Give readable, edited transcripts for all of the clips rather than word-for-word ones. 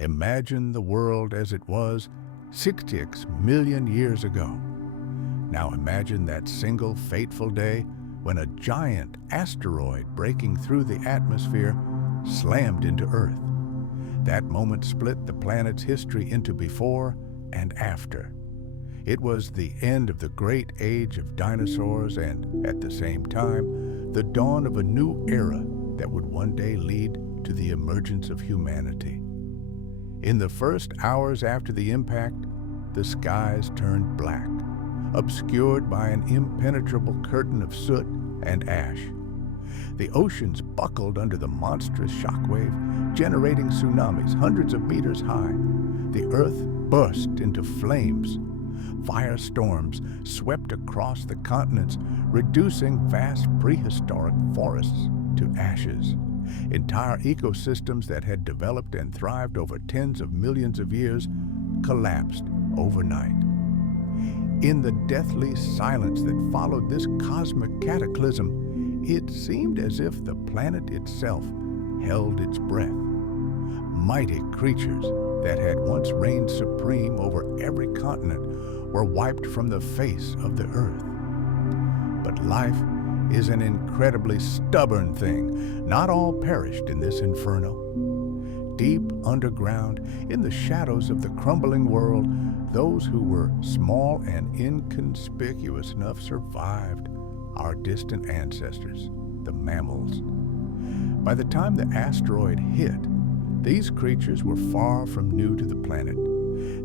Imagine the world as it was 66 million years ago. Now imagine that single fateful day when a giant asteroid breaking through the atmosphere slammed into Earth. That moment split the planet's history into before and after. It was the end of the great age of dinosaurs and, at the same time, the dawn of a new era that would one day lead to the emergence of humanity. In the first hours after the impact, the skies turned black, obscured by an impenetrable curtain of soot and ash. The oceans buckled under the monstrous shockwave, generating tsunamis hundreds of meters high. The earth burst into flames. Firestorms swept across the continents, reducing vast prehistoric forests to ashes. Entire ecosystems that had developed and thrived over tens of millions of years collapsed overnight. In the deathly silence that followed this cosmic cataclysm, it seemed as if the planet itself held its breath. Mighty creatures that had once reigned supreme over every continent were wiped from the face of the earth. But life is an incredibly stubborn thing. Not all perished in this inferno. Deep underground, in the shadows of the crumbling world, those who were small and inconspicuous enough survived, our distant ancestors, the mammals. By the time the asteroid hit, these creatures were far from new to the planet.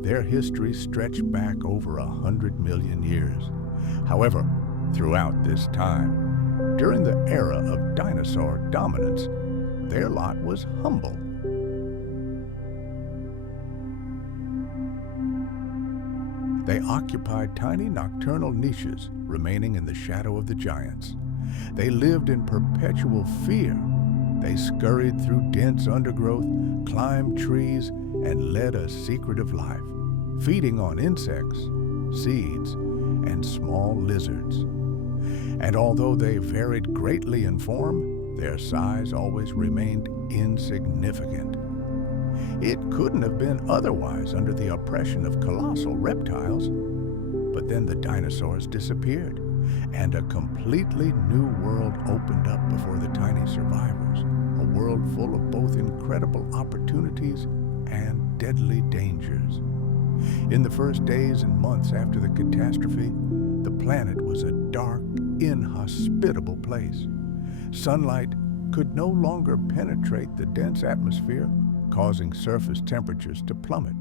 Their history stretched back over 100 million years. However, throughout this time, during the era of dinosaur dominance, their lot was humble. They occupied tiny nocturnal niches, remaining in the shadow of the giants. They lived in perpetual fear. They scurried through dense undergrowth, climbed trees, and led a secretive life, feeding on insects, seeds, and small lizards. And although they varied greatly in form, their size always remained insignificant. It couldn't have been otherwise under the oppression of colossal reptiles. But then the dinosaurs disappeared, and a completely new world opened up before the tiny survivors, a world full of both incredible opportunities and deadly dangers. In the first days and months after the catastrophe, the planet was a dark, inhospitable place. Sunlight could no longer penetrate the dense atmosphere, causing surface temperatures to plummet.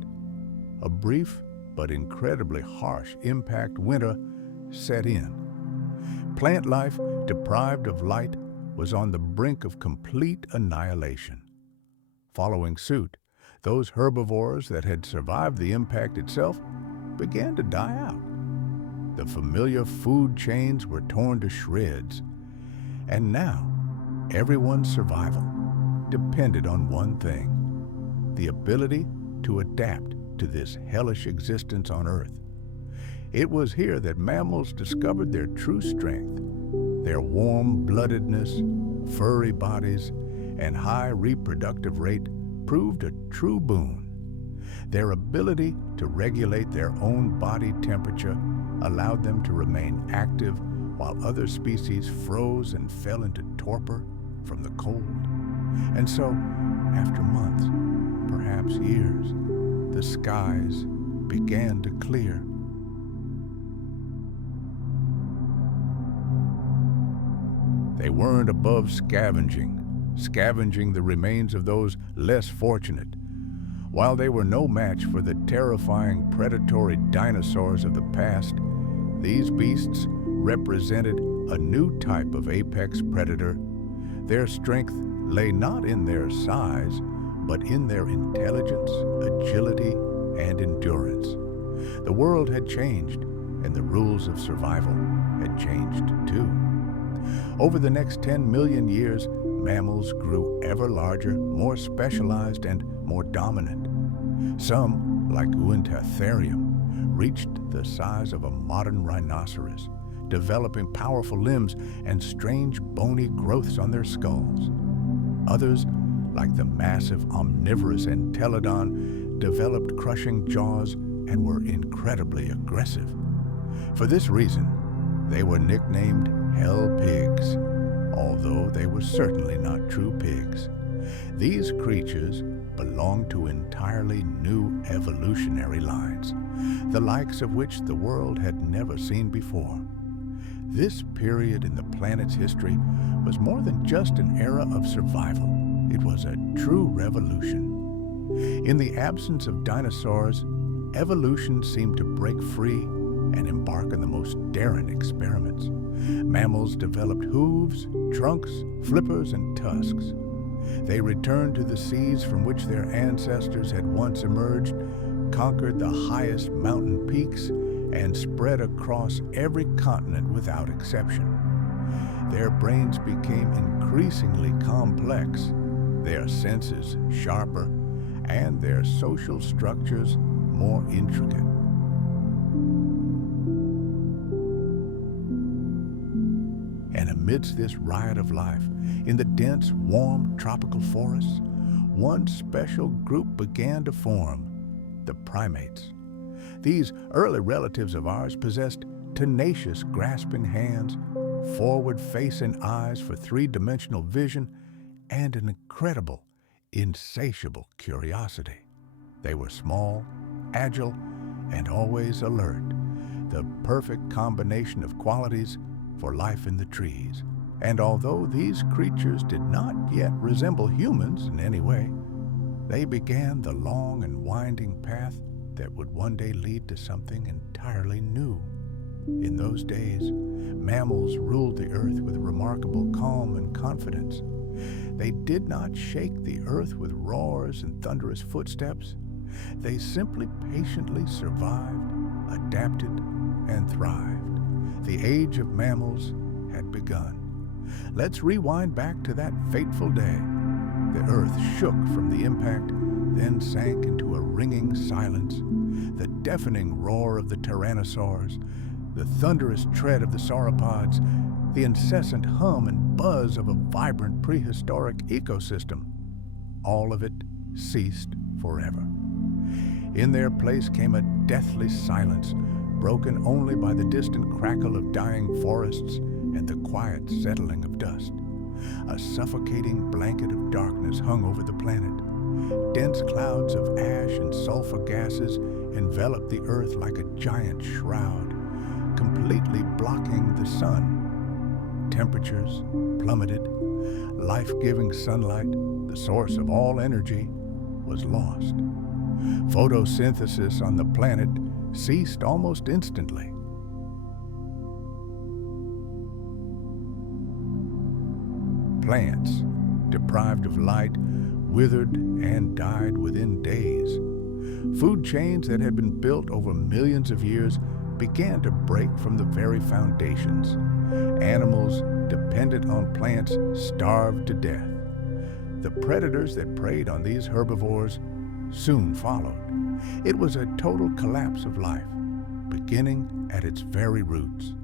A brief but incredibly harsh impact winter set in. Plant life, deprived of light, was on the brink of complete annihilation. Following suit, those herbivores that had survived the impact itself began to die out. The familiar food chains were torn to shreds. And now, everyone's survival depended on one thing: the ability to adapt to this hellish existence on Earth. It was here that mammals discovered their true strength. Their warm-bloodedness, furry bodies, and high reproductive rate proved a true boon. Their ability to regulate their own body temperature allowed them to remain active while other species froze and fell into torpor from the cold. And so, after months, perhaps years, the skies began to clear. They weren't above scavenging the remains of those less fortunate. While they were no match for the terrifying predatory dinosaurs of the past, these beasts represented a new type of apex predator. Their strength lay not in their size, but in their intelligence, agility, and endurance. The world had changed, and the rules of survival had changed too. Over the next 10 million years, mammals grew ever larger, more specialized, and more dominant. Some, like Uintatherium, reached the size of a modern rhinoceros, developing powerful limbs and strange bony growths on their skulls. Others, like the massive omnivorous entelodon, developed crushing jaws and were incredibly aggressive. For this reason, they were nicknamed hell pigs, although they were certainly not true pigs. These creatures belonged to entirely new evolutionary lines, the likes of which the world had never seen before. This period in the planet's history was more than just an era of survival. It was a true revolution. In the absence of dinosaurs, evolution seemed to break free and embark on the most daring experiments. Mammals developed hooves, trunks, flippers, and tusks. They returned to the seas from which their ancestors had once emerged, conquered the highest mountain peaks, and spread across every continent without exception. Their brains became increasingly complex, their senses sharper, and their social structures more intricate. And amidst this riot of life, in the dense, warm, tropical forests, one special group began to form: the primates. These early relatives of ours possessed tenacious, grasping hands, forward-facing eyes for three-dimensional vision, and an incredible, insatiable curiosity. They were small, agile, and always alert, the perfect combination of qualities for life in the trees. And although these creatures did not yet resemble humans in any way, they began the long and winding path that would one day lead to something entirely new. In those days, mammals ruled the earth with remarkable calm and confidence. They did not shake the earth with roars and thunderous footsteps. They simply patiently survived, adapted, and thrived. The age of mammals had begun. Let's rewind back to that fateful day. The earth shook from the impact, then sank into a ringing silence. The deafening roar of the tyrannosaurs, the thunderous tread of the sauropods, the incessant hum and buzz of a vibrant prehistoric ecosystem, all of it ceased forever. In their place came a deathly silence, broken only by the distant crackle of dying forests and the quiet settling of dust. A suffocating blanket of darkness hung over the planet. Dense clouds of ash and sulfur gases enveloped the earth like a giant shroud, completely blocking the sun. Temperatures plummeted. Life-giving sunlight, the source of all energy, was lost. Photosynthesis on the planet ceased almost instantly. Plants, deprived of light, withered and died within days. Food chains that had been built over millions of years began to break from the very foundations. Animals dependent on plants starved to death. The predators that preyed on these herbivores soon followed. It was a total collapse of life, beginning at its very roots.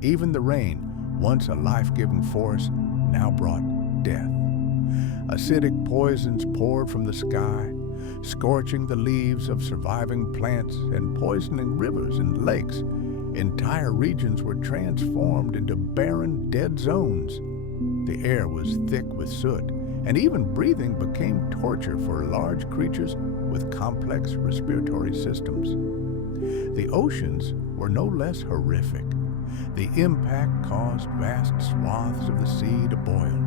Even the rain, once a life-giving force, now brought death. Acidic poisons poured from the sky, scorching the leaves of surviving plants and poisoning rivers and lakes. Entire regions were transformed into barren, dead zones. The air was thick with soot, and even breathing became torture for large creatures with complex respiratory systems. The oceans were no less horrific. The impact caused vast swaths of the sea to boil,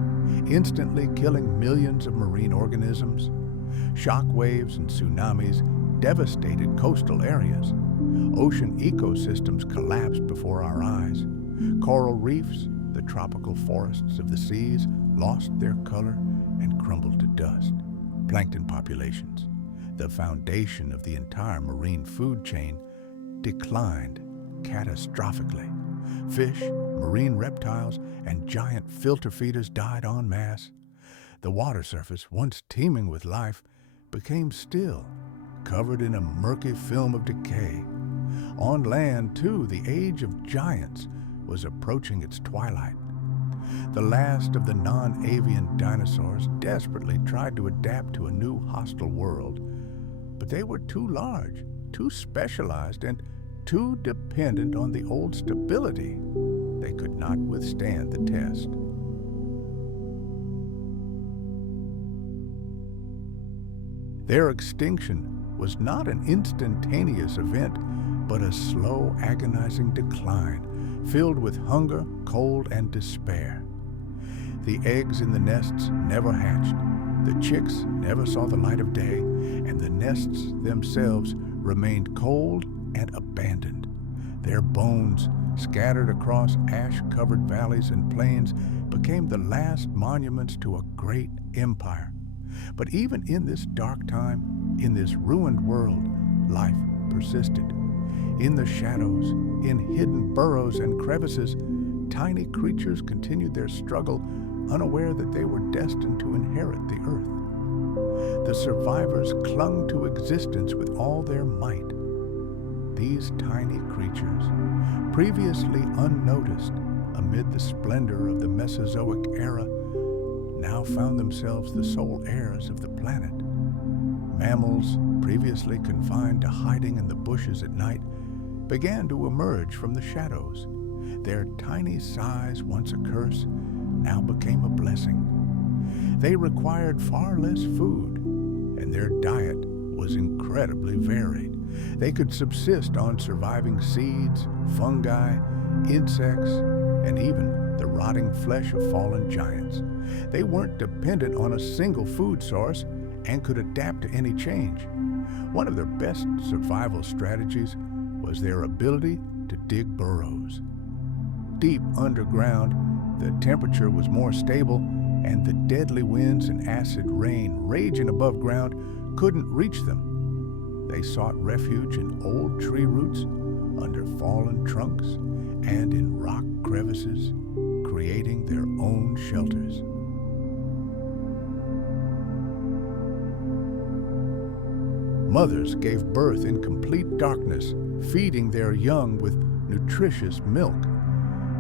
instantly killing millions of marine organisms. Shock waves and tsunamis devastated coastal areas. Ocean ecosystems collapsed before our eyes. Coral reefs, the tropical forests of the seas, lost their color and crumbled to dust. Plankton populations, the foundation of the entire marine food chain, declined catastrophically. Fish, marine reptiles, and giant filter feeders died en masse. The water surface, once teeming with life, became still, covered in a murky film of decay. On land, too, the age of giants was approaching its twilight. The last of the non-avian dinosaurs desperately tried to adapt to a new hostile world, but they were too large, too specialized, and too dependent on the old stability. They could not withstand the test. Their extinction was not an instantaneous event, but a slow, agonizing decline, filled with hunger, cold, and despair. The eggs in the nests never hatched, the chicks never saw the light of day, and the nests themselves remained cold and abandoned. Their bones, scattered across ash-covered valleys and plains, became the last monuments to a great empire. But even in this dark time, in this ruined world, life persisted. In the shadows, in hidden burrows and crevices, tiny creatures continued their struggle, unaware that they were destined to inherit the earth. The survivors clung to existence with all their might. These tiny creatures, previously unnoticed amid the splendor of the Mesozoic Era, now found themselves the sole heirs of the planet. Mammals, previously confined to hiding in the bushes at night, began to emerge from the shadows. Their tiny size, once a curse, now became a blessing. They required far less food, and their diet was incredibly varied. They could subsist on surviving seeds, fungi, insects, and even the rotting flesh of fallen giants. They weren't dependent on a single food source and could adapt to any change. One of their best survival strategies was their ability to dig burrows. Deep underground, the temperature was more stable, and the deadly winds and acid rain raging above ground couldn't reach them. They sought refuge in old tree roots, under fallen trunks, and in rock crevices, creating their own shelters. Mothers gave birth in complete darkness, feeding their young with nutritious milk.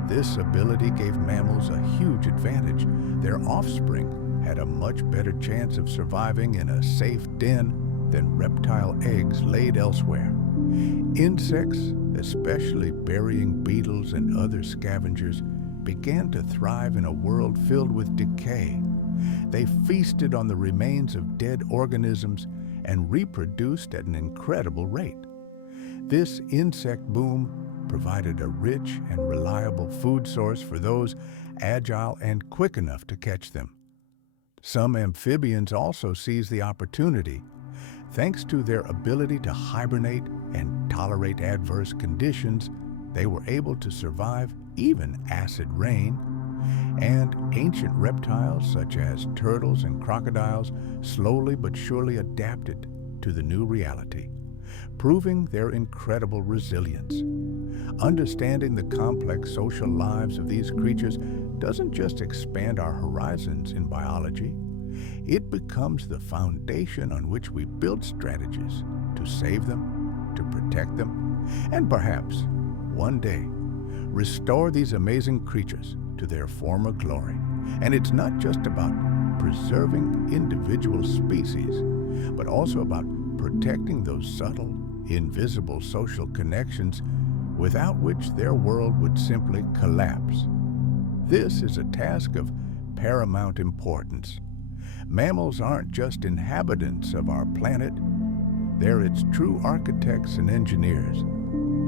This ability gave mammals a huge advantage. Their offspring had a much better chance of surviving in a safe den than reptile eggs laid elsewhere. Insects, especially burying beetles and other scavengers, began to thrive in a world filled with decay. They feasted on the remains of dead organisms and reproduced at an incredible rate. This insect boom provided a rich and reliable food source for those agile and quick enough to catch them. Some amphibians also seized the opportunity. Thanks to their ability to hibernate and tolerate adverse conditions, they were able to survive even acid rain. And ancient reptiles such as turtles and crocodiles slowly but surely adapted to the new reality, proving their incredible resilience. Understanding the complex social lives of these creatures doesn't just expand our horizons in biology, it becomes the foundation on which we build strategies to save them, to protect them, and perhaps, one day, restore these amazing creatures to their former glory. And it's not just about preserving individual species, but also about protecting those subtle, invisible social connections without which their world would simply collapse. This is a task of paramount importance. Mammals aren't just inhabitants of our planet, they're its true architects and engineers.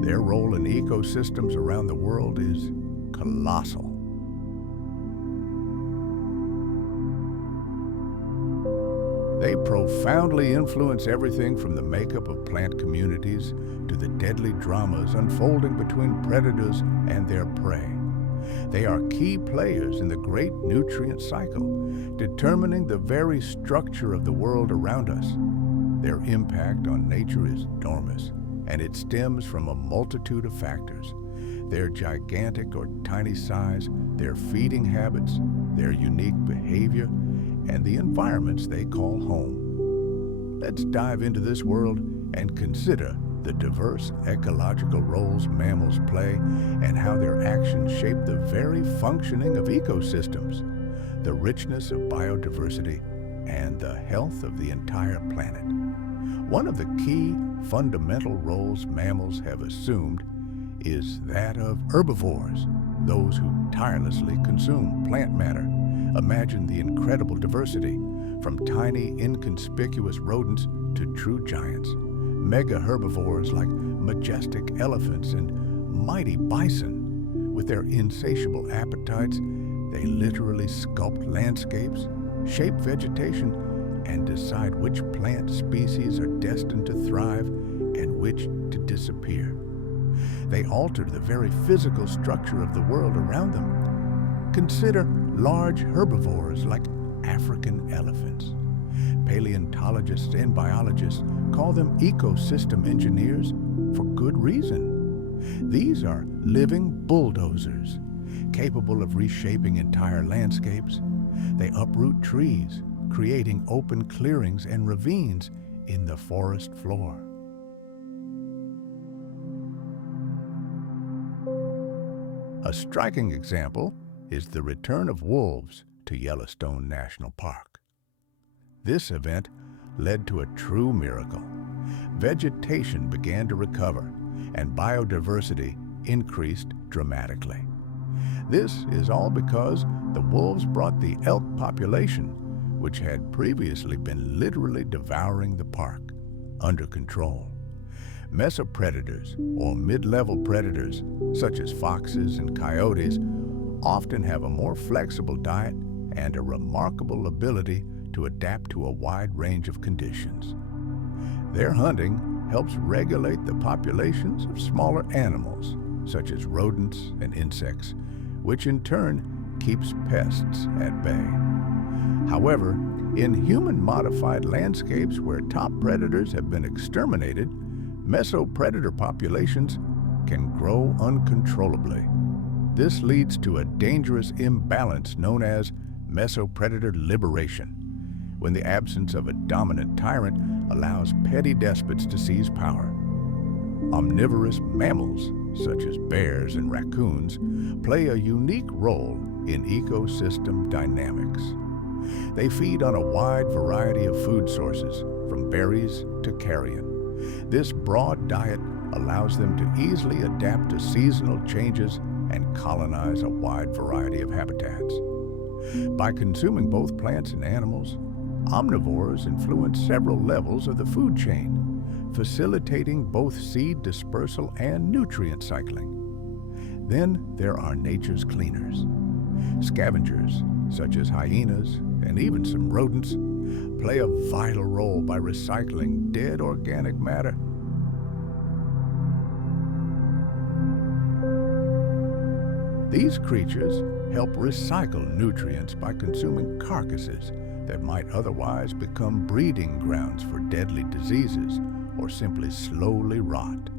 Their role in ecosystems around the world is colossal. They profoundly influence everything from the makeup of plant communities to the deadly dramas unfolding between predators and their prey. They are key players in the great nutrient cycle, determining the very structure of the world around us. Their impact on nature is enormous, and it stems from a multitude of factors. Their gigantic or tiny size, their feeding habits, their unique behavior, and the environments they call home. Let's dive into this world and consider the diverse ecological roles mammals play and how their actions shape the very functioning of ecosystems, the richness of biodiversity, and the health of the entire planet. One of the key fundamental roles mammals have assumed is that of herbivores, those who tirelessly consume plant matter. Imagine the incredible diversity, from tiny, inconspicuous rodents to true giants. Mega herbivores like majestic elephants and mighty bison. With their insatiable appetites, they literally sculpt landscapes, shape vegetation, and decide which plant species are destined to thrive and which to disappear. They alter the very physical structure of the world around them. Consider large herbivores like African elephants. Paleontologists and biologists call them ecosystem engineers for good reason. These are living bulldozers, capable of reshaping entire landscapes. They uproot trees, creating open clearings and ravines in the forest floor. A striking example is the return of wolves to Yellowstone National Park. This event led to a true miracle. Vegetation began to recover, and biodiversity increased dramatically. This is all because the wolves brought the elk population, which had previously been literally devouring the park, under control. Mesopredators, or mid-level predators, such as foxes and coyotes, often have a more flexible diet and a remarkable ability to adapt to a wide range of conditions. Their hunting helps regulate the populations of smaller animals, such as rodents and insects, which in turn keeps pests at bay. However, in human-modified landscapes where top predators have been exterminated, mesopredator populations can grow uncontrollably. This leads to a dangerous imbalance known as mesopredator liberation, when the absence of a dominant tyrant allows petty despots to seize power. Omnivorous mammals, such as bears and raccoons, play a unique role in ecosystem dynamics. They feed on a wide variety of food sources, from berries to carrion. This broad diet allows them to easily adapt to seasonal changes and colonize a wide variety of habitats. By consuming both plants and animals, omnivores influence several levels of the food chain, facilitating both seed dispersal and nutrient cycling. Then there are nature's cleaners. Scavengers, such as hyenas and even some rodents, play a vital role by recycling dead organic matter. These creatures help recycle nutrients by consuming carcasses that might otherwise become breeding grounds for deadly diseases or simply slowly rot,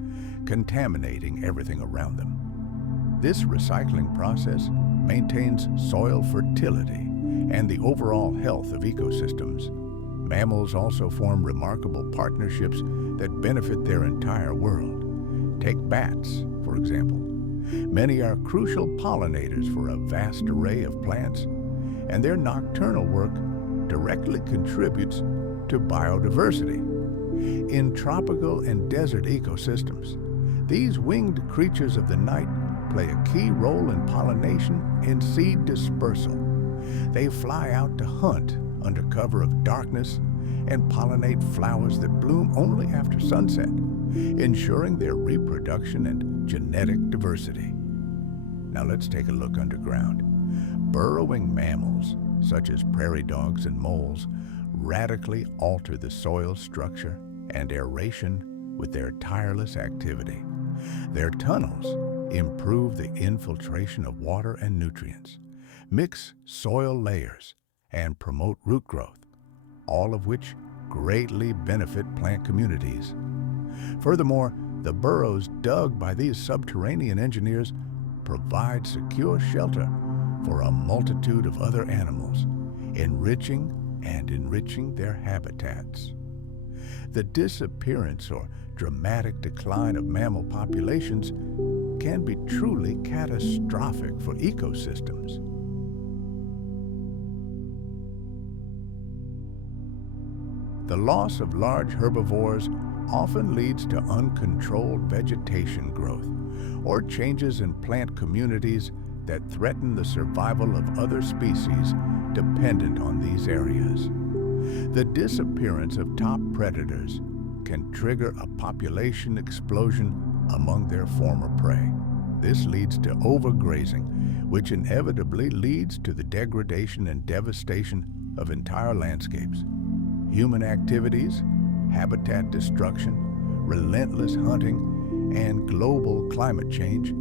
contaminating everything around them. This recycling process maintains soil fertility and the overall health of ecosystems. Mammals also form remarkable partnerships that benefit their entire world. Take bats, for example. Many are crucial pollinators for a vast array of plants, and their nocturnal work directly contributes to biodiversity. In tropical and desert ecosystems, these winged creatures of the night play a key role in pollination and seed dispersal. They fly out to hunt under cover of darkness and pollinate flowers that bloom only after sunset, ensuring their reproduction and genetic diversity. Now let's take a look underground. Burrowing mammals, such as prairie dogs and moles, radically alter the soil structure and aeration with their tireless activity. Their tunnels improve the infiltration of water and nutrients, mix soil layers, and promote root growth, all of which greatly benefit plant communities. Furthermore, the burrows dug by these subterranean engineers provide secure shelter for a multitude of other animals, enriching their habitats. The disappearance or dramatic decline of mammal populations can be truly catastrophic for ecosystems. The loss of large herbivores often leads to uncontrolled vegetation growth or changes in plant communities that threaten the survival of other species dependent on these areas. The disappearance of top predators can trigger a population explosion among their former prey. This leads to overgrazing, which inevitably leads to the degradation and devastation of entire landscapes. Human activities, habitat destruction, relentless hunting, and global climate change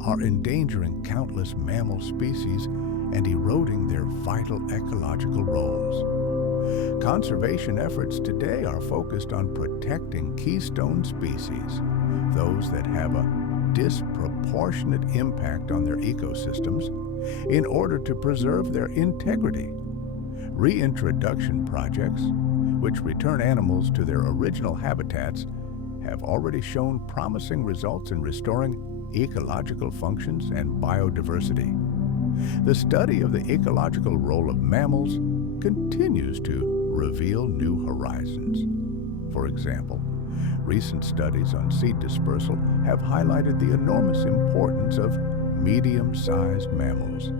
are endangering countless mammal species and eroding their vital ecological roles. Conservation efforts today are focused on protecting keystone species, those that have a disproportionate impact on their ecosystems, in order to preserve their integrity. Reintroduction projects, which return animals to their original habitats, have already shown promising results in restoring ecological functions and biodiversity. The study of the ecological role of mammals continues to reveal new horizons. For example, recent studies on seed dispersal have highlighted the enormous importance of medium-sized mammals,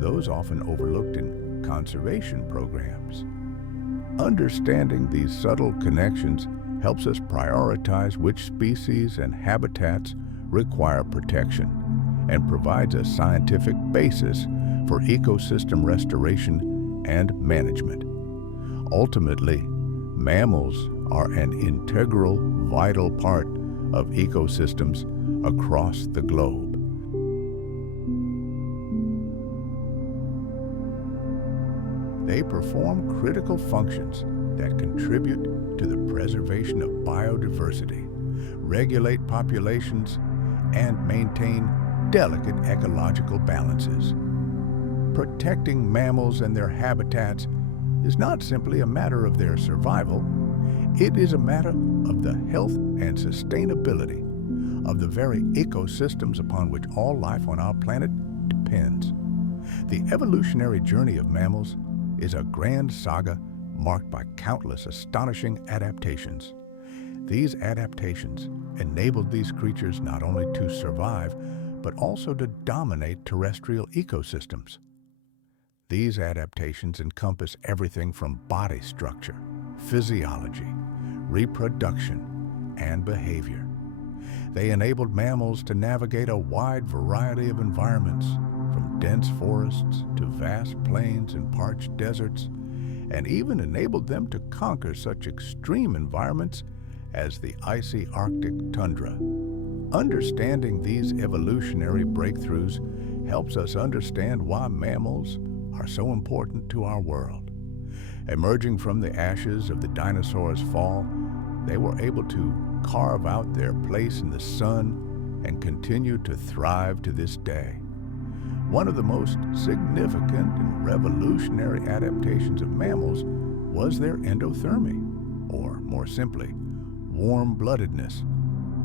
those often overlooked in conservation programs. Understanding these subtle connections helps us prioritize which species and habitats require protection and provides a scientific basis for ecosystem restoration and management. Ultimately, mammals are an integral, vital part of ecosystems across the globe. They perform critical functions that contribute to the preservation of biodiversity, regulate populations, and maintain delicate ecological balances. Protecting mammals and their habitats is not simply a matter of their survival, it is a matter of the health and sustainability of the very ecosystems upon which all life on our planet depends. The evolutionary journey of mammals is a grand saga marked by countless astonishing adaptations. These adaptations enabled these creatures not only to survive, but also to dominate terrestrial ecosystems. These adaptations encompass everything from body structure, physiology, reproduction, and behavior. They enabled mammals to navigate a wide variety of environments, from dense forests to vast plains and parched deserts, and even enabled them to conquer such extreme environments as the icy Arctic tundra. Understanding these evolutionary breakthroughs helps us understand why mammals are so important to our world. Emerging from the ashes of the dinosaurs' fall, they were able to carve out their place in the sun and continue to thrive to this day. One of the most significant and revolutionary adaptations of mammals was their endothermy, or more simply, warm-bloodedness.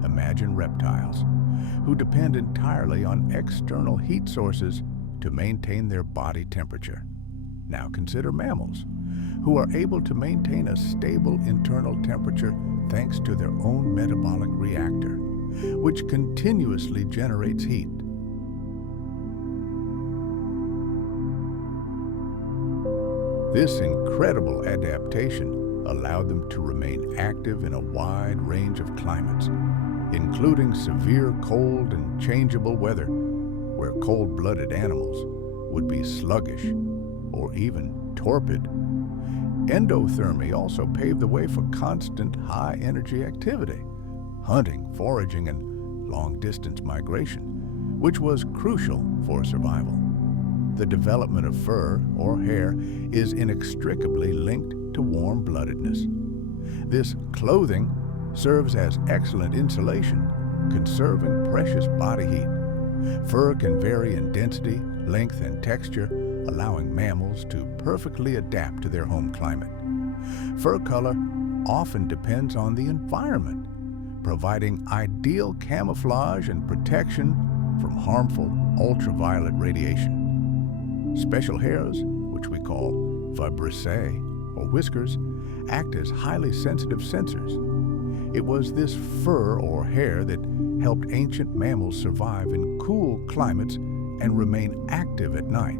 Imagine reptiles, who depend entirely on external heat sources to maintain their body temperature. Now consider mammals, who are able to maintain a stable internal temperature thanks to their own metabolic reactor, which continuously generates heat. This incredible adaptation allowed them to remain active in a wide range of climates, including severe cold and changeable weather, where cold-blooded animals would be sluggish or even torpid. Endothermy also paved the way for constant high-energy activity, hunting, foraging, and long-distance migration, which was crucial for survival. The development of fur or hair is inextricably linked to warm-bloodedness. This clothing serves as excellent insulation, conserving precious body heat. Fur can vary in density, length, and texture, allowing mammals to perfectly adapt to their home climate. Fur color often depends on the environment, providing ideal camouflage and protection from harmful ultraviolet radiation. Special hairs, which we call vibrissae, or whiskers, act as highly sensitive sensors. It was this fur or hair that helped ancient mammals survive in cool climates and remain active at night,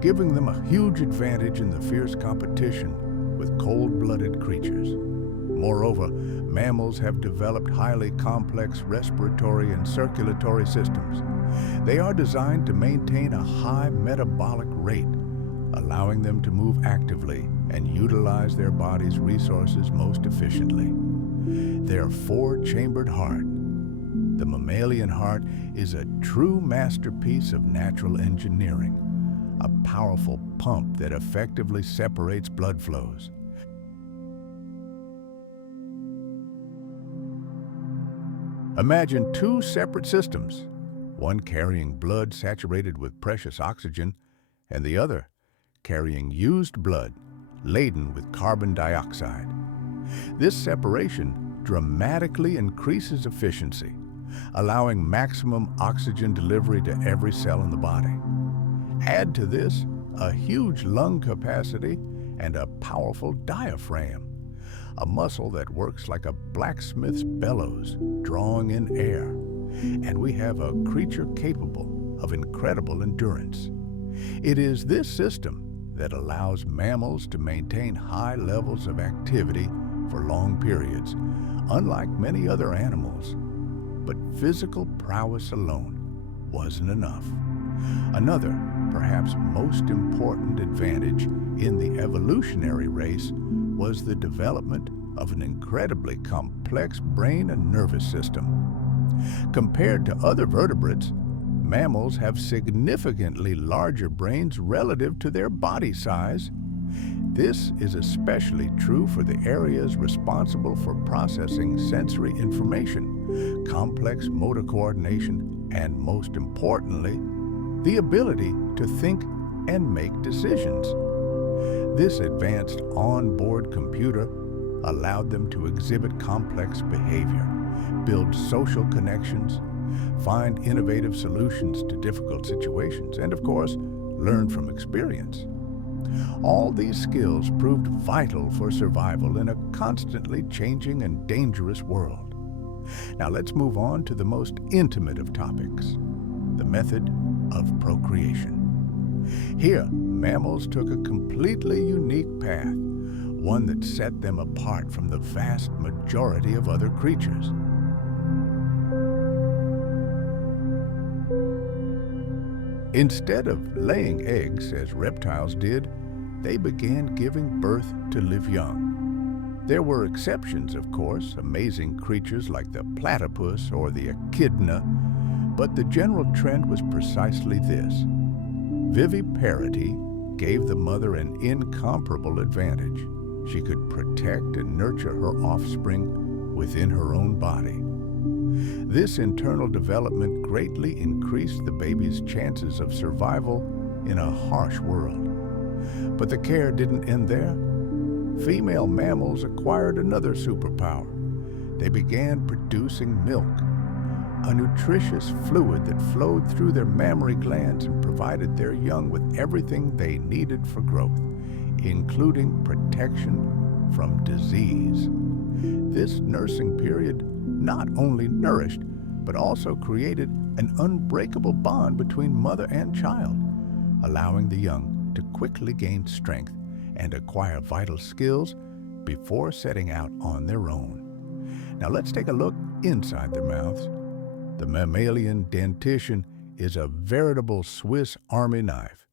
giving them a huge advantage in the fierce competition with cold-blooded creatures. Moreover, mammals have developed highly complex respiratory and circulatory systems. They are designed to maintain a high metabolic rate, allowing them to move actively and utilize their body's resources most efficiently. Their four-chambered heart, the mammalian heart, is a true masterpiece of natural engineering, a powerful pump that effectively separates blood flows. Imagine two separate systems, one carrying blood saturated with precious oxygen, and the other carrying used blood laden with carbon dioxide. This separation dramatically increases efficiency, allowing maximum oxygen delivery to every cell in the body. Add to this a huge lung capacity and a powerful diaphragm, a muscle that works like a blacksmith's bellows, drawing in air, and we have a creature capable of incredible endurance. It is this system that allows mammals to maintain high levels of activity for long periods, unlike many other animals. But physical prowess alone wasn't enough. Another, perhaps most important advantage in the evolutionary race was the development of an incredibly complex brain and nervous system. Compared to other vertebrates, mammals have significantly larger brains relative to their body size. This is especially true for the areas responsible for processing sensory information, complex motor coordination, and most importantly, the ability to think and make decisions. This advanced on-board computer allowed them to exhibit complex behavior, build social connections, find innovative solutions to difficult situations, and of course, learn from experience. All these skills proved vital for survival in a constantly changing and dangerous world. Now let's move on to the most intimate of topics, the method of procreation. Here, mammals took a completely unique path, one that set them apart from the vast majority of other creatures. Instead of laying eggs, as reptiles did, they began giving birth to live young. There were exceptions, of course, amazing creatures like the platypus or the echidna, but the general trend was precisely this. Viviparity gave the mother an incomparable advantage. She could protect and nurture her offspring within her own body. This internal development greatly increased the baby's chances of survival in a harsh world. But the care didn't end there. Female mammals acquired another superpower. They began producing milk, a nutritious fluid that flowed through their mammary glands and provided their young with everything they needed for growth, including protection from disease. This nursing period not only nourished, but also created an unbreakable bond between mother and child, allowing the young to quickly gain strength and acquire vital skills before setting out on their own. Now let's take a look inside their mouths. The mammalian dentition is a veritable Swiss Army knife,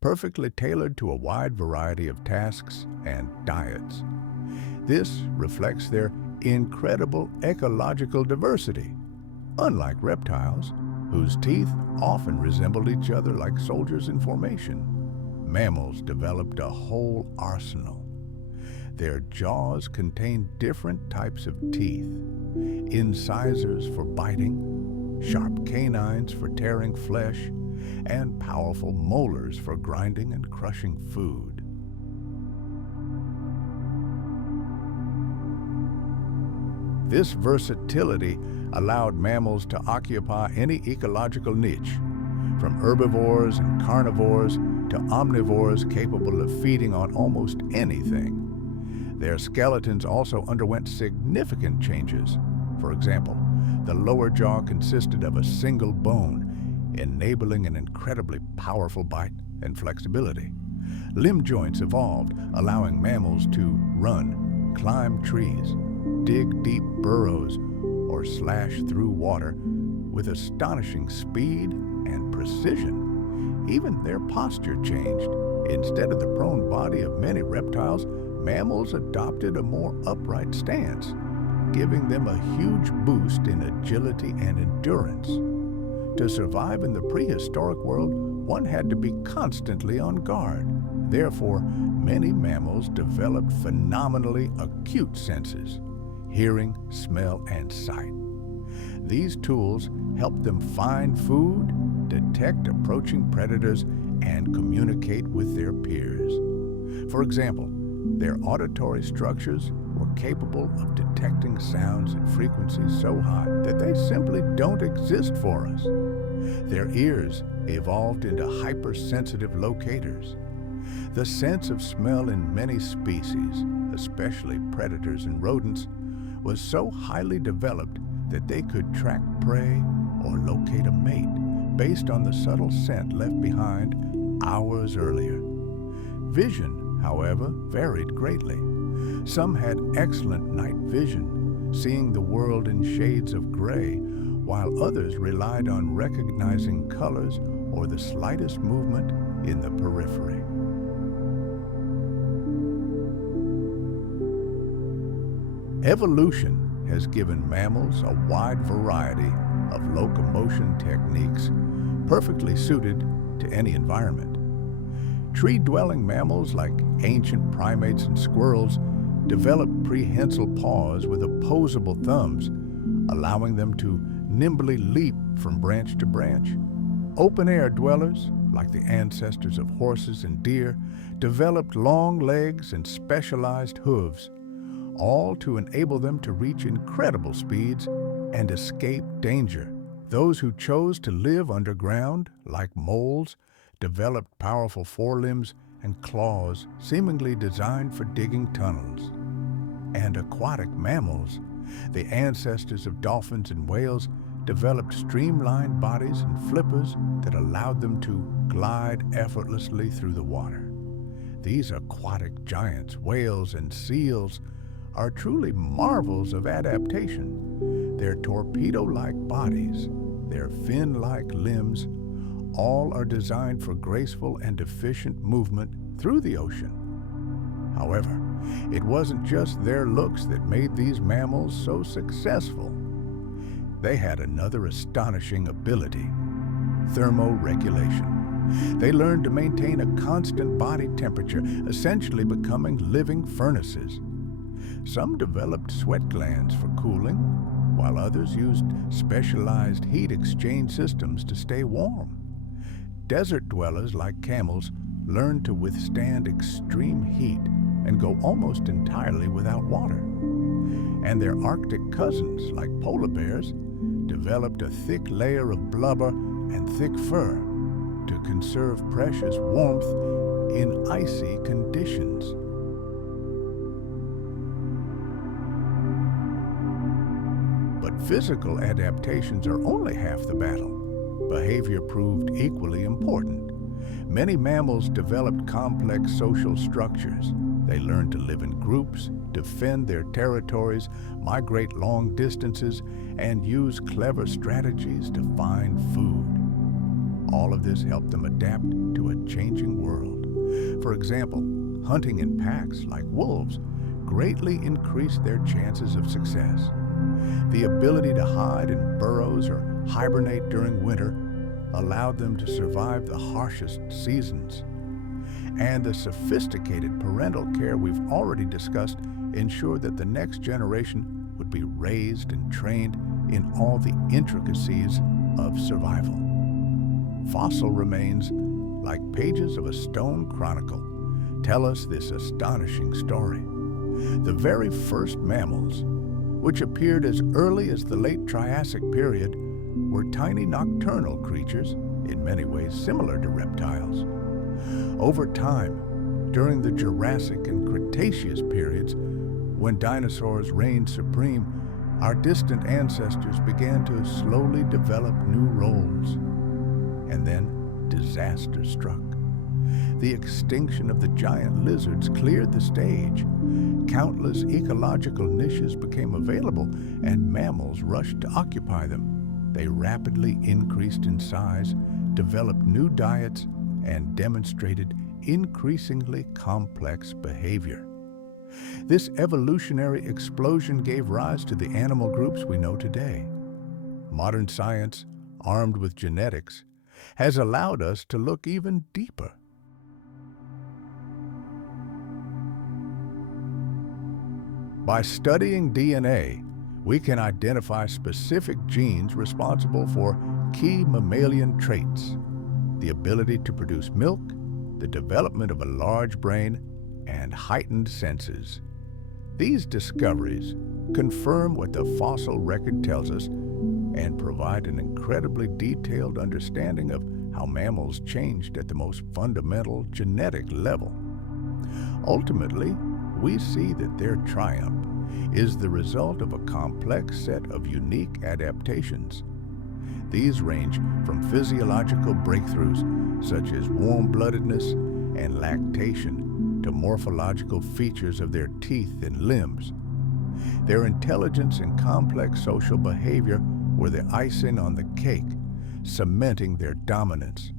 perfectly tailored to a wide variety of tasks and diets. This reflects their incredible ecological diversity. Unlike reptiles, whose teeth often resembled each other like soldiers in formation, mammals developed a whole arsenal. Their jaws contained different types of teeth, incisors for biting, sharp canines for tearing flesh, and powerful molars for grinding and crushing food. This versatility allowed mammals to occupy any ecological niche, from herbivores and carnivores to omnivores capable of feeding on almost anything. Their skeletons also underwent significant changes. For example, the lower jaw consisted of a single bone, enabling an incredibly powerful bite and flexibility. Limb joints evolved, allowing mammals to run, climb trees, dig deep burrows, or slash through water with astonishing speed and precision. Even their posture changed. Instead of the prone body of many reptiles, mammals adopted a more upright stance, giving them a huge boost in agility and endurance. To survive in the prehistoric world, one had to be constantly on guard. Therefore, many mammals developed phenomenally acute senses: hearing, smell, and sight. These tools helped them find food, detect approaching predators, and communicate with their peers. For example, their auditory structures were capable of detecting sounds at frequencies so high that they simply don't exist for us. Their ears evolved into hypersensitive locators. The sense of smell in many species, especially predators and rodents, was so highly developed that they could track prey or locate a mate based on the subtle scent left behind hours earlier. Vision, however, varied greatly. Some had excellent night vision, seeing the world in shades of gray, while others relied on recognizing colors or the slightest movement in the periphery. Evolution has given mammals a wide variety of locomotion techniques perfectly suited to any environment. Tree-dwelling mammals like ancient primates and squirrels developed prehensile paws with opposable thumbs, allowing them to nimbly leap from branch to branch. Open-air dwellers, like the ancestors of horses and deer, developed long legs and specialized hooves, all to enable them to reach incredible speeds and escape danger. Those who chose to live underground, like moles, developed powerful forelimbs and claws seemingly designed for digging tunnels. And aquatic mammals, the ancestors of dolphins and whales, developed streamlined bodies and flippers that allowed them to glide effortlessly through the water. These aquatic giants, whales and seals, are truly marvels of adaptation. Their torpedo-like bodies, their fin-like limbs, all are designed for graceful and efficient movement through the ocean. However, it wasn't just their looks that made these mammals so successful. They had another astonishing ability: thermoregulation. They learned to maintain a constant body temperature, essentially becoming living furnaces. Some developed sweat glands for cooling, while others used specialized heat exchange systems to stay warm. Desert dwellers like camels learned to withstand extreme heat and go almost entirely without water. And their Arctic cousins, like polar bears, developed a thick layer of blubber and thick fur to conserve precious warmth in icy conditions. But physical adaptations are only half the battle. Behavior proved equally important. Many mammals developed complex social structures. They learned to live in groups, defend their territories, migrate long distances, and use clever strategies to find food. All of this helped them adapt to a changing world. For example, hunting in packs like wolves greatly increased their chances of success. The ability to hide in burrows or hibernate during winter allowed them to survive the harshest seasons. And the sophisticated parental care we've already discussed ensured that the next generation would be raised and trained in all the intricacies of survival. Fossil remains, like pages of a stone chronicle, tell us this astonishing story. The very first mammals, which appeared as early as the late Triassic period, were tiny nocturnal creatures, in many ways similar to reptiles. Over time, during the Jurassic and Cretaceous periods, when dinosaurs reigned supreme, our distant ancestors began to slowly develop new roles. And then disaster struck. The extinction of the giant lizards cleared the stage. Countless ecological niches became available, and mammals rushed to occupy them. They rapidly increased in size, developed new diets, and demonstrated increasingly complex behavior. This evolutionary explosion gave rise to the animal groups we know today. Modern science, armed with genetics, has allowed us to look even deeper. By studying DNA, we can identify specific genes responsible for key mammalian traits: the ability to produce milk, the development of a large brain, and heightened senses. These discoveries confirm what the fossil record tells us and provide an incredibly detailed understanding of how mammals changed at the most fundamental genetic level. Ultimately, we see that their triumph is the result of a complex set of unique adaptations. These range from physiological breakthroughs such as warm-bloodedness and lactation to morphological features of their teeth and limbs. Their intelligence and complex social behavior were the icing on the cake, cementing their dominance.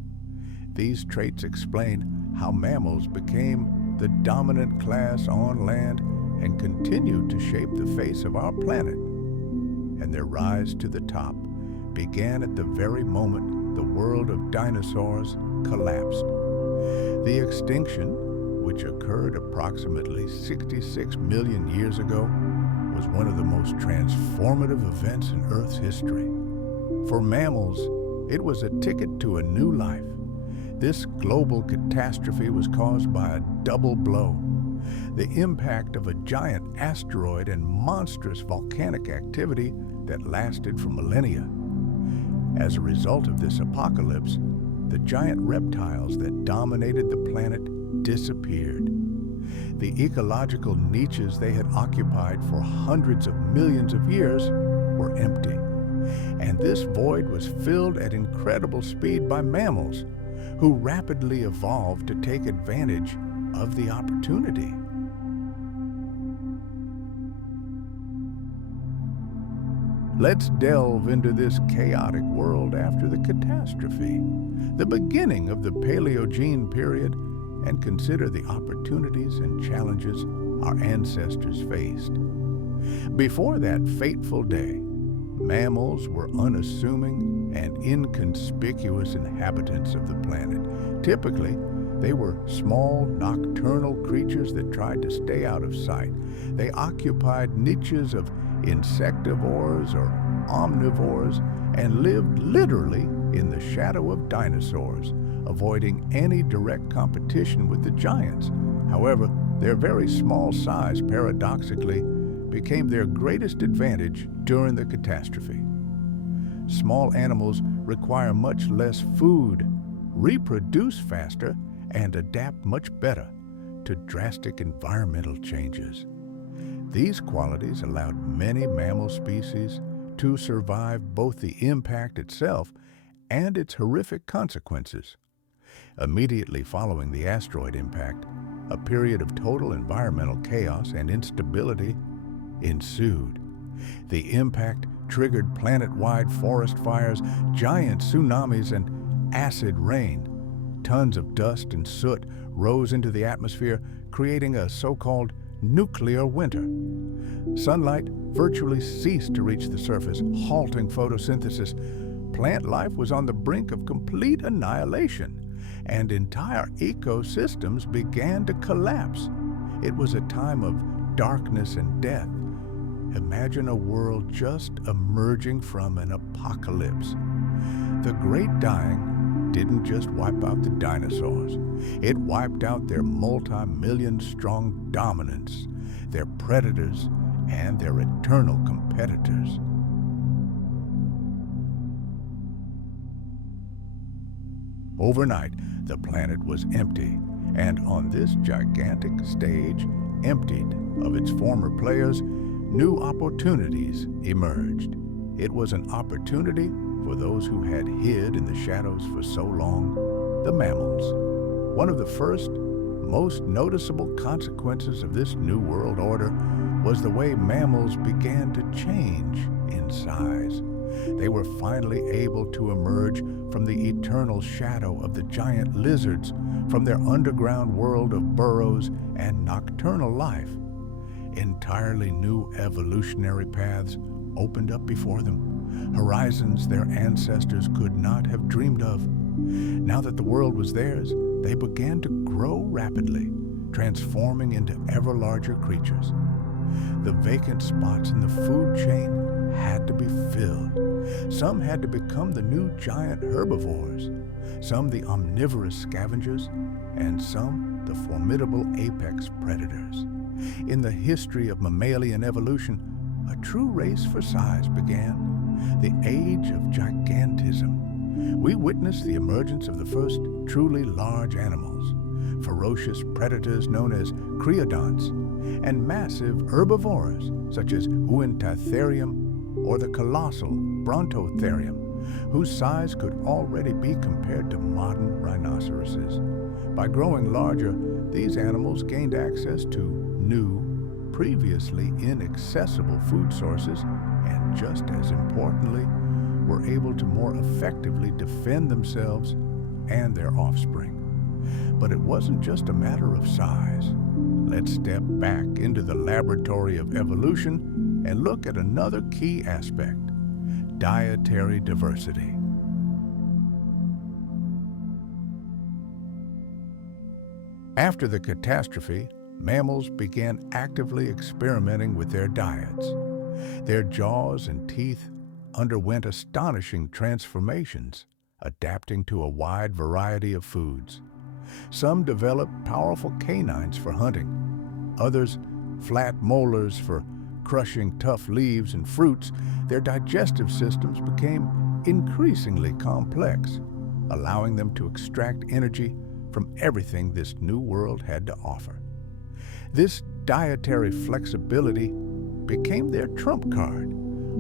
These traits explain how mammals became the dominant class on land and continued to shape the face of our planet. And their rise to the top began at the very moment the world of dinosaurs collapsed. The extinction, which occurred approximately 66 million years ago, was one of the most transformative events in Earth's history. For mammals, it was a ticket to a new life. This global catastrophe was caused by a double blow: the impact of a giant asteroid and monstrous volcanic activity that lasted for millennia. As a result of this apocalypse, the giant reptiles that dominated the planet disappeared. The ecological niches they had occupied for hundreds of millions of years were empty. And this void was filled at incredible speed by mammals, who rapidly evolved to take advantage of the opportunity. Let's delve into this chaotic world after the catastrophe, the beginning of the Paleogene period, and consider the opportunities and challenges our ancestors faced. Before that fateful day, mammals were unassuming and inconspicuous inhabitants of the planet. Typically, they were small, nocturnal creatures that tried to stay out of sight. They occupied niches of insectivores or omnivores and lived literally in the shadow of dinosaurs, avoiding any direct competition with the giants. However, their very small size, paradoxically, became their greatest advantage during the catastrophe. Small animals require much less food, reproduce faster, and adapt much better to drastic environmental changes. These qualities allowed many mammal species to survive both the impact itself and its horrific consequences. Immediately following the asteroid impact, a period of total environmental chaos and instability ensued. The impact triggered planet-wide forest fires, giant tsunamis, and acid rain. Tons of dust and soot rose into the atmosphere, creating a so-called nuclear winter. Sunlight virtually ceased to reach the surface, halting photosynthesis. Plant life was on the brink of complete annihilation, and entire ecosystems began to collapse. It was a time of darkness and death. Imagine a world just emerging from an apocalypse. The Great Dying didn't just wipe out the dinosaurs. It wiped out their multi-million-strong dominance, their predators, and their eternal competitors. Overnight, the planet was empty, and on this gigantic stage, emptied of its former players, new opportunities emerged. It was an opportunity for those who had hid in the shadows for so long, the mammals. One of the first, most noticeable consequences of this New World Order was the way mammals began to change in size. They were finally able to emerge from the eternal shadow of the giant lizards, from their underground world of burrows and nocturnal life. Entirely new evolutionary paths opened up before them, horizons their ancestors could not have dreamed of. Now that the world was theirs, they began to grow rapidly, transforming into ever larger creatures. The vacant spots in the food chain had to be filled. Some had to become the new giant herbivores, some the omnivorous scavengers, and some the formidable apex predators. In the history of mammalian evolution, a true race for size began, the age of gigantism. We witnessed the emergence of the first truly large animals, ferocious predators known as creodonts, and massive herbivores such as Uintatherium or the colossal Brontotherium, whose size could already be compared to modern rhinoceroses. By growing larger, these animals gained access to new, previously inaccessible food sources, and just as importantly, were able to more effectively defend themselves and their offspring. But it wasn't just a matter of size. Let's step back into the laboratory of evolution and look at another key aspect: dietary diversity. After the catastrophe, mammals began actively experimenting with their diets. Their jaws and teeth underwent astonishing transformations, adapting to a wide variety of foods. Some developed powerful canines for hunting, others flat molars for crushing tough leaves and fruits. Their digestive systems became increasingly complex, allowing them to extract energy from everything this new world had to offer. This dietary flexibility became their trump card,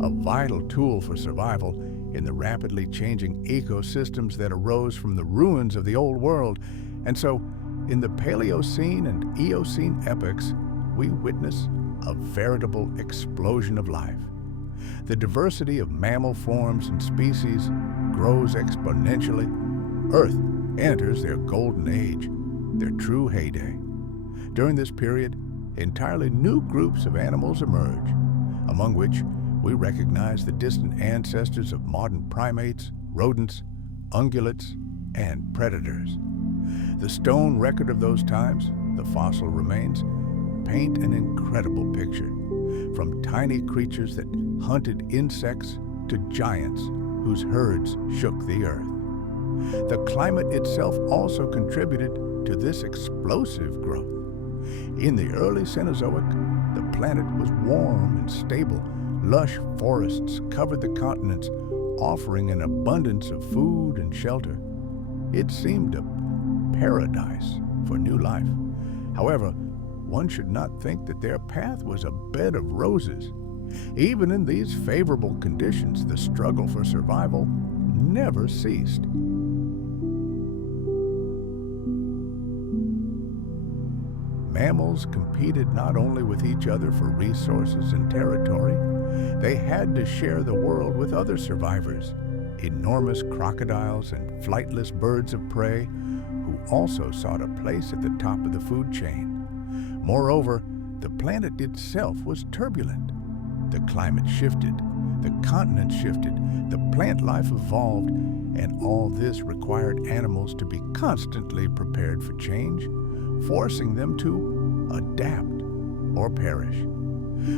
a vital tool for survival in the rapidly changing ecosystems that arose from the ruins of the old world. And so, in the Paleocene and Eocene epochs, we witness a veritable explosion of life. The diversity of mammal forms and species grows exponentially. Earth enters their golden age, their true heyday. During this period, entirely new groups of animals emerge, among which we recognize the distant ancestors of modern primates, rodents, ungulates, and predators. The stone record of those times, the fossil remains, paint an incredible picture, from tiny creatures that hunted insects to giants whose herds shook the earth. The climate itself also contributed to this explosive growth. In the early Cenozoic, the planet was warm and stable. Lush forests covered the continents, offering an abundance of food and shelter. It seemed a paradise for new life. However, one should not think that their path was a bed of roses. Even in these favorable conditions, the struggle for survival never ceased. Mammals competed not only with each other for resources and territory, they had to share the world with other survivors, enormous crocodiles and flightless birds of prey who also sought a place at the top of the food chain. Moreover, the planet itself was turbulent. The climate shifted, the continents shifted, the plant life evolved, and all this required animals to be constantly prepared for change, forcing them to adapt or perish.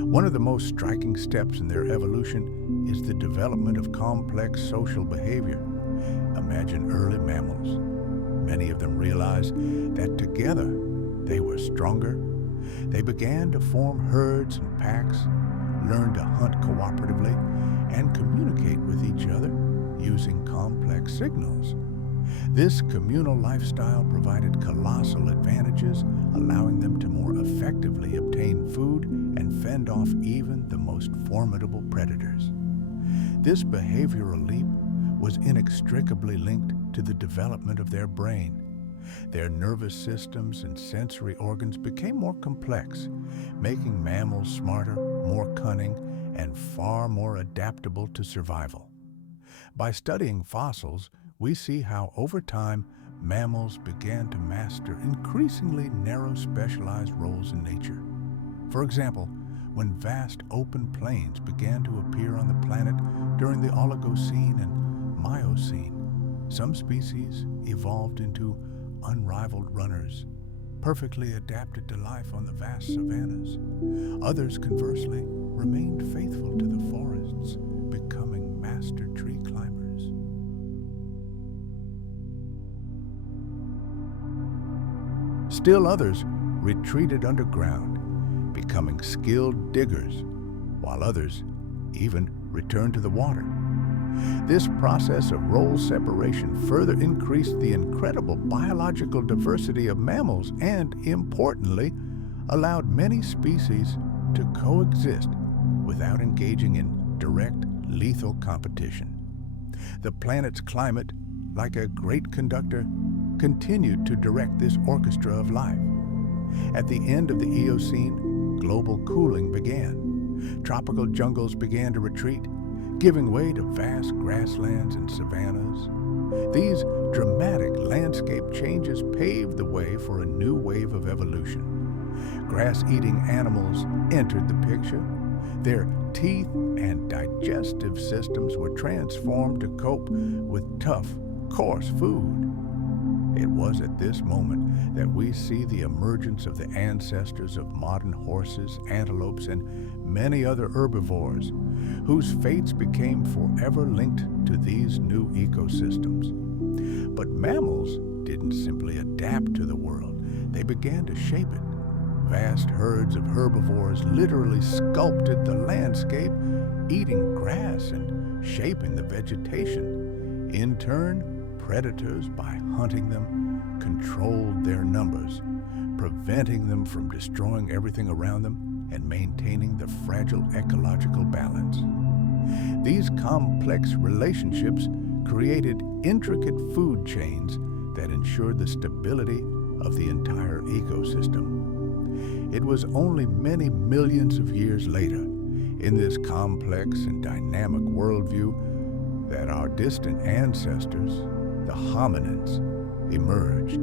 One of the most striking steps in their evolution is the development of complex social behavior. Imagine early mammals. Many of them realized that together they were stronger. They began to form herds and packs, learned to hunt cooperatively and communicate with each other using complex signals. This communal lifestyle provided colossal advantages, allowing them to more effectively obtain food and fend off even the most formidable predators. This behavioral leap was inextricably linked to the development of their brain. Their nervous systems and sensory organs became more complex, making mammals smarter, more cunning, and far more adaptable to survival. By studying fossils, we see how over time mammals began to master increasingly narrow specialized roles in nature. For example, when vast open plains began to appear on the planet during the Oligocene and Miocene, some species evolved into unrivaled runners, perfectly adapted to life on the vast savannas. Others, conversely, remained faithful to the forests, becoming master tree climbers. Still others retreated underground, becoming skilled diggers, while others even returned to the water. This process of role separation further increased the incredible biological diversity of mammals and, importantly, allowed many species to coexist without engaging in direct, lethal competition. The planet's climate, like a great conductor, continued to direct this orchestra of life. At the end of the Eocene, global cooling began. Tropical jungles began to retreat, giving way to vast grasslands and savannas. These dramatic landscape changes paved the way for a new wave of evolution. Grass-eating animals entered the picture. Their teeth and digestive systems were transformed to cope with tough, coarse food. It was at this moment that we see the emergence of the ancestors of modern horses, antelopes, and many other herbivores, whose fates became forever linked to these new ecosystems. But mammals didn't simply adapt to the world, they began to shape it. Vast herds of herbivores literally sculpted the landscape, eating grass and shaping the vegetation. In turn, predators, by hunting them, controlled their numbers, preventing them from destroying everything around them and maintaining the fragile ecological balance. These complex relationships created intricate food chains that ensured the stability of the entire ecosystem. It was only many millions of years later, in this complex and dynamic worldview, that our distant ancestors, the hominins, emerged.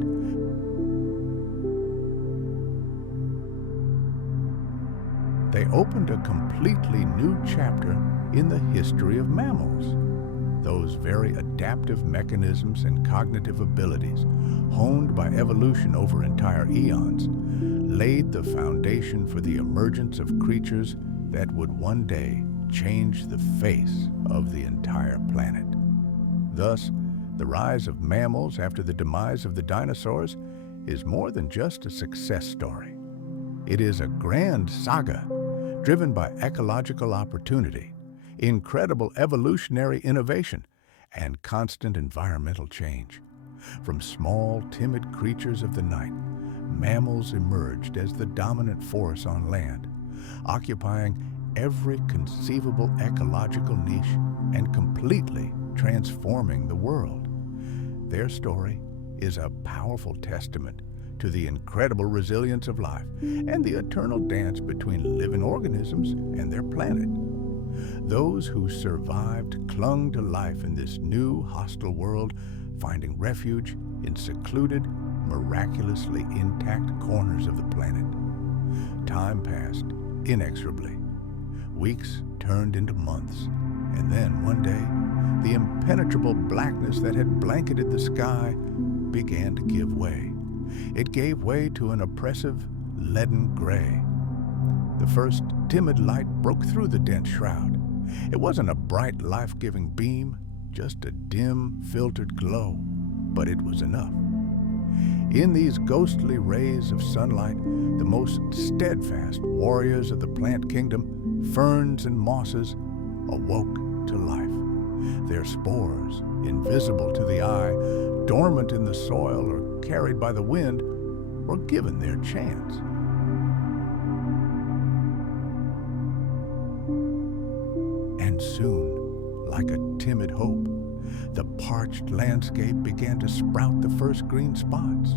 They opened a completely new chapter in the history of mammals. Those very adaptive mechanisms and cognitive abilities, honed by evolution over entire eons, laid the foundation for the emergence of creatures that would one day change the face of the entire planet. Thus, the rise of mammals after the demise of the dinosaurs is more than just a success story. It is a grand saga driven by ecological opportunity, incredible evolutionary innovation, and constant environmental change. From small, timid creatures of the night, mammals emerged as the dominant force on land, occupying every conceivable ecological niche and completely transforming the world. Their story is a powerful testament to the incredible resilience of life and the eternal dance between living organisms and their planet. Those who survived clung to life in this new hostile world, finding refuge in secluded, miraculously intact corners of the planet. Time passed inexorably. Weeks turned into months, and then one day, the impenetrable blackness that had blanketed the sky began to give way. It gave way to an oppressive, leaden gray. The first timid light broke through the dense shroud. It wasn't a bright, life-giving beam, just a dim, filtered glow, but it was enough. In these ghostly rays of sunlight, the most steadfast warriors of the plant kingdom ferns and mosses awoke to life. Their spores, invisible to the eye, dormant in the soil or carried by the wind, were given their chance. And soon, like a timid hope, the parched landscape began to sprout the first green spots.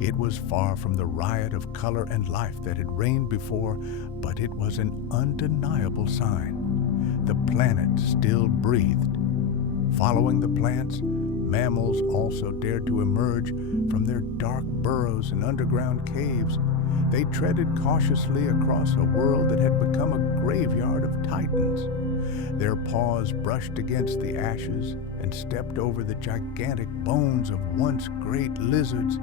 It was far from the riot of color and life that had reigned before, but it was an undeniable sign. The planet still breathed. Following the plants, mammals also dared to emerge from their dark burrows and underground caves. They treaded cautiously across a world that had become a graveyard of titans. Their paws brushed against the ashes and stepped over the gigantic bones of once great lizards.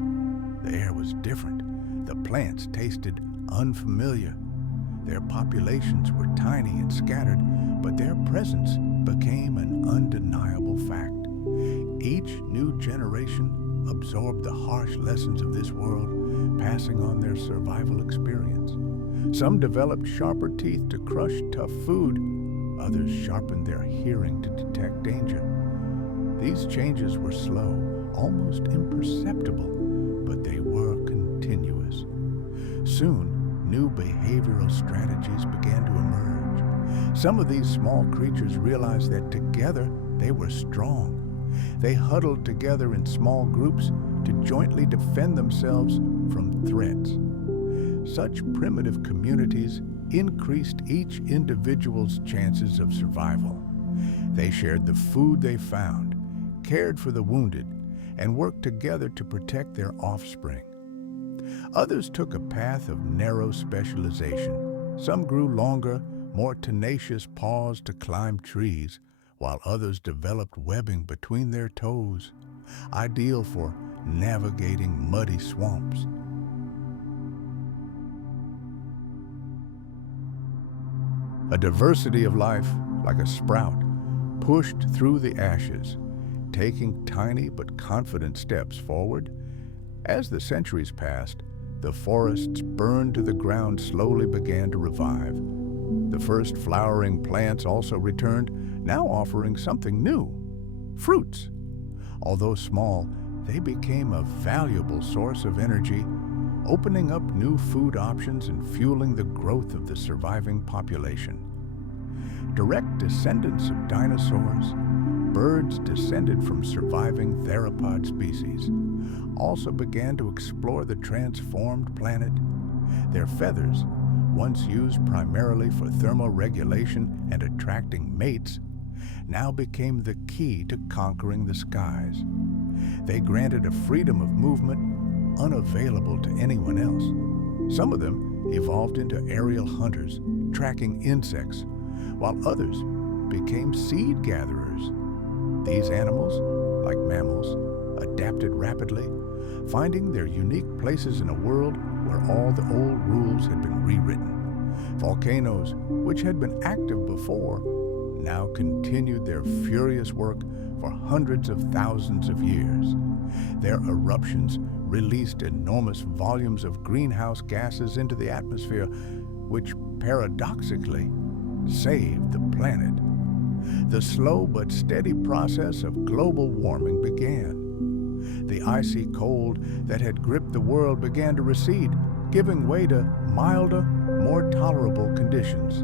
The air was different. The plants tasted unfamiliar. Their populations were tiny and scattered, but their presence became an undeniable fact. Each new generation absorbed the harsh lessons of this world, passing on their survival experience. Some developed sharper teeth to crush tough food. Others sharpened their hearing to detect danger. These changes were slow, almost imperceptible, but they were continuous. Soon, new behavioral strategies began to emerge. Some of these small creatures realized that together they were strong. They huddled together in small groups to jointly defend themselves from threats. Such primitive communities increased each individual's chances of survival. They shared the food they found, cared for the wounded, and worked together to protect their offspring. Others took a path of narrow specialization. Some grew longer, more tenacious paws to climb trees, while others developed webbing between their toes, ideal for navigating muddy swamps. A diversity of life, like a sprout, pushed through the ashes, taking tiny but confident steps forward. As the centuries passed, the forests burned to the ground slowly began to revive. The first flowering plants also returned, now offering something new: fruits. Although small, they became a valuable source of energy, opening up new food options and fueling the growth of the surviving population. Direct descendants of dinosaurs, birds descended from surviving theropod species, also began to explore the transformed planet. Their feathers, once used primarily for thermoregulation and attracting mates, now became the key to conquering the skies. They granted a freedom of movement unavailable to anyone else. Some of them evolved into aerial hunters, tracking insects, while others became seed gatherers. These animals, like mammals, adapted rapidly, finding their unique places in a world where all the old rules had been rewritten. Volcanoes, which had been active before, now continued their furious work for hundreds of thousands of years. Their eruptions released enormous volumes of greenhouse gases into the atmosphere, which paradoxically saved the planet. The slow but steady process of global warming began. The icy cold that had gripped the world began to recede, giving way to milder, more tolerable conditions.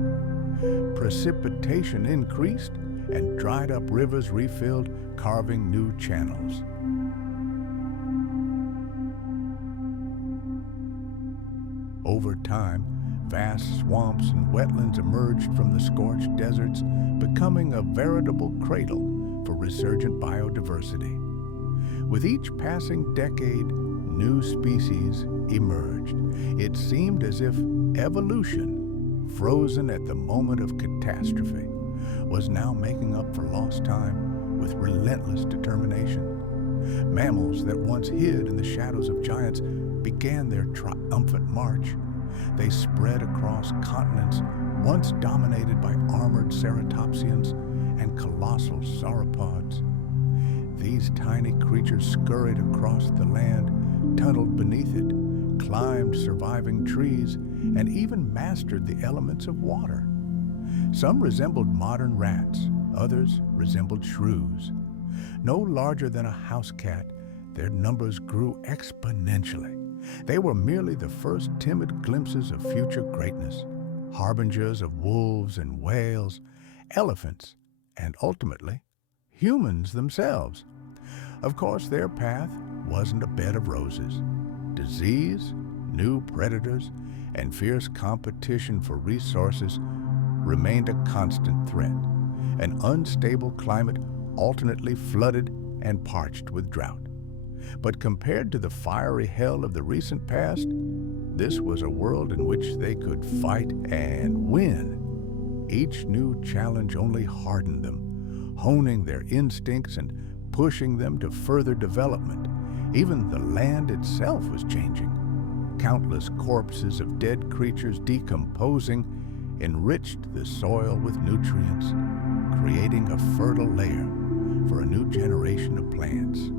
Precipitation increased, and dried-up rivers refilled, carving new channels. Over time, vast swamps and wetlands emerged from the scorched deserts, becoming a veritable cradle for resurgent biodiversity. With each passing decade, new species emerged. It seemed as if evolution, frozen at the moment of catastrophe, was now making up for lost time with relentless determination. Mammals that once hid in the shadows of giants began their triumphant march. They spread across continents once dominated by armored ceratopsians and colossal sauropods. These tiny creatures scurried across the land, tunneled beneath it, climbed surviving trees, and even mastered the elements of water. Some resembled modern rats, others resembled shrews. No larger than a house cat, their numbers grew exponentially. They were merely the first timid glimpses of future greatness, harbingers of wolves and whales, elephants, and ultimately, humans themselves. Of course, their path wasn't a bed of roses. Disease, new predators, and fierce competition for resources remained a constant threat. An unstable climate alternately flooded and parched with drought. But compared to the fiery hell of the recent past, this was a world in which they could fight and win. Each new challenge only hardened them, honing their instincts and pushing them to further development. Even the land itself was changing. Countless corpses of dead creatures decomposing enriched the soil with nutrients, creating a fertile layer for a new generation of plants.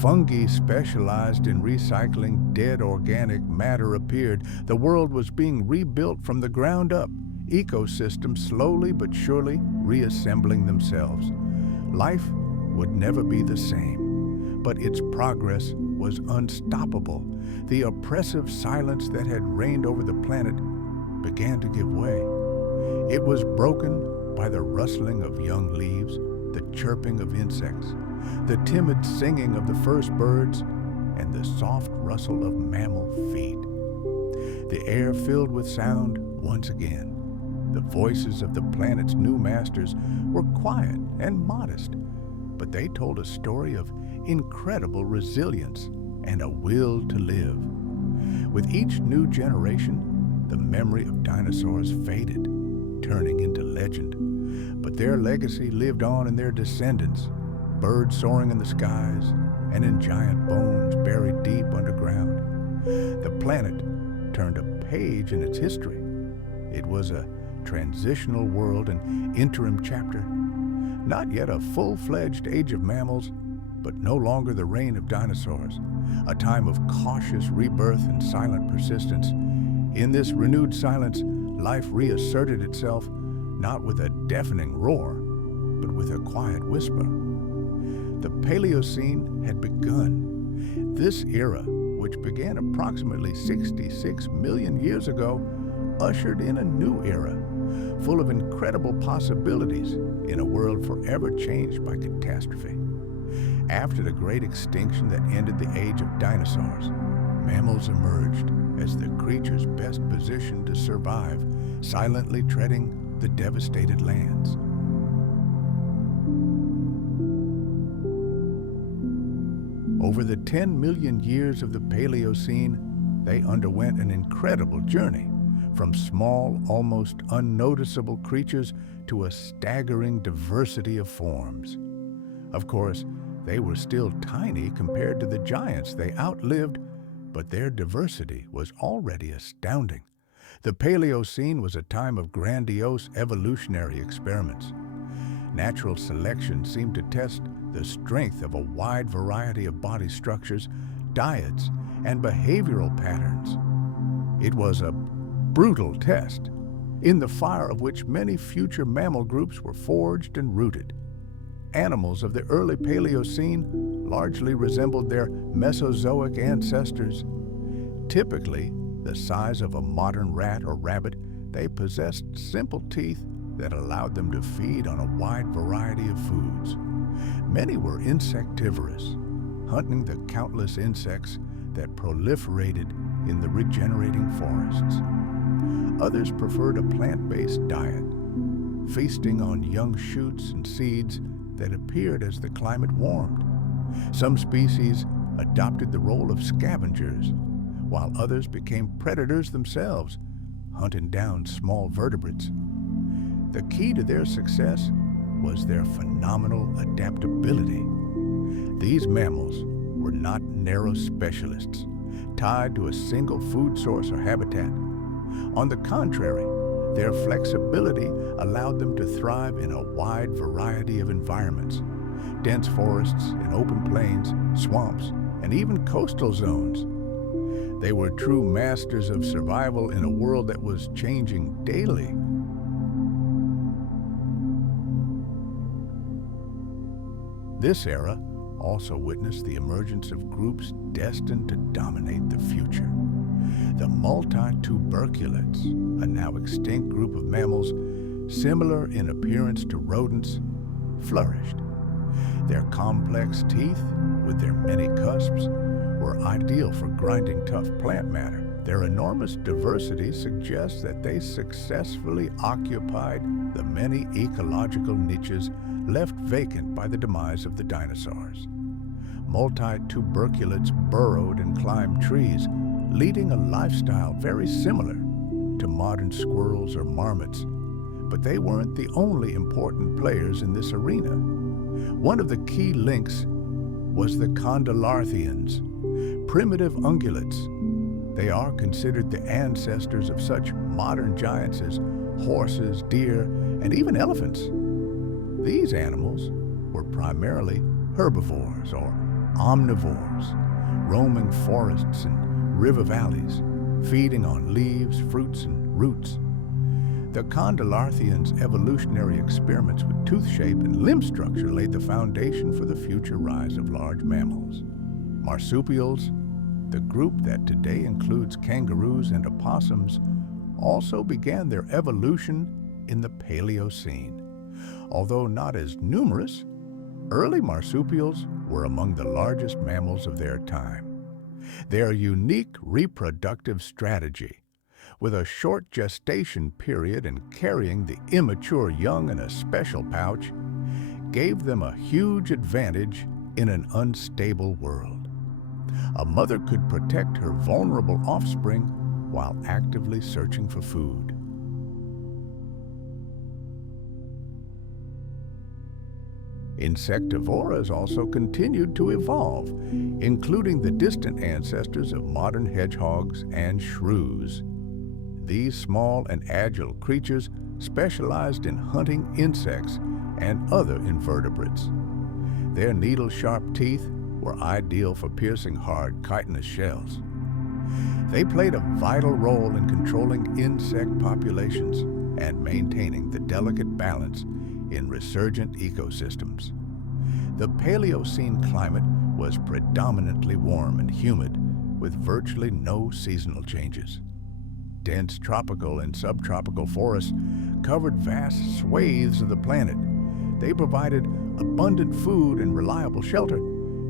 Fungi specialized in recycling dead organic matter appeared. The world was being rebuilt from the ground up, ecosystems slowly but surely reassembling themselves. Life would never be the same, but its progress was unstoppable. The oppressive silence that had reigned over the planet began to give way. It was broken by the rustling of young leaves, the chirping of insects, the timid singing of the first birds, and the soft rustle of mammal feet. The air filled with sound once again. The voices of the planet's new masters were quiet and modest, but they told a story of incredible resilience and a will to live. With each new generation, the memory of dinosaurs faded, turning into legend. But their legacy lived on in their descendants, birds soaring in the skies and in giant bones buried deep underground. The planet turned a page in its history. It was a transitional world, an interim chapter. Not yet a full-fledged age of mammals, but no longer the reign of dinosaurs, a time of cautious rebirth and silent persistence. In this renewed silence, life reasserted itself, not with a deafening roar, but with a quiet whisper. The Paleocene had begun. This era, which began approximately 66 million years ago, ushered in a new era, full of incredible possibilities in a world forever changed by catastrophe. After the Great Extinction that ended the age of dinosaurs, mammals emerged as the creatures best positioned to survive, silently treading the devastated lands. Over the 10 million years of the Paleocene, they underwent an incredible journey, from small, almost unnoticeable creatures to a staggering diversity of forms. Of course, they were still tiny compared to the giants they outlived, but their diversity was already astounding. The Paleocene was a time of grandiose evolutionary experiments. Natural selection seemed to test the strength of a wide variety of body structures, diets, and behavioral patterns. It was a brutal test, in the fire of which many future mammal groups were forged and rooted. Animals of the early Paleocene largely resembled their Mesozoic ancestors. Typically the size of a modern rat or rabbit, they possessed simple teeth that allowed them to feed on a wide variety of foods. Many were insectivorous, hunting the countless insects that proliferated in the regenerating forests. Others preferred a plant-based diet, feasting on young shoots and seeds that appeared as the climate warmed. Some species adopted the role of scavengers, while others became predators themselves, hunting down small vertebrates. The key to their success was their phenomenal adaptability. These mammals were not narrow specialists, tied to a single food source or habitat. On the contrary, their flexibility allowed them to thrive in a wide variety of environments: dense forests and open plains, swamps, and even coastal zones. They were true masters of survival in a world that was changing daily. This era also witnessed the emergence of groups destined to dominate the future. The multituberculates, a now extinct group of mammals similar in appearance to rodents, flourished. Their complex teeth, with their many cusps, were ideal for grinding tough plant matter. Their enormous diversity suggests that they successfully occupied the many ecological niches left vacant by the demise of the dinosaurs. Multituberculates burrowed and climbed trees, leading a lifestyle very similar to modern squirrels or marmots. But they weren't the only important players in this arena. One of the key links was the Condylarthrians, primitive ungulates. They are considered the ancestors of such modern giants as horses, deer, and even elephants. These animals were primarily herbivores or omnivores, roaming forests and river valleys, feeding on leaves, fruits, and roots. The Condylarthrians' evolutionary experiments with tooth shape and limb structure laid the foundation for the future rise of large mammals. Marsupials, the group that today includes kangaroos and opossums, also began their evolution in the Paleocene. Although not as numerous, early marsupials were among the largest mammals of their time. Their unique reproductive strategy, with a short gestation period and carrying the immature young in a special pouch, gave them a huge advantage in an unstable world. A mother could protect her vulnerable offspring while actively searching for food. Insectivoras also continued to evolve, including the distant ancestors of modern hedgehogs and shrews. These small and agile creatures specialized in hunting insects and other invertebrates. Their needle-sharp teeth were ideal for piercing hard chitinous shells. They played a vital role in controlling insect populations and maintaining the delicate balance in resurgent ecosystems. The Paleocene climate was predominantly warm and humid, with virtually no seasonal changes. Dense tropical and subtropical forests covered vast swathes of the planet. They provided abundant food and reliable shelter,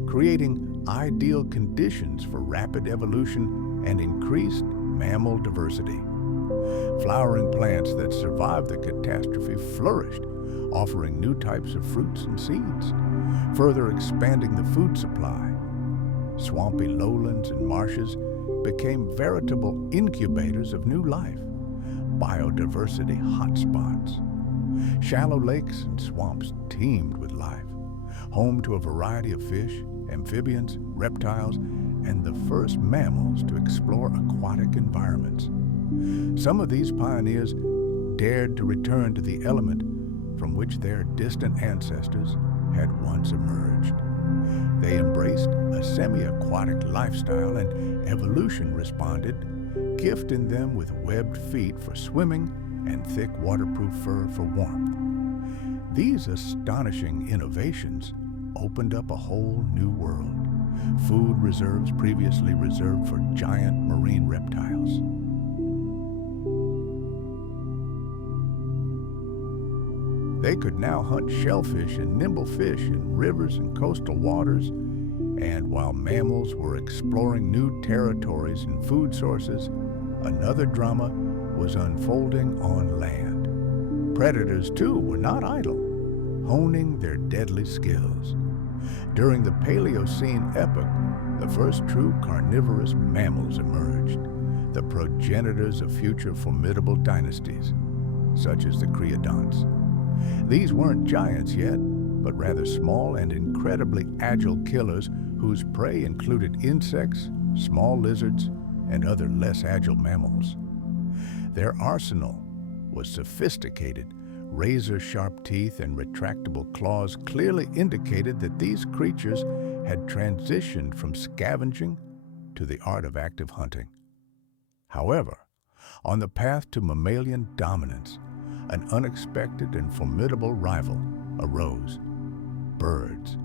creating ideal conditions for rapid evolution and increased mammal diversity. Flowering plants that survived the catastrophe flourished, offering new types of fruits and seeds, further expanding the food supply. Swampy lowlands and marshes became veritable incubators of new life, biodiversity hotspots. Shallow lakes and swamps teemed with life, home to a variety of fish, amphibians, reptiles, and the first mammals to explore aquatic environments. Some of these pioneers dared to return to the element from which their distant ancestors had once emerged. They embraced a semi-aquatic lifestyle, and evolution responded, gifting them with webbed feet for swimming and thick waterproof fur for warmth. These astonishing innovations opened up a whole new world, food reserves previously reserved for giant marine reptiles. They could now hunt shellfish and nimble fish in rivers and coastal waters, and while mammals were exploring new territories and food sources, another drama was unfolding on land. Predators, too, were not idle, honing their deadly skills. During the Paleocene epoch, the first true carnivorous mammals emerged, the progenitors of future formidable dynasties, such as the creodonts. These weren't giants yet, but rather small and incredibly agile killers whose prey included insects, small lizards, and other less agile mammals. Their arsenal was sophisticated. Razor-sharp teeth and retractable claws clearly indicated that these creatures had transitioned from scavenging to the art of active hunting. However, on the path to mammalian dominance, an unexpected and formidable rival arose: birds.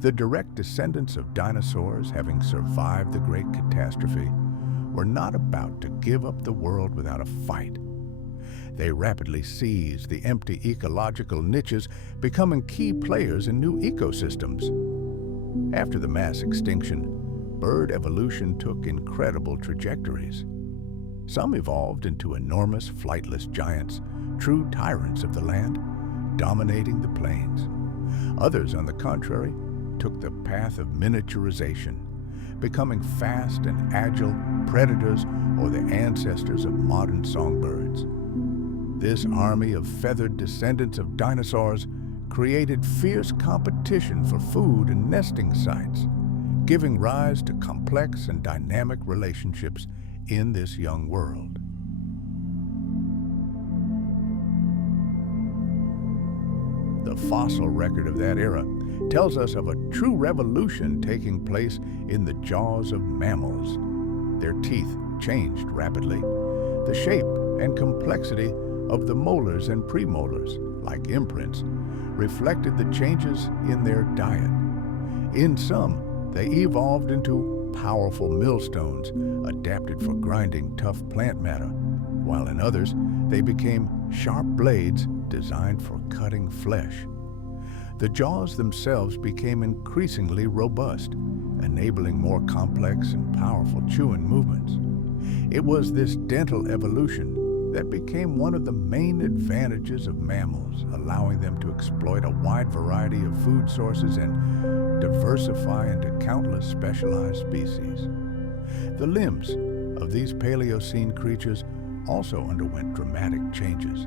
The direct descendants of dinosaurs, having survived the Great Catastrophe, were not about to give up the world without a fight. They rapidly seized the empty ecological niches, becoming key players in new ecosystems. After the mass extinction, bird evolution took incredible trajectories. Some evolved into enormous flightless giants, true tyrants of the land, dominating the plains. Others, on the contrary, took the path of miniaturization, becoming fast and agile predators or the ancestors of modern songbirds. This army of feathered descendants of dinosaurs created fierce competition for food and nesting sites, giving rise to complex and dynamic relationships in this young world. The fossil record of that era tells us of a true revolution taking place in the jaws of mammals. Their teeth changed rapidly. The shape and complexity of the molars and premolars, like imprints, reflected the changes in their diet. In some, they evolved into powerful millstones, adapted for grinding tough plant matter, while in others, they became sharp blades designed for cutting flesh. The jaws themselves became increasingly robust, enabling more complex and powerful chewing movements. It was this dental evolution that became one of the main advantages of mammals, allowing them to exploit a wide variety of food sources and diversify into countless specialized species. The limbs of these Paleocene creatures also underwent dramatic changes.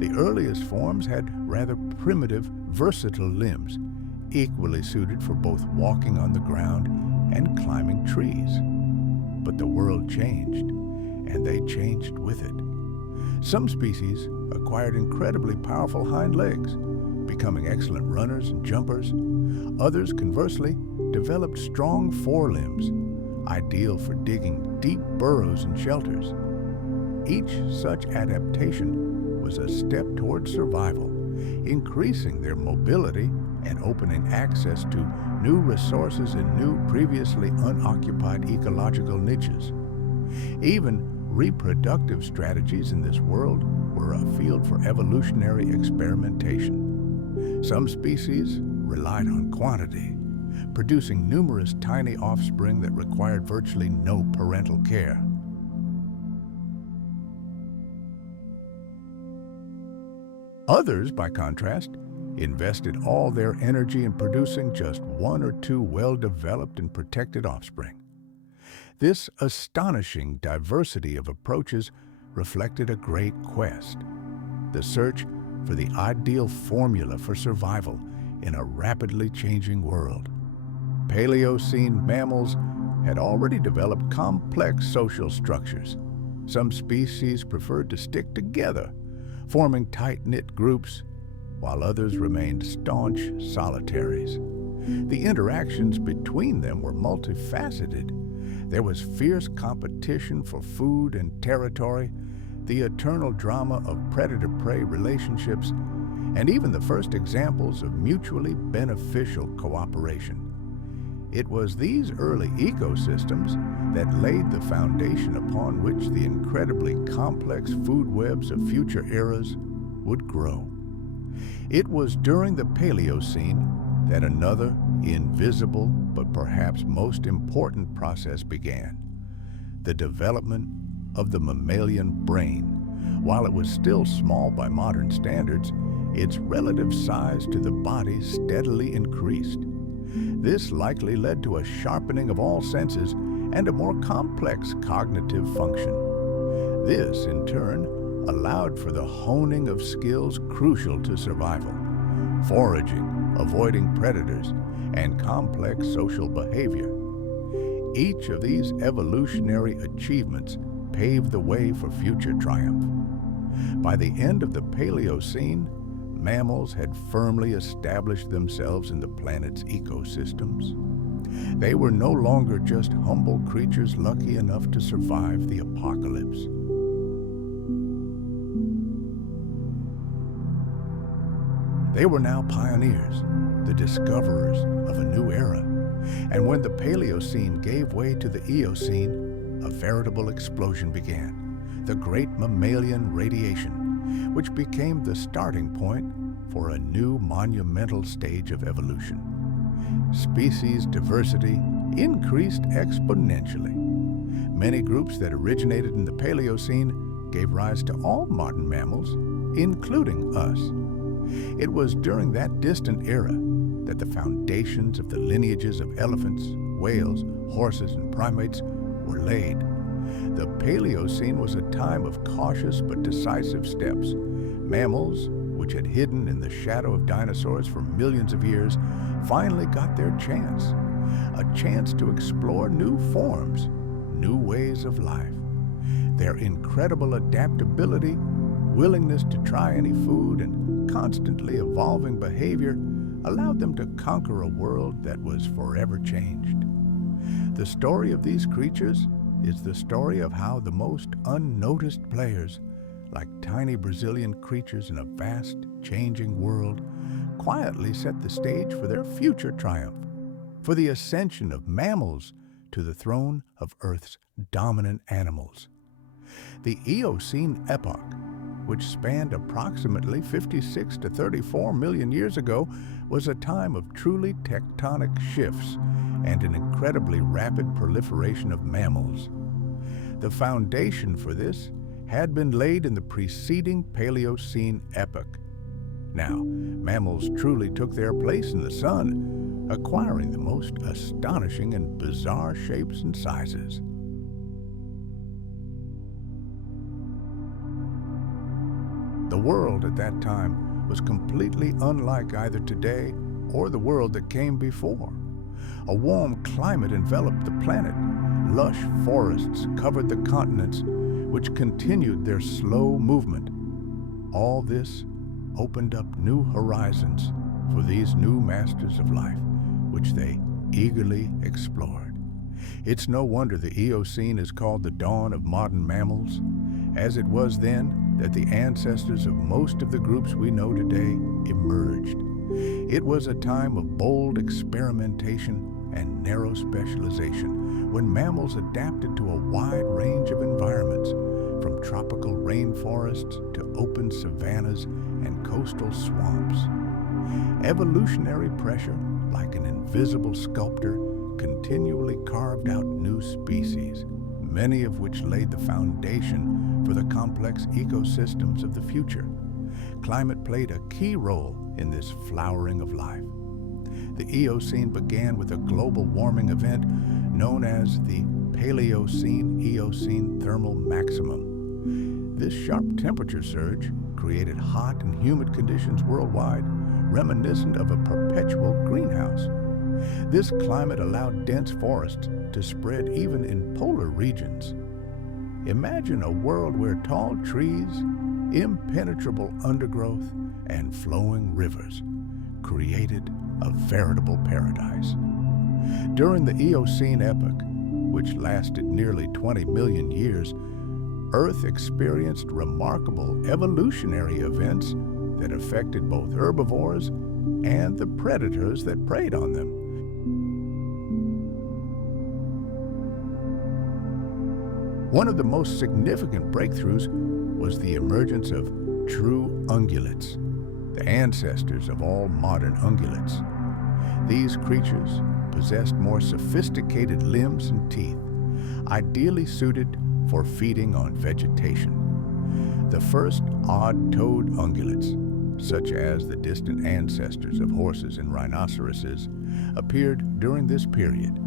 The earliest forms had rather primitive, versatile limbs, equally suited for both walking on the ground and climbing trees. But the world changed, and they changed with it. Some species acquired incredibly powerful hind legs, becoming excellent runners and jumpers. Others, conversely, developed strong forelimbs, ideal for digging deep burrows and shelters. Each such adaptation was a step toward survival, increasing their mobility and opening access to new resources in new, previously unoccupied ecological niches. Even reproductive strategies in this world were a field for evolutionary experimentation. Some species relied on quantity, producing numerous tiny offspring that required virtually no parental care. Others, by contrast, invested all their energy in producing just one or two well-developed and protected offspring. This astonishing diversity of approaches reflected a great quest, the search for the ideal formula for survival in a rapidly changing world. Paleocene mammals had already developed complex social structures. Some species preferred to stick together, forming tight-knit groups, while others remained staunch solitaries. The interactions between them were multifaceted. There was fierce competition for food and territory, the eternal drama of predator-prey relationships, and even the first examples of mutually beneficial cooperation. It was these early ecosystems that laid the foundation upon which the incredibly complex food webs of future eras would grow. It was during the Paleocene that another invisible but perhaps most important process began: the development of the mammalian brain. While it was still small by modern standards, its relative size to the body steadily increased. This likely led to a sharpening of all senses and a more complex cognitive function. This, in turn, allowed for the honing of skills crucial to survival: foraging, avoiding predators, and complex social behavior. Each of these evolutionary achievements paved the way for future triumph. By the end of the Paleocene, mammals had firmly established themselves in the planet's ecosystems. They were no longer just humble creatures lucky enough to survive the apocalypse. They were now pioneers, the discoverers of a new era. And when the Paleocene gave way to the Eocene, a veritable explosion began, the Great Mammalian Radiation, which became the starting point for a new monumental stage of evolution. Species diversity increased exponentially. Many groups that originated in the Paleocene gave rise to all modern mammals, including us. It was during that distant era that the foundations of the lineages of elephants, whales, horses, and primates were laid. The Paleocene was a time of cautious but decisive steps. Mammals, which had hidden in the shadow of dinosaurs for millions of years, finally got their chance. A chance to explore new forms, new ways of life. Their incredible adaptability, willingness to try any food, and constantly evolving behavior allowed them to conquer a world that was forever changed. The story of these creatures is the story of how the most unnoticed players, like tiny Brazilian creatures in a vast, changing world, quietly set the stage for their future triumph, for the ascension of mammals to the throne of Earth's dominant animals. The Eocene epoch, which spanned approximately 56 to 34 million years ago, was a time of truly tectonic shifts and an incredibly rapid proliferation of mammals. The foundation for this had been laid in the preceding Paleocene epoch. Now, mammals truly took their place in the sun, acquiring the most astonishing and bizarre shapes and sizes. The world at that time was completely unlike either today or the world that came before. A warm climate enveloped the planet. Lush forests covered the continents, which continued their slow movement. All this opened up new horizons for these new masters of life, which they eagerly explored. It's no wonder the Eocene is called the dawn of modern mammals, as it was then that the ancestors of most of the groups we know today emerged. It was a time of bold experimentation and narrow specialization, when mammals adapted to a wide range of environments, from tropical rainforests to open savannas and coastal swamps. Evolutionary pressure, like an invisible sculptor, continually carved out new species, many of which laid the foundation for the complex ecosystems of the future. Climate played a key role in this flowering of life. The Eocene began with a global warming event known as the Paleocene-Eocene thermal maximum. This sharp temperature surge created hot and humid conditions worldwide, reminiscent of a perpetual greenhouse. This climate allowed dense forests to spread even in polar regions. Imagine a world where tall trees, impenetrable undergrowth, and flowing rivers created a veritable paradise. During the Eocene epoch, which lasted nearly 20 million years, Earth experienced remarkable evolutionary events that affected both herbivores and the predators that preyed on them. One of the most significant breakthroughs was the emergence of true ungulates, the ancestors of all modern ungulates. These creatures possessed more sophisticated limbs and teeth, ideally suited for feeding on vegetation. The first odd-toed ungulates, such as the distant ancestors of horses and rhinoceroses, appeared during this period.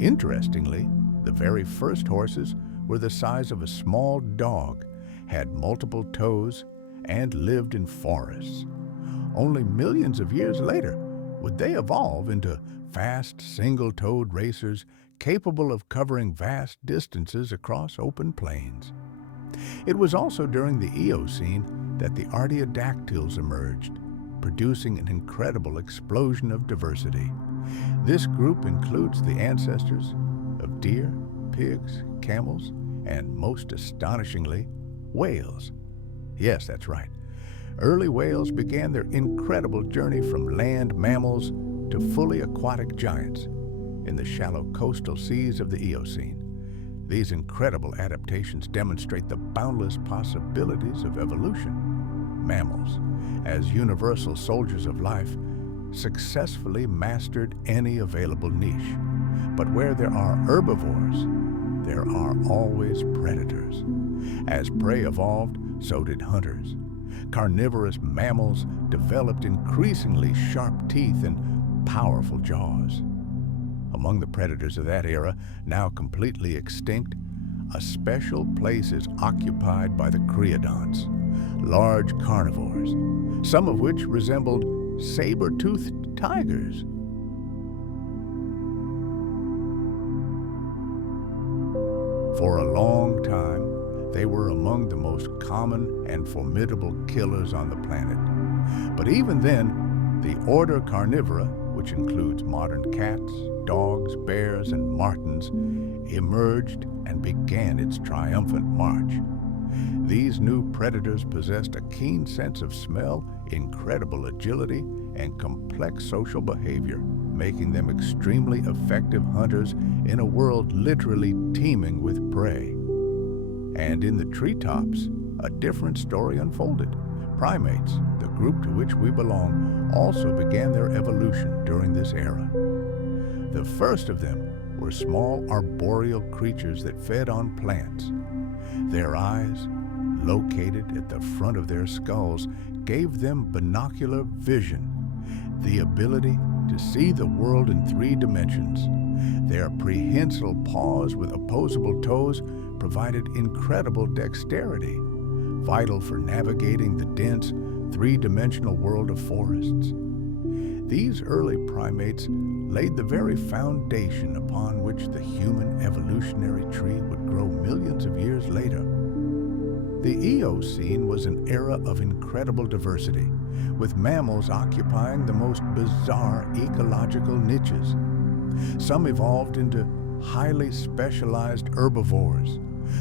Interestingly, the very first horses were the size of a small dog, had multiple toes, and lived in forests. Only millions of years later would they evolve into fast, single-toed racers capable of covering vast distances across open plains. It was also during the Eocene that the artiodactyls emerged, producing an incredible explosion of diversity. This group includes the ancestors of deer, pigs, camels, and most astonishingly, whales. Yes, that's right. Early whales began their incredible journey from land mammals to fully aquatic giants in the shallow coastal seas of the Eocene. These incredible adaptations demonstrate the boundless possibilities of evolution. Mammals, as universal soldiers of life, successfully mastered any available niche. But where there are herbivores, there are always predators. As prey evolved, so did hunters. Carnivorous mammals developed increasingly sharp teeth and powerful jaws. Among the predators of that era, now completely extinct, a special place is occupied by the creodonts, large carnivores, some of which resembled saber-toothed tigers. For a long time, they were among the most common and formidable killers on the planet. But even then, the order Carnivora, which includes modern cats, dogs, bears, and martens, emerged and began its triumphant march. These new predators possessed a keen sense of smell, incredible agility, and complex social behavior, making them extremely effective hunters in a world literally teeming with prey. And in the treetops, a different story unfolded. Primates, the group to which we belong, also began their evolution during this era. The first of them were small arboreal creatures that fed on plants. Their eyes, located at the front of their skulls, gave them binocular vision, the ability to see the world in 3 dimensions. Their prehensile paws with opposable toes provided incredible dexterity, vital for navigating the dense, 3-dimensional world of forests. These early primates laid the very foundation upon which the human evolutionary tree would grow millions of years later. The Eocene was an era of incredible diversity, with mammals occupying the most bizarre ecological niches. Some evolved into highly specialized herbivores,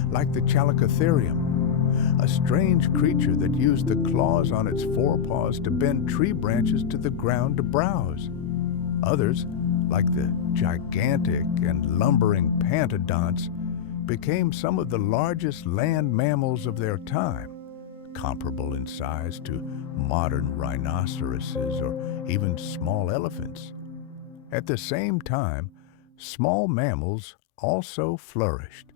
like the Chalicotherium, a strange creature that used the claws on its forepaws to bend tree branches to the ground to browse. Others, like the gigantic and lumbering pantodonts, became some of the largest land mammals of their time, comparable in size to modern rhinoceroses or even small elephants. At the same time, small mammals also flourished.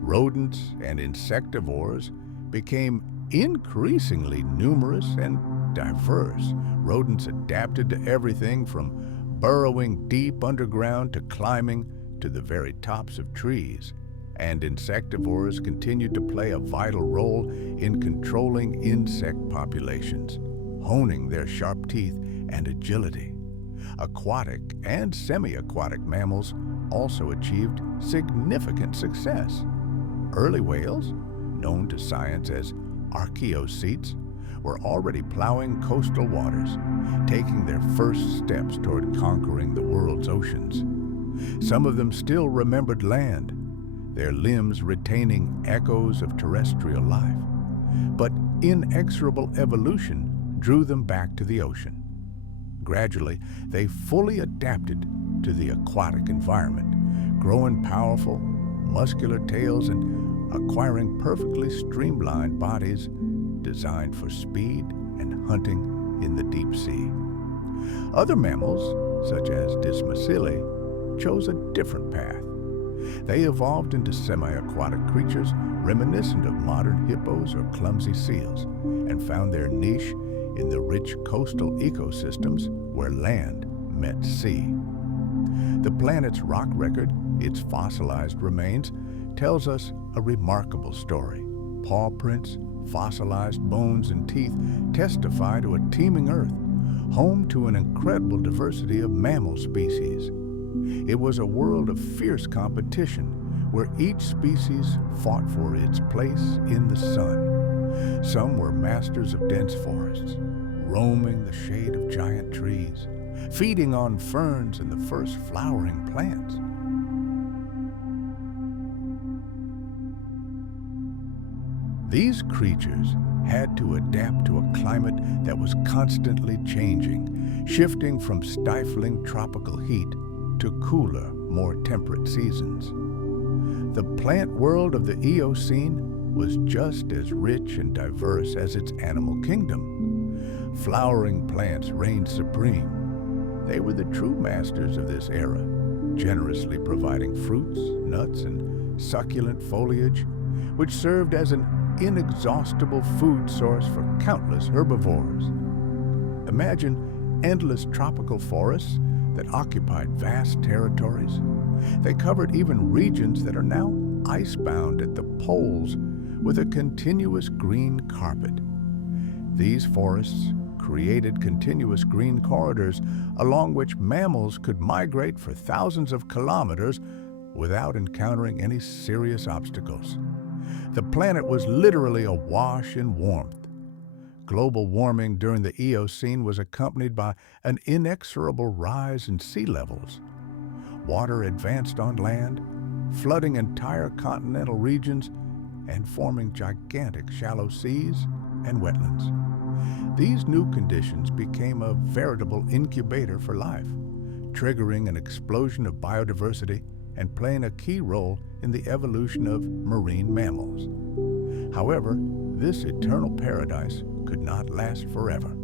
Rodents and insectivores became increasingly numerous and diverse. Rodents adapted to everything from burrowing deep underground to climbing to the very tops of trees. And insectivores continued to play a vital role in controlling insect populations, honing their sharp teeth and agility. Aquatic and semi-aquatic mammals also achieved significant success. Early whales, known to science as archaeocetes, were already plowing coastal waters, taking their first steps toward conquering the world's oceans. Some of them still remembered land, their limbs retaining echoes of terrestrial life. But inexorable evolution drew them back to the ocean. Gradually, they fully adapted to the aquatic environment, growing powerful, muscular tails and acquiring perfectly streamlined bodies designed for speed and hunting in the deep sea. Other mammals, such as Dismacili, chose a different path. They evolved into semi-aquatic creatures reminiscent of modern hippos or clumsy seals, and found their niche in the rich coastal ecosystems where land met sea. The planet's rock record, its fossilized remains, tells us a remarkable story. Paw prints, fossilized bones, and teeth testify to a teeming Earth, home to an incredible diversity of mammal species. It was a world of fierce competition where each species fought for its place in the sun. Some were masters of dense forests, roaming the shade of giant trees, feeding on ferns and the first flowering plants. These creatures had to adapt to a climate that was constantly changing, shifting from stifling tropical heat to cooler, more temperate seasons. The plant world of the Eocene was just as rich and diverse as its animal kingdom. Flowering plants reigned supreme. They were the true masters of this era, generously providing fruits, nuts, and succulent foliage, which served as an inexhaustible food source for countless herbivores. Imagine endless tropical forests that occupied vast territories. They covered even regions that are now icebound at the poles with a continuous green carpet. These forests created continuous green corridors along which mammals could migrate for thousands of kilometers without encountering any serious obstacles. The planet was literally awash in warmth. Global warming during the Eocene was accompanied by an inexorable rise in sea levels. Water advanced on land, flooding entire continental regions and forming gigantic shallow seas and wetlands. These new conditions became a veritable incubator for life, triggering an explosion of biodiversity and playing a key role in the evolution of marine mammals. However, this eternal paradise could not last forever.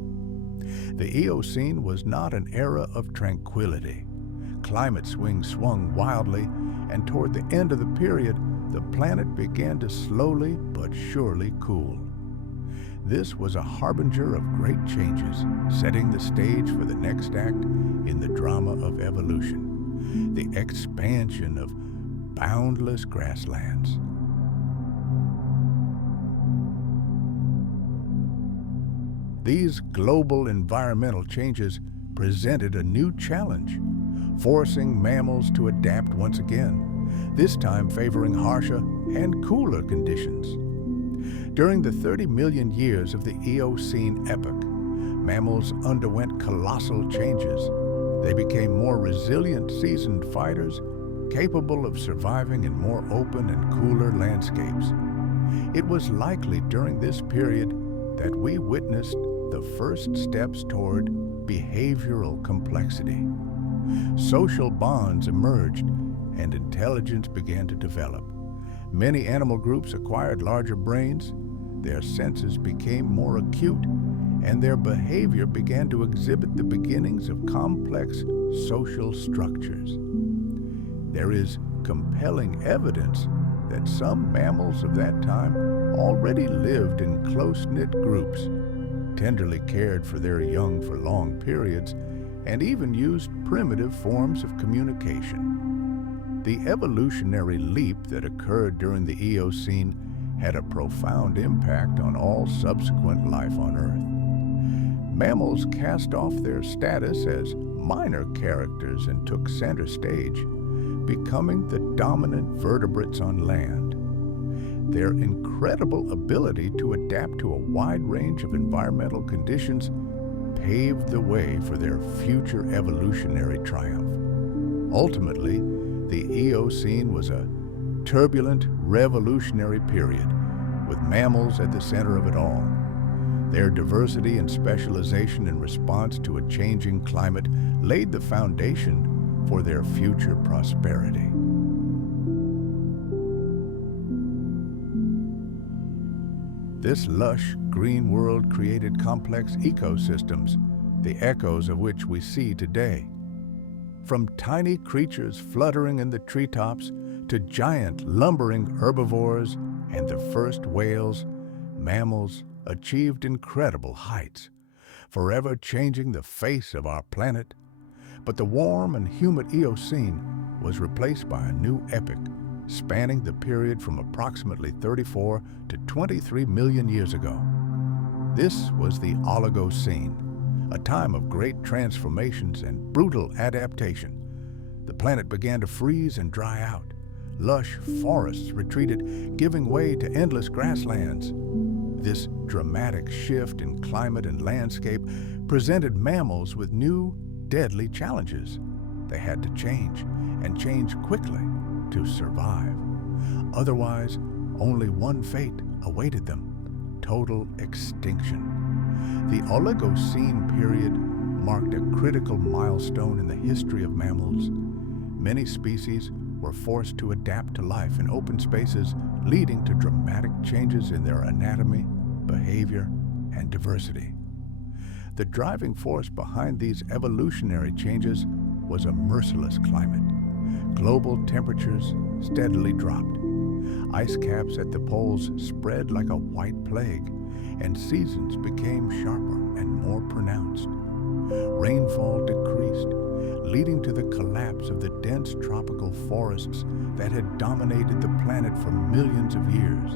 The Eocene was not an era of tranquility. Climate swings swung wildly, and toward the end of the period, the planet began to slowly but surely cool. This was a harbinger of great changes, setting the stage for the next act in the drama of evolution, the expansion of boundless grasslands. These global environmental changes presented a new challenge, forcing mammals to adapt once again, this time favoring harsher and cooler conditions. During the 30 million years of the Eocene epoch, mammals underwent colossal changes. They became more resilient, seasoned fighters, capable of surviving in more open and cooler landscapes. It was likely during this period that we witnessed the first steps toward behavioral complexity. Social bonds emerged and intelligence began to develop. Many animal groups acquired larger brains, their senses became more acute, and their behavior began to exhibit the beginnings of complex social structures. There is compelling evidence that some mammals of that time already lived in close-knit groups, tenderly cared for their young for long periods, and even used primitive forms of communication. The evolutionary leap that occurred during the Eocene had a profound impact on all subsequent life on Earth. Mammals cast off their status as minor characters and took center stage, becoming the dominant vertebrates on land. Their incredible ability to adapt to a wide range of environmental conditions paved the way for their future evolutionary triumph. Ultimately, the Eocene was a turbulent, revolutionary period, with mammals at the center of it all. Their diversity and specialization in response to a changing climate laid the foundation for their future prosperity. This lush, green world created complex ecosystems, the echoes of which we see today. From tiny creatures fluttering in the treetops to giant, lumbering herbivores and the first whales, mammals achieved incredible heights, forever changing the face of our planet. But the warm and humid Eocene was replaced by a new epoch, spanning the period from approximately 34 to 23 million years ago. This was the Oligocene, a time of great transformations and brutal adaptation. The planet began to freeze and dry out. Lush forests retreated, giving way to endless grasslands. This dramatic shift in climate and landscape presented mammals with new, deadly challenges. They had to change, and change quickly, to survive. Otherwise, only one fate awaited them: total extinction. The Oligocene period marked a critical milestone in the history of mammals. Many species were forced to adapt to life in open spaces, leading to dramatic changes in their anatomy, behavior, and diversity. The driving force behind these evolutionary changes was a merciless climate. Global temperatures steadily dropped. Ice caps at the poles spread like a white plague, and seasons became sharper and more pronounced. Rainfall decreased, leading to the collapse of the dense tropical forests that had dominated the planet for millions of years.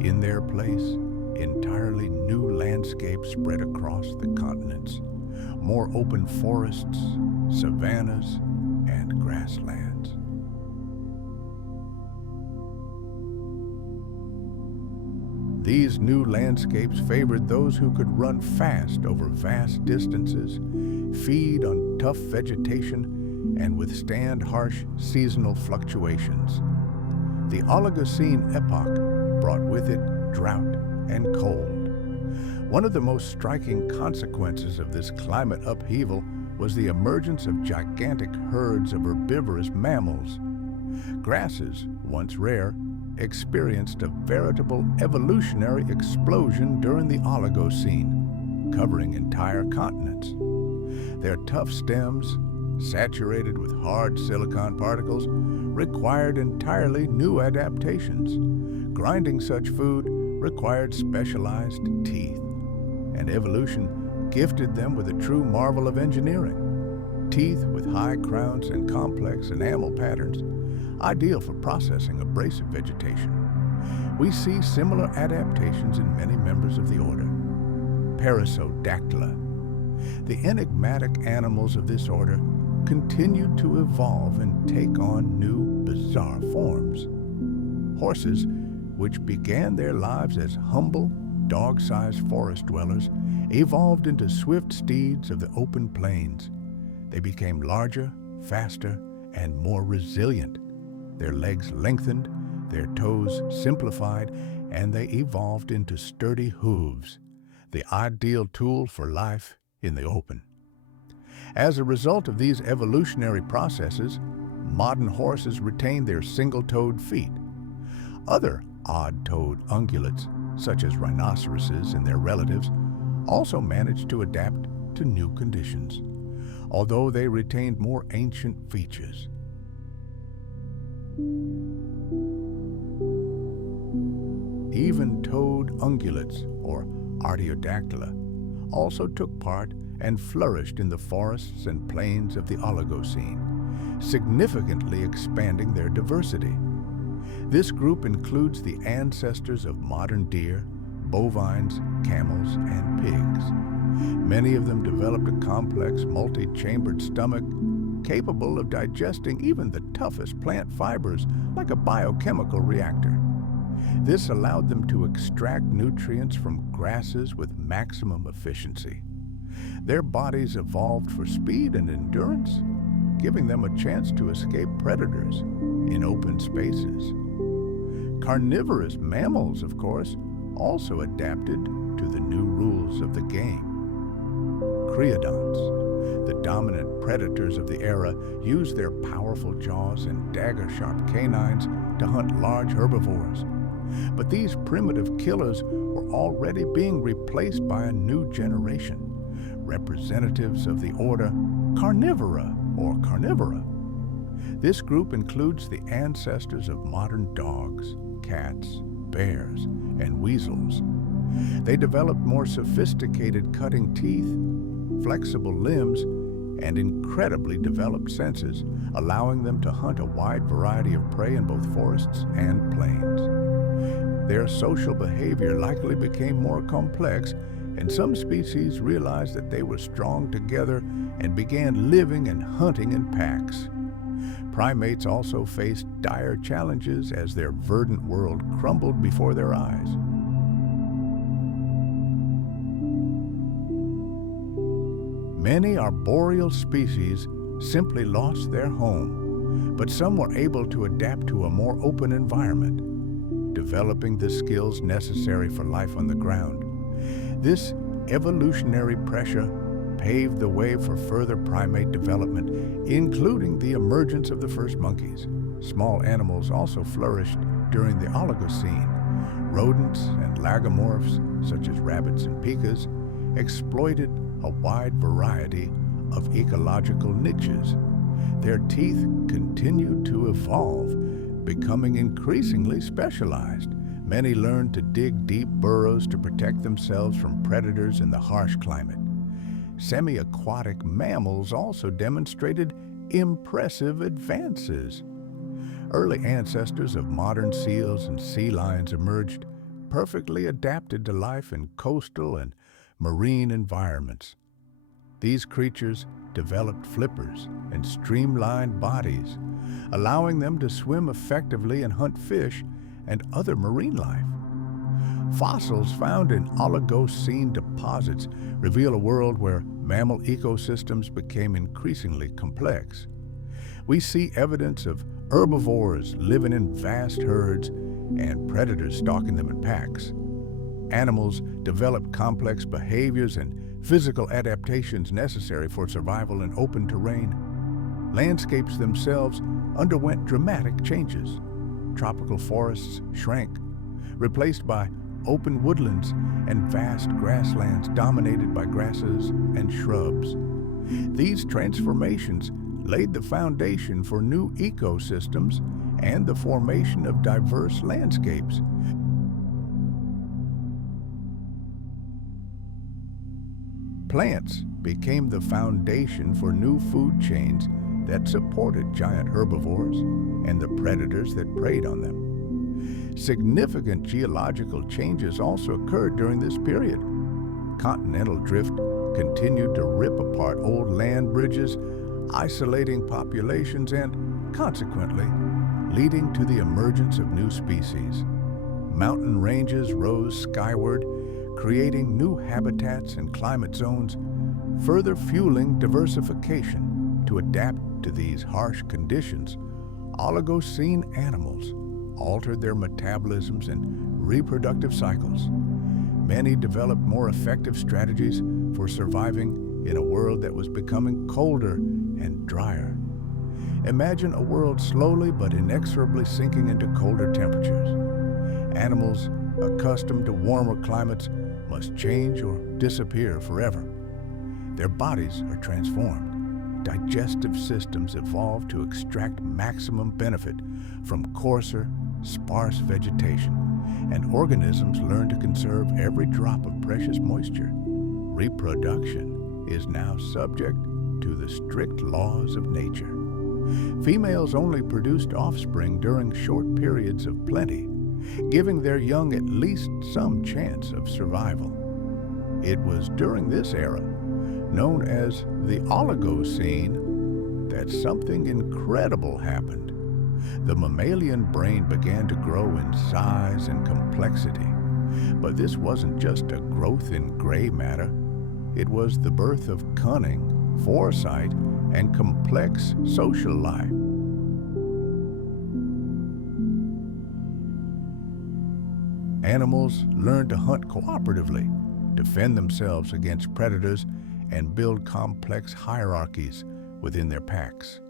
In their place, entirely new landscapes spread across the continents. More open forests, savannas, and grasslands. These new landscapes favored those who could run fast over vast distances, feed on tough vegetation, and withstand harsh seasonal fluctuations. The Oligocene epoch brought with it drought and cold. One of the most striking consequences of this climate upheaval was the emergence of gigantic herds of herbivorous mammals. Grasses, once rare, experienced a veritable evolutionary explosion during the Oligocene, covering entire continents. Their tough stems, saturated with hard silicon particles, required entirely new adaptations. Grinding such food required specialized teeth, and evolution gifted them with a true marvel of engineering. Teeth with high crowns and complex enamel patterns, ideal for processing abrasive vegetation. We see similar adaptations in many members of the order. Prehistoric. The enigmatic animals of this order continued to evolve and take on new, bizarre forms. Horses, which began their lives as humble, dog-sized forest dwellers, evolved into swift steeds of the open plains. They became larger, faster, and more resilient. Their legs lengthened, their toes simplified, and they evolved into sturdy hooves, the ideal tool for life in the open. As a result of these evolutionary processes, modern horses retain their single-toed feet. Other odd-toed ungulates, such as rhinoceroses and their relatives, also managed to adapt to new conditions, although they retained more ancient features. Even-toed ungulates, or Artiodactyla, also took part and flourished in the forests and plains of the Oligocene, significantly expanding their diversity. This group includes the ancestors of modern deer, bovines, camels, and pigs. Many of them developed a complex, multi-chambered stomach capable of digesting even the toughest plant fibers like a biochemical reactor. This allowed them to extract nutrients from grasses with maximum efficiency. Their bodies evolved for speed and endurance, giving them a chance to escape predators in open spaces. Carnivorous mammals, of course, also adapted to the new rules of the game. Creodonts, the dominant predators of the era, used their powerful jaws and dagger-sharp canines to hunt large herbivores. But these primitive killers were already being replaced by a new generation, representatives of the order Carnivora or Carnivora. This group includes the ancestors of modern dogs, cats, bears, and weasels. They developed more sophisticated cutting teeth, flexible limbs, and incredibly developed senses, allowing them to hunt a wide variety of prey in both forests and plains. Their social behavior likely became more complex, and some species realized that they were strong together and began living and hunting in packs. Primates also faced dire challenges as their verdant world crumbled before their eyes. Many arboreal species simply lost their home, but some were able to adapt to a more open environment, developing the skills necessary for life on the ground. This evolutionary pressure paved the way for further primate development, including the emergence of the first monkeys. Small animals also flourished during the Oligocene. Rodents and lagomorphs, such as rabbits and pikas, exploited a wide variety of ecological niches. Their teeth continued to evolve, becoming increasingly specialized. Many learned to dig deep burrows to protect themselves from predators in the harsh climate. Semi-aquatic mammals also demonstrated impressive advances. Early ancestors of modern seals and sea lions emerged, perfectly adapted to life in coastal and marine environments. These creatures developed flippers and streamlined bodies, allowing them to swim effectively and hunt fish and other marine life. Fossils found in Oligocene deposits reveal a world where mammal ecosystems became increasingly complex. We see evidence of herbivores living in vast herds and predators stalking them in packs. Animals developed complex behaviors and physical adaptations necessary for survival in open terrain. Landscapes themselves underwent dramatic changes. Tropical forests shrank, replaced by open woodlands and vast grasslands dominated by grasses and shrubs. These transformations laid the foundation for new ecosystems and the formation of diverse landscapes. Plants became the foundation for new food chains that supported giant herbivores and the predators that preyed on them. Significant geological changes also occurred during this period. Continental drift continued to rip apart old land bridges, isolating populations and, consequently, leading to the emergence of new species. Mountain ranges rose skyward, creating new habitats and climate zones, further fueling diversification to adapt to these harsh conditions. Oligocene animals altered their metabolisms and reproductive cycles. Many developed more effective strategies for surviving in a world that was becoming colder and drier. Imagine a world slowly but inexorably sinking into colder temperatures. Animals accustomed to warmer climates must change or disappear forever. Their bodies are transformed. Digestive systems evolve to extract maximum benefit from coarser, sparse vegetation, and organisms learn to conserve every drop of precious moisture. Reproduction is now subject to the strict laws of nature. Females only produced offspring during short periods of plenty, giving their young at least some chance of survival. It was during this era, known as the Oligocene, that something incredible happened. The mammalian brain began to grow in size and complexity. But this wasn't just a growth in gray matter. It was the birth of cunning, foresight, and complex social life. Animals learned to hunt cooperatively, defend themselves against predators, and build complex hierarchies within their packs.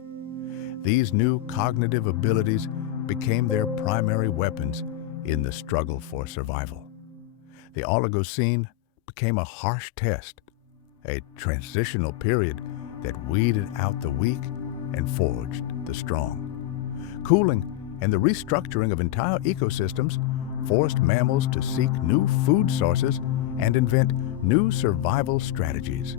These new cognitive abilities became their primary weapons in the struggle for survival. The Oligocene became a harsh test, a transitional period that weeded out the weak and forged the strong. Cooling and the restructuring of entire ecosystems forced mammals to seek new food sources and invent new survival strategies.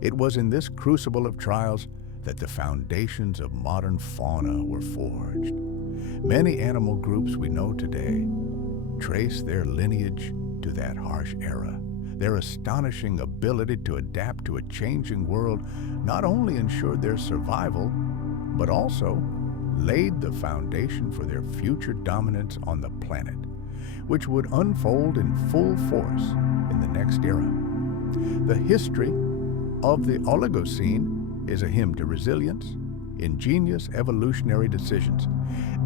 It was in this crucible of trials that the foundations of modern fauna were forged. Many animal groups we know today trace their lineage to that harsh era. Their astonishing ability to adapt to a changing world not only ensured their survival, but also laid the foundation for their future dominance on the planet, which would unfold in full force in the next era. The history of the Oligocene is a hymn to resilience, ingenious evolutionary decisions,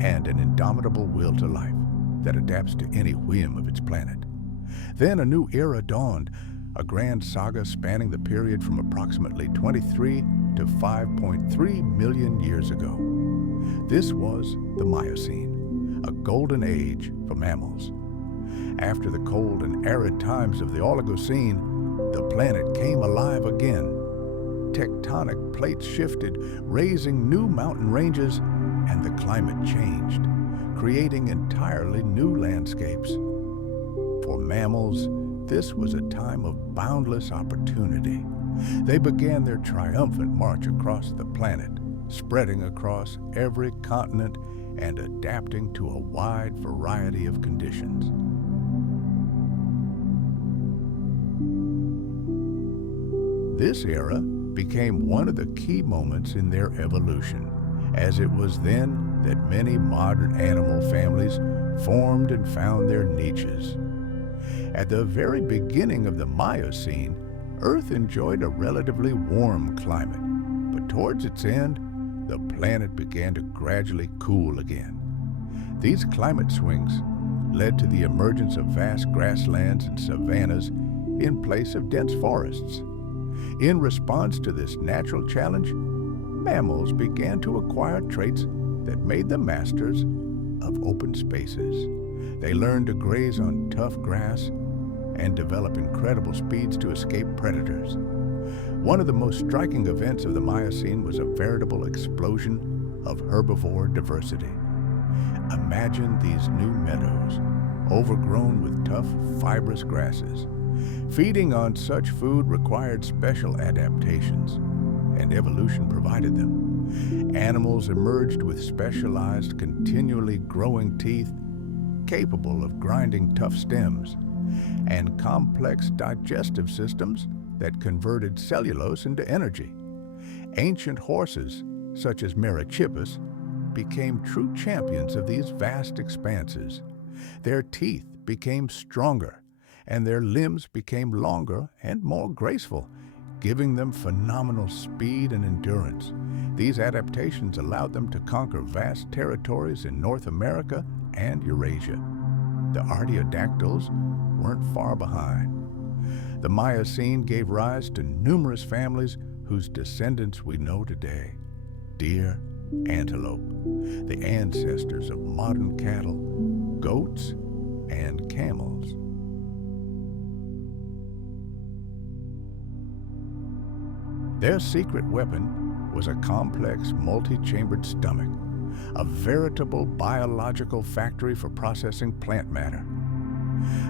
and an indomitable will to life that adapts to any whim of its planet. Then a new era dawned, a grand saga spanning the period from approximately 23 to 5.3 million years ago. This was the Miocene, a golden age for mammals. After the cold and arid times of the Oligocene, the planet came alive again. Tectonic plates shifted, raising new mountain ranges, and the climate changed, creating entirely new landscapes. For mammals, this was a time of boundless opportunity. They began their triumphant march across the planet, spreading across every continent and adapting to a wide variety of conditions. This era became one of the key moments in their evolution, as it was then that many modern animal families formed and found their niches. At the very beginning of the Miocene, Earth enjoyed a relatively warm climate, but towards its end, the planet began to gradually cool again. These climate swings led to the emergence of vast grasslands and savannas in place of dense forests. In response to this natural challenge, mammals began to acquire traits that made them masters of open spaces. They learned to graze on tough grass and develop incredible speeds to escape predators. One of the most striking events of the Miocene was a veritable explosion of herbivore diversity. Imagine these new meadows, overgrown with tough, fibrous grasses. Feeding on such food required special adaptations, and evolution provided them. Animals emerged with specialized, continually growing teeth, capable of grinding tough stems, and complex digestive systems that converted cellulose into energy. Ancient horses, such as Merochippus, became true champions of these vast expanses. Their teeth became stronger, and their limbs became longer and more graceful, giving them phenomenal speed and endurance. These adaptations allowed them to conquer vast territories in North America and Eurasia. The artiodactyls weren't far behind. The Miocene gave rise to numerous families whose descendants we know today: deer, antelope, the ancestors of modern cattle, goats, and camels. Their secret weapon was a complex, multi-chambered stomach, a veritable biological factory for processing plant matter.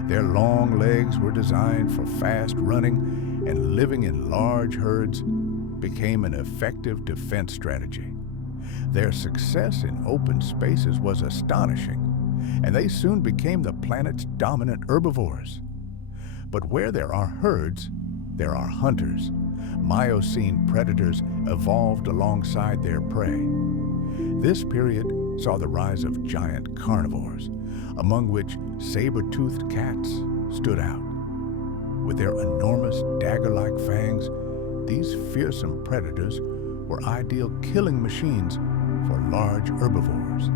Their long legs were designed for fast running, and living in large herds became an effective defense strategy. Their success in open spaces was astonishing, and they soon became the planet's dominant herbivores. But where there are herds, there are hunters. Miocene predators evolved alongside their prey. This period saw the rise of giant carnivores, among which saber-toothed cats stood out. With their enormous dagger-like fangs, these fearsome predators were ideal killing machines for large herbivores.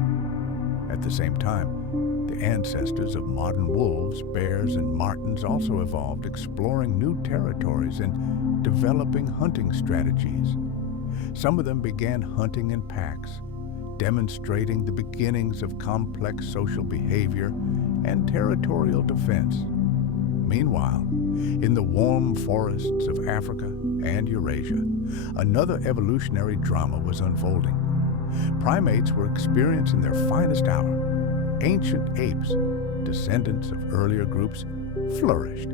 At the same time, the ancestors of modern wolves, bears, and martens also evolved, exploring new territories and developing hunting strategies. Some of them began hunting in packs, demonstrating the beginnings of complex social behavior and territorial defense. Meanwhile, in the warm forests of Africa and Eurasia, another evolutionary drama was unfolding. Primates were experiencing their finest hour. Ancient apes, descendants of earlier groups, flourished.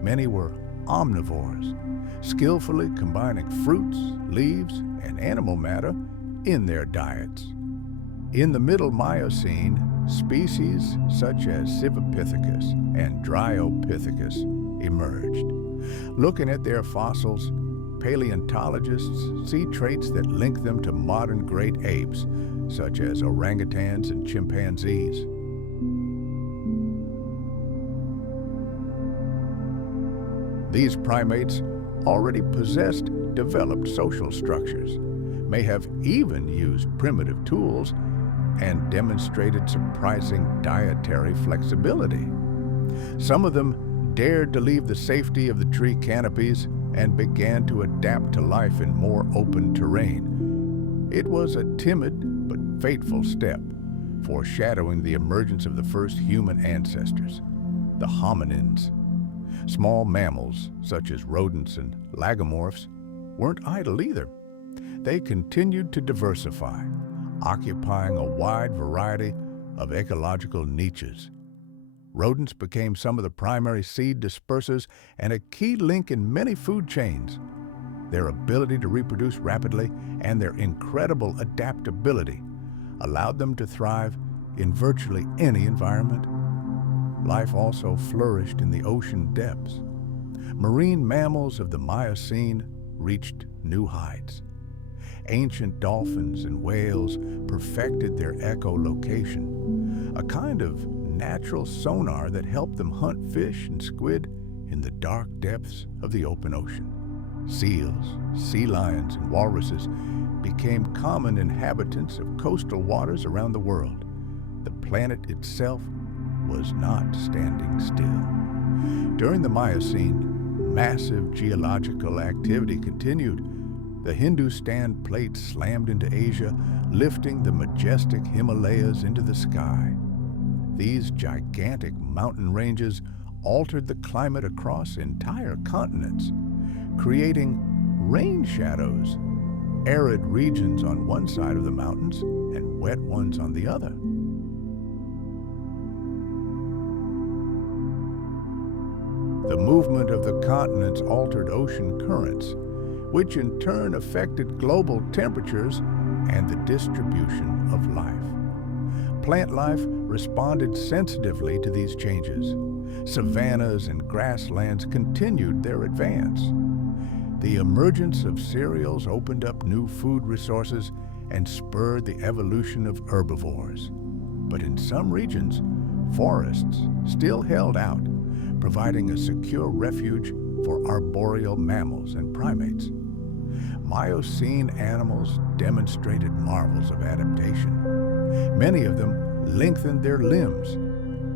Many were omnivores, skillfully combining fruits, leaves, and animal matter in their diets. In the Middle Miocene, species such as Civipithecus and Dryopithecus emerged. Looking at their fossils, paleontologists see traits that link them to modern great apes, such as orangutans and chimpanzees. These primates already possessed developed social structures, may have even used primitive tools, and demonstrated surprising dietary flexibility. Some of them dared to leave the safety of the tree canopies and began to adapt to life in more open terrain. It was a timid but fateful step, foreshadowing the emergence of the first human ancestors, the hominins. Small mammals, such as rodents and lagomorphs, weren't idle either. They continued to diversify, occupying a wide variety of ecological niches. Rodents became some of the primary seed dispersers and a key link in many food chains. Their ability to reproduce rapidly and their incredible adaptability allowed them to thrive in virtually any environment. Life also flourished in the ocean depths. Marine mammals of the Miocene reached new heights. Ancient dolphins and whales perfected their echolocation, a kind of natural sonar that helped them hunt fish and squid in the dark depths of the open ocean. Seals, sea lions, and walruses became common inhabitants of coastal waters around the world. The planet itself was not standing still. During the Miocene, massive geological activity continued. The Hindustan plate slammed into Asia, lifting the majestic Himalayas into the sky. These gigantic mountain ranges altered the climate across entire continents, creating rain shadows, arid regions on one side of the mountains and wet ones on the other. The movement of the continents altered ocean currents, which in turn affected global temperatures and the distribution of life. Plant life responded sensitively to these changes. Savannas and grasslands continued their advance. The emergence of cereals opened up new food resources and spurred the evolution of herbivores. But in some regions, forests still held out, providing a secure refuge for arboreal mammals and primates. Miocene animals demonstrated marvels of adaptation. Many of them lengthened their limbs,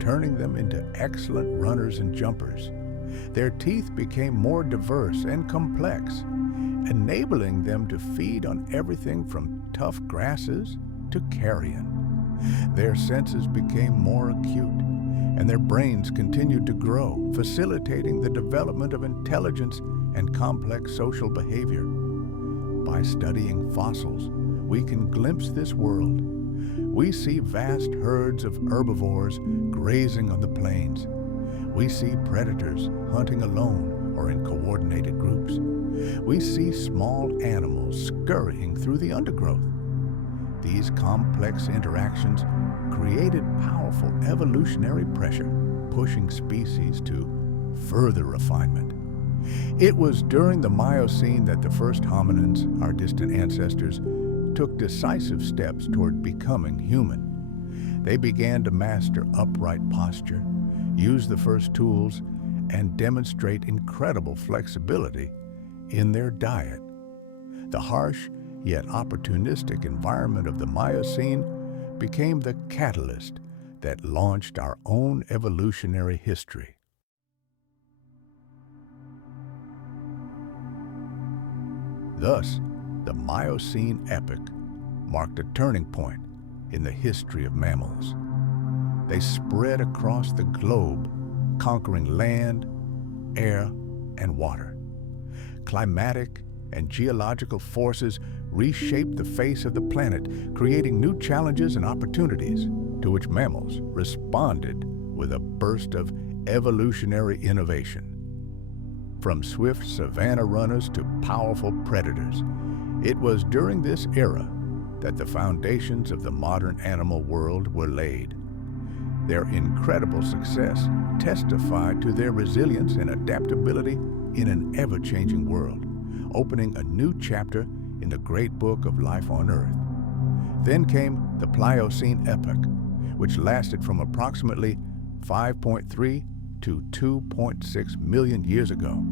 turning them into excellent runners and jumpers. Their teeth became more diverse and complex, enabling them to feed on everything from tough grasses to carrion. Their senses became more acute, and their brains continued to grow, facilitating the development of intelligence and complex social behavior. By studying fossils, we can glimpse this world. We see vast herds of herbivores grazing on the plains. We see predators hunting alone or in coordinated groups. We see small animals scurrying through the undergrowth. These complex interactions created powerful evolutionary pressure, pushing species to further refinement. It was during the Miocene that the first hominins, our distant ancestors, took decisive steps toward becoming human. They began to master upright posture, use the first tools, and demonstrate incredible flexibility in their diet. The harsh yet opportunistic environment of the Miocene became the catalyst that launched our own evolutionary history. Thus, the Miocene epoch marked a turning point in the history of mammals. They spread across the globe, conquering land, air, and water. Climatic and geological forces reshaped the face of the planet, creating new challenges and opportunities, to which mammals responded with a burst of evolutionary innovation. From swift savanna runners to powerful predators, it was during this era that the foundations of the modern animal world were laid. Their incredible success testified to their resilience and adaptability in an ever-changing world, opening a new chapter in the great book of life on Earth. Then came the Pliocene epoch, which lasted from approximately 5.3 to 2.6 million years ago.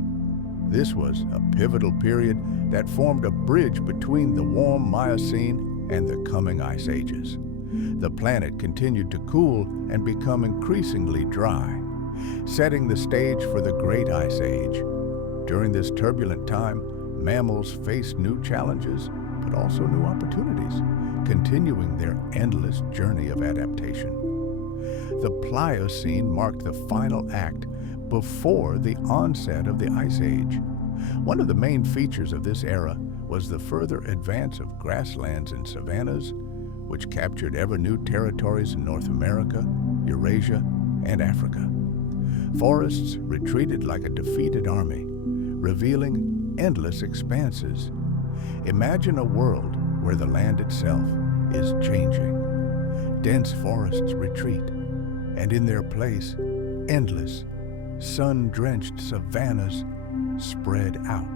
This was a pivotal period that formed a bridge between the warm Miocene and the coming ice ages. The planet continued to cool and become increasingly dry, setting the stage for the Great Ice Age. During this turbulent time, mammals faced new challenges, but also new opportunities, continuing their endless journey of adaptation. The Pliocene marked the final act before the onset of the Ice Age. One of the main features of this era was the further advance of grasslands and savannas, which captured ever new territories in North America, Eurasia, and Africa. Forests retreated like a defeated army, revealing endless expanses. Imagine a world where the land itself is changing. Dense forests retreat, and in their place, endless, sun-drenched savannas spread out.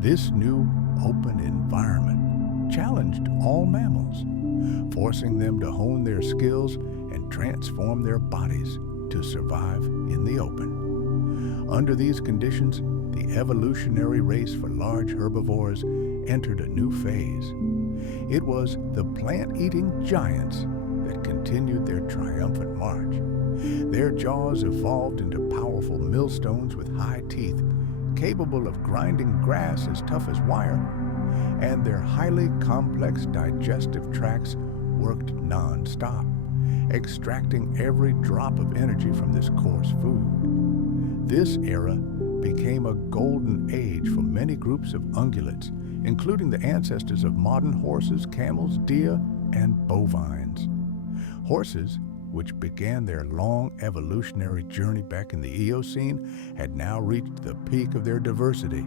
This new open environment challenged all mammals, forcing them to hone their skills and transform their bodies to survive in the open. Under these conditions, the evolutionary race for large herbivores entered a new phase. It was the plant-eating giants that continued their triumphant march. Their jaws evolved into powerful millstones with high teeth, capable of grinding grass as tough as wire, and their highly complex digestive tracts worked non-stop, extracting every drop of energy from this coarse food. This era became a golden age for many groups of ungulates, including the ancestors of modern horses, camels, deer, and bovines. Horses, which began their long evolutionary journey back in the Eocene, had now reached the peak of their diversity.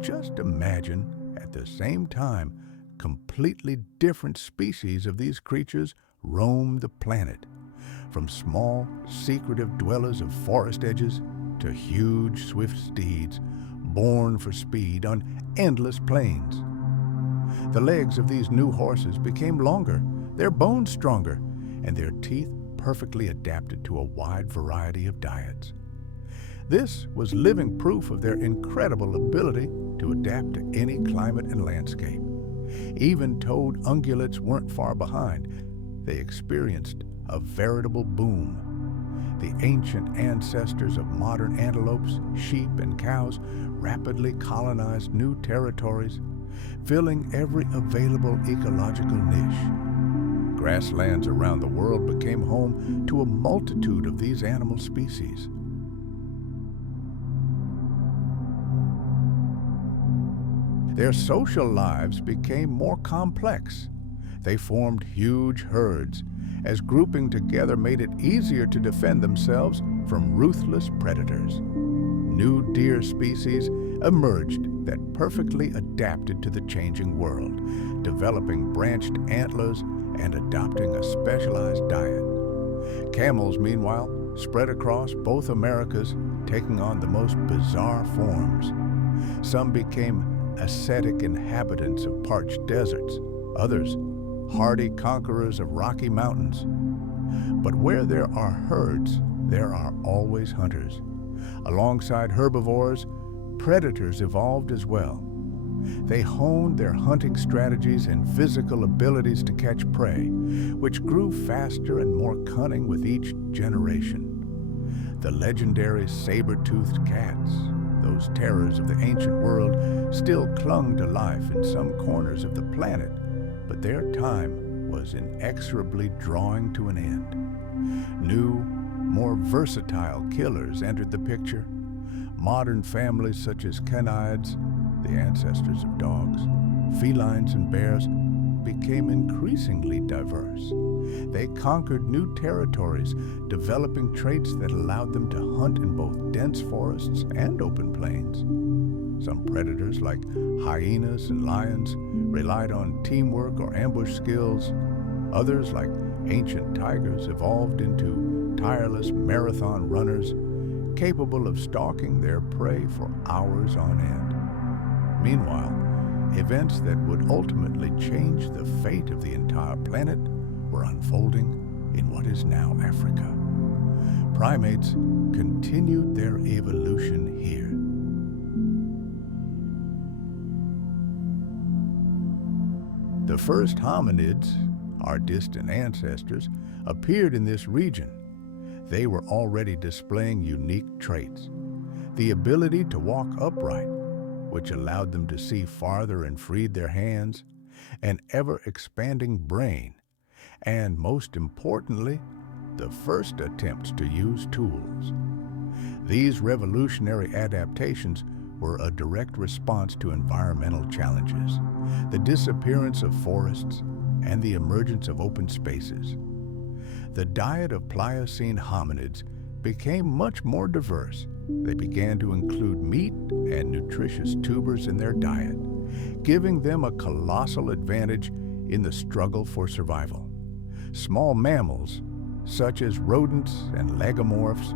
Just imagine, at the same time, completely different species of these creatures roamed the planet, from small, secretive dwellers of forest edges to huge, swift steeds, born for speed on endless plains. The legs of these new horses became longer, their bones stronger, and their teeth perfectly adapted to a wide variety of diets. This was living proof of their incredible ability to adapt to any climate and landscape. Even toed ungulates weren't far behind. They experienced a veritable boom. The ancient ancestors of modern antelopes, sheep, and cows rapidly colonized new territories, filling every available ecological niche. Grasslands around the world became home to a multitude of these animal species. Their social lives became more complex. They formed huge herds, as grouping together made it easier to defend themselves from ruthless predators. New deer species emerged that perfectly adapted to the changing world, developing branched antlers and adopting a specialized diet. Camels, meanwhile, spread across both Americas, taking on the most bizarre forms. Some became ascetic inhabitants of parched deserts, others hardy conquerors of rocky mountains. But where there are herds, there are always hunters. Alongside herbivores, predators evolved as well. They honed their hunting strategies and physical abilities to catch prey, which grew faster and more cunning with each generation. The legendary saber-toothed cats, those terrors of the ancient world, still clung to life in some corners of the planet, but their time was inexorably drawing to an end. New, more versatile killers entered the picture. Modern families such as canids, the ancestors of dogs, felines, and bears, became increasingly diverse. They conquered new territories, developing traits that allowed them to hunt in both dense forests and open plains. Some predators, like hyenas and lions, relied on teamwork or ambush skills. Others, like ancient tigers, evolved into tireless marathon runners, capable of stalking their prey for hours on end. Meanwhile, events that would ultimately change the fate of the entire planet were unfolding in what is now Africa. primates continued their evolution here. The first hominids, our distant ancestors, appeared in this region. They were already displaying unique traits. The ability to walk upright, which allowed them to see farther and freed their hands, an ever-expanding brain, and most importantly, the first attempts to use tools. These revolutionary adaptations were a direct response to environmental challenges, the disappearance of forests, and the emergence of open spaces. The diet of Pliocene hominids became much more diverse. They began to include meat and nutritious tubers in their diet, giving them a colossal advantage in the struggle for survival. Small mammals, such as rodents and lagomorphs,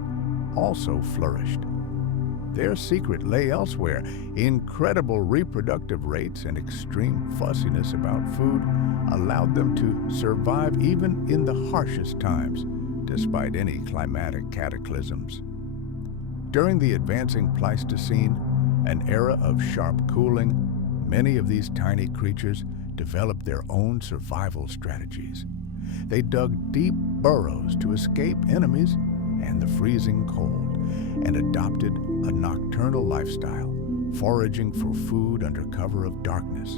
also flourished. Their secret lay elsewhere. Incredible reproductive rates and extreme fussiness about food allowed them to survive even in the harshest times, despite any climatic cataclysms. During the advancing Pleistocene, an era of sharp cooling, many of these tiny creatures developed their own survival strategies. They dug deep burrows to escape enemies and the freezing cold, and adopted a nocturnal lifestyle, foraging for food under cover of darkness.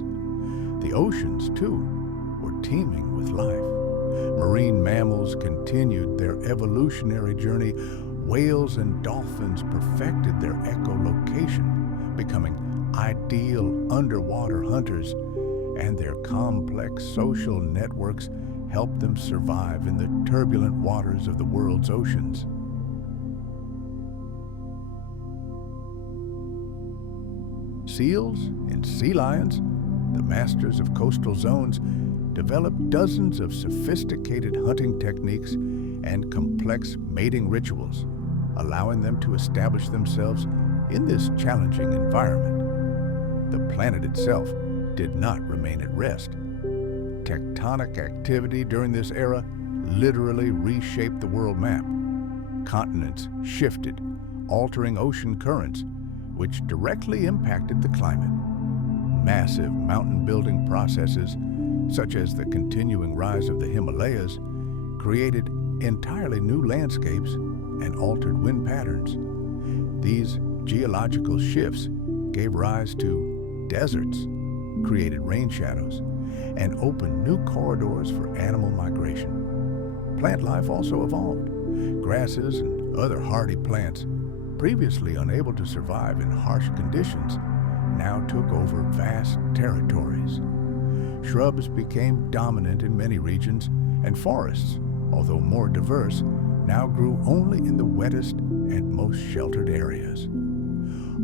The oceans, too, were teeming with life. Marine mammals continued their evolutionary journey. Whales and dolphins perfected their echolocation, becoming ideal underwater hunters, and their complex social networks helped them survive in the turbulent waters of the world's oceans. Seals and sea lions, the masters of coastal zones, developed dozens of sophisticated hunting techniques and complex mating rituals, allowing them to establish themselves in this challenging environment. The planet itself did not remain at rest. Tectonic activity during this era literally reshaped the world map. Continents shifted, altering ocean currents, which directly impacted the climate. Massive mountain-building processes, such as the continuing rise of the Himalayas, created entirely new landscapes and altered wind patterns. These geological shifts gave rise to deserts, created rain shadows, and opened new corridors for animal migration. Plant life also evolved. Grasses and other hardy plants, previously unable to survive in harsh conditions, now took over vast territories. Shrubs became dominant in many regions, and forests, although more diverse, now grew only in the wettest and most sheltered areas.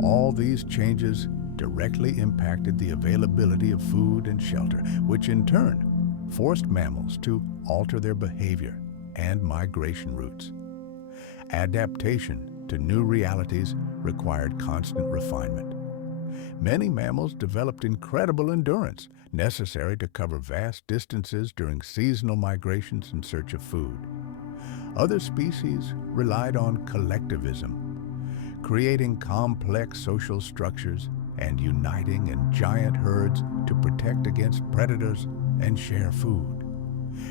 All these changes directly impacted the availability of food and shelter, which in turn forced mammals to alter their behavior and migration routes. Adaptation to new realities required constant refinement. Many mammals developed incredible endurance, necessary to cover vast distances during seasonal migrations in search of food. Other species relied on collectivism, creating complex social structures and uniting in giant herds to protect against predators and share food.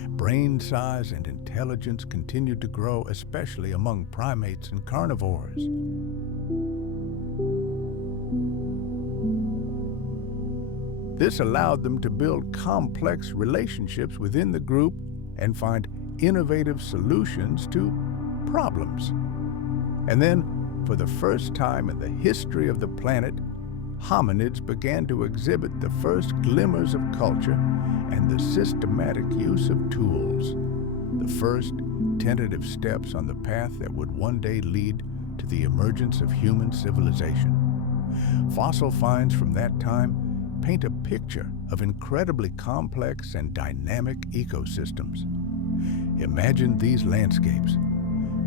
Brain size and intelligence continued to grow, especially among primates and carnivores. This allowed them to build complex relationships within the group and find innovative solutions to problems. And then, for the first time in the history of the planet, hominids began to exhibit the first glimmers of culture and the systematic use of tools, the first tentative steps on the path that would one day lead to the emergence of human civilization. Fossil finds from that time paint a picture of incredibly complex and dynamic ecosystems. Imagine these landscapes: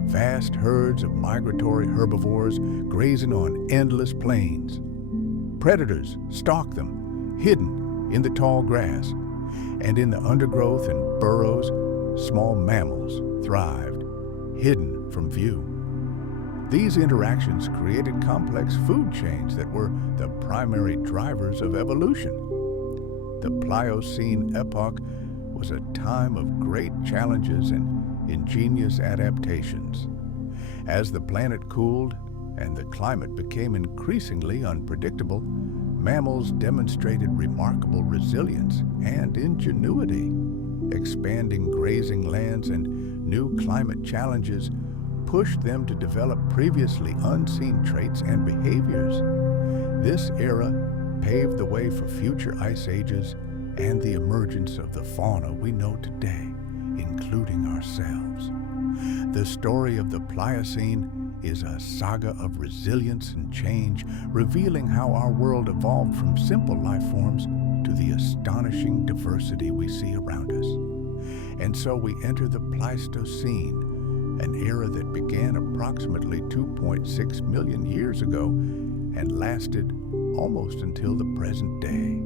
vast herds of migratory herbivores grazing on endless plains. Predators stalk them, hidden in the tall grass, and in the undergrowth and burrows, small mammals thrived, hidden from view. These interactions created complex food chains that were the primary drivers of evolution. The Pliocene epoch was a time of great challenges and ingenious adaptations. As the planet cooled and the climate became increasingly unpredictable, mammals demonstrated remarkable resilience and ingenuity. Expanding grazing lands and new climate challenges pushed them to develop previously unseen traits and behaviors. This era paved the way for future ice ages and the emergence of the fauna we know today, including ourselves. The story of the Pliocene is a saga of resilience and change, revealing how our world evolved from simple life forms to the astonishing diversity we see around us. And so we enter the Pleistocene, an era that began approximately 2.6 million years ago and lasted almost until the present day.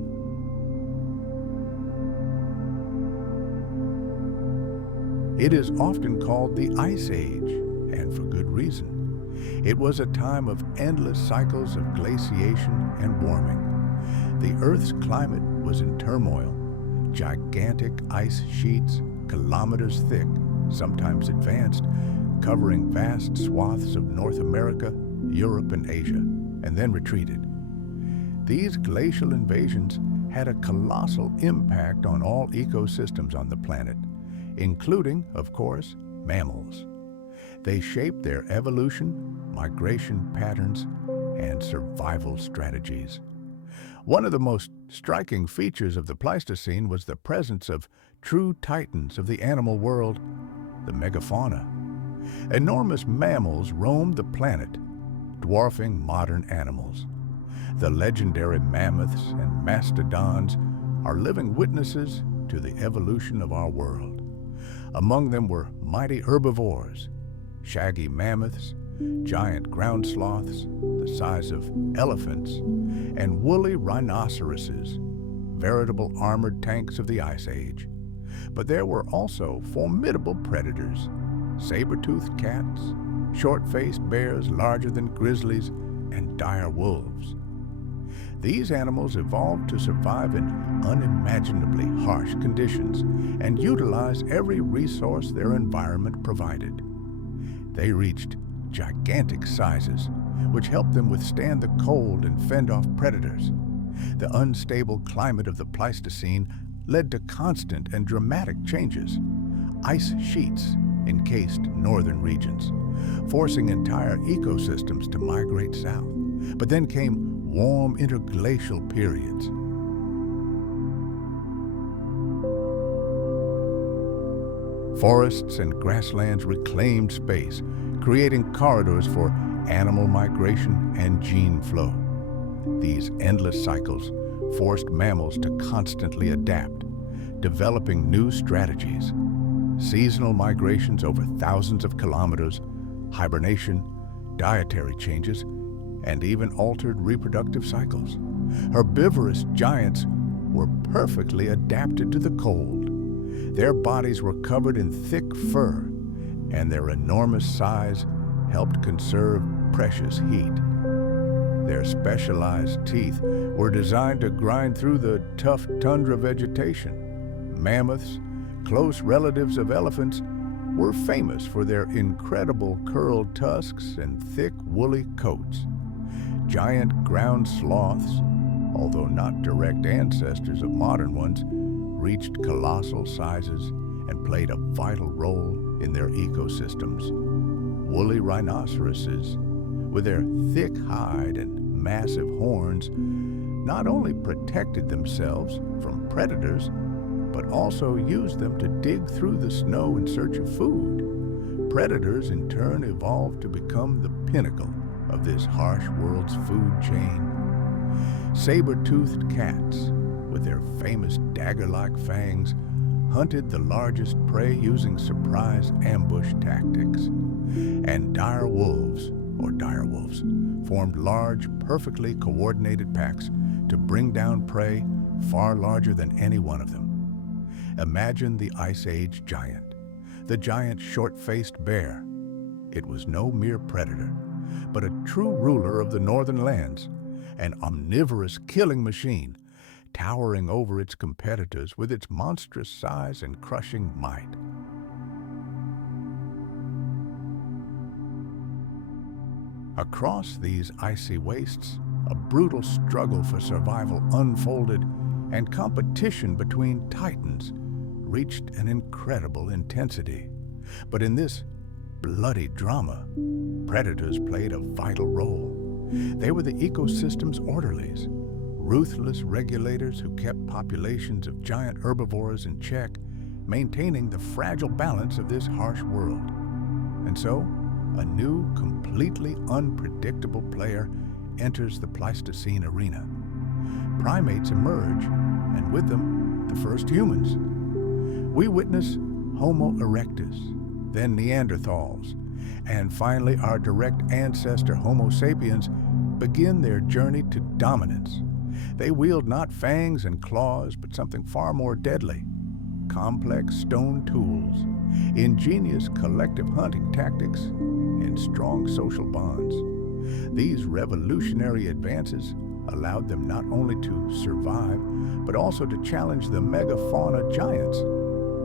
It is often called the Ice Age, and for good reason. It was a time of endless cycles of glaciation and warming. The Earth's climate was in turmoil. Gigantic ice sheets, kilometers thick, sometimes advanced, covering vast swaths of North America, Europe, and Asia, and then retreated. These glacial invasions had a colossal impact on all ecosystems on the planet, including, of course, mammals. They shaped their evolution, migration patterns, and survival strategies. One of the most striking features of the Pleistocene was the presence of true titans of the animal world, the megafauna. Enormous mammals roamed the planet, dwarfing modern animals. The legendary mammoths and mastodons are living witnesses to the evolution of our world. Among them were mighty herbivores, shaggy mammoths, giant ground sloths the size of elephants, and woolly rhinoceroses, veritable armored tanks of the Ice Age. But there were also formidable predators, saber-toothed cats, short-faced bears larger than grizzlies, and dire wolves. These animals evolved to survive in unimaginably harsh conditions and utilize every resource their environment provided. They reached gigantic sizes, which helped them withstand the cold and fend off predators. The unstable climate of the Pleistocene led to constant and dramatic changes. Ice sheets encased northern regions, forcing entire ecosystems to migrate south. But then came warm interglacial periods. Forests and grasslands reclaimed space, creating corridors for animal migration and gene flow. These endless cycles forced mammals to constantly adapt, developing new strategies. Seasonal migrations over thousands of kilometers, hibernation, dietary changes, and even altered reproductive cycles. Herbivorous giants were perfectly adapted to the cold. Their bodies were covered in thick fur, and their enormous size helped conserve precious heat. Their specialized teeth were designed to grind through the tough tundra vegetation. Mammoths, close relatives of elephants, were famous for their incredible curled tusks and thick woolly coats. Giant ground sloths, although not direct ancestors of modern ones, reached colossal sizes and played a vital role in their ecosystems. Woolly rhinoceroses, with their thick hide and massive horns, not only protected themselves from predators, but also used them to dig through the snow in search of food. Predators, in turn, evolved to become the pinnacle of this harsh world's food chain. Saber-toothed cats, with their famous dagger-like fangs, hunted the largest prey using surprise ambush tactics. And dire wolves, or direwolves, formed large, perfectly coordinated packs to bring down prey far larger than any one of them. Imagine the Ice Age giant, the giant short-faced bear. It was no mere predator. but a true ruler of the northern lands, an omnivorous killing machine, towering over its competitors with its monstrous size and crushing might. Across these icy wastes, a brutal struggle for survival unfolded, and competition between titans reached an incredible intensity. But in this bloody drama, predators played a vital role. They were the ecosystem's orderlies, ruthless regulators who kept populations of giant herbivores in check, maintaining the fragile balance of this harsh world. And so, a new, completely unpredictable player enters the Pleistocene arena. Primates emerge, and with them, the first humans. We witness Homo erectus, then Neanderthals, and finally our direct ancestor Homo sapiens begin their journey to dominance. They wield not fangs and claws, but something far more deadly: complex stone tools, ingenious collective hunting tactics, and strong social bonds. These revolutionary advances allowed them not only to survive, but also to challenge the megafauna giants,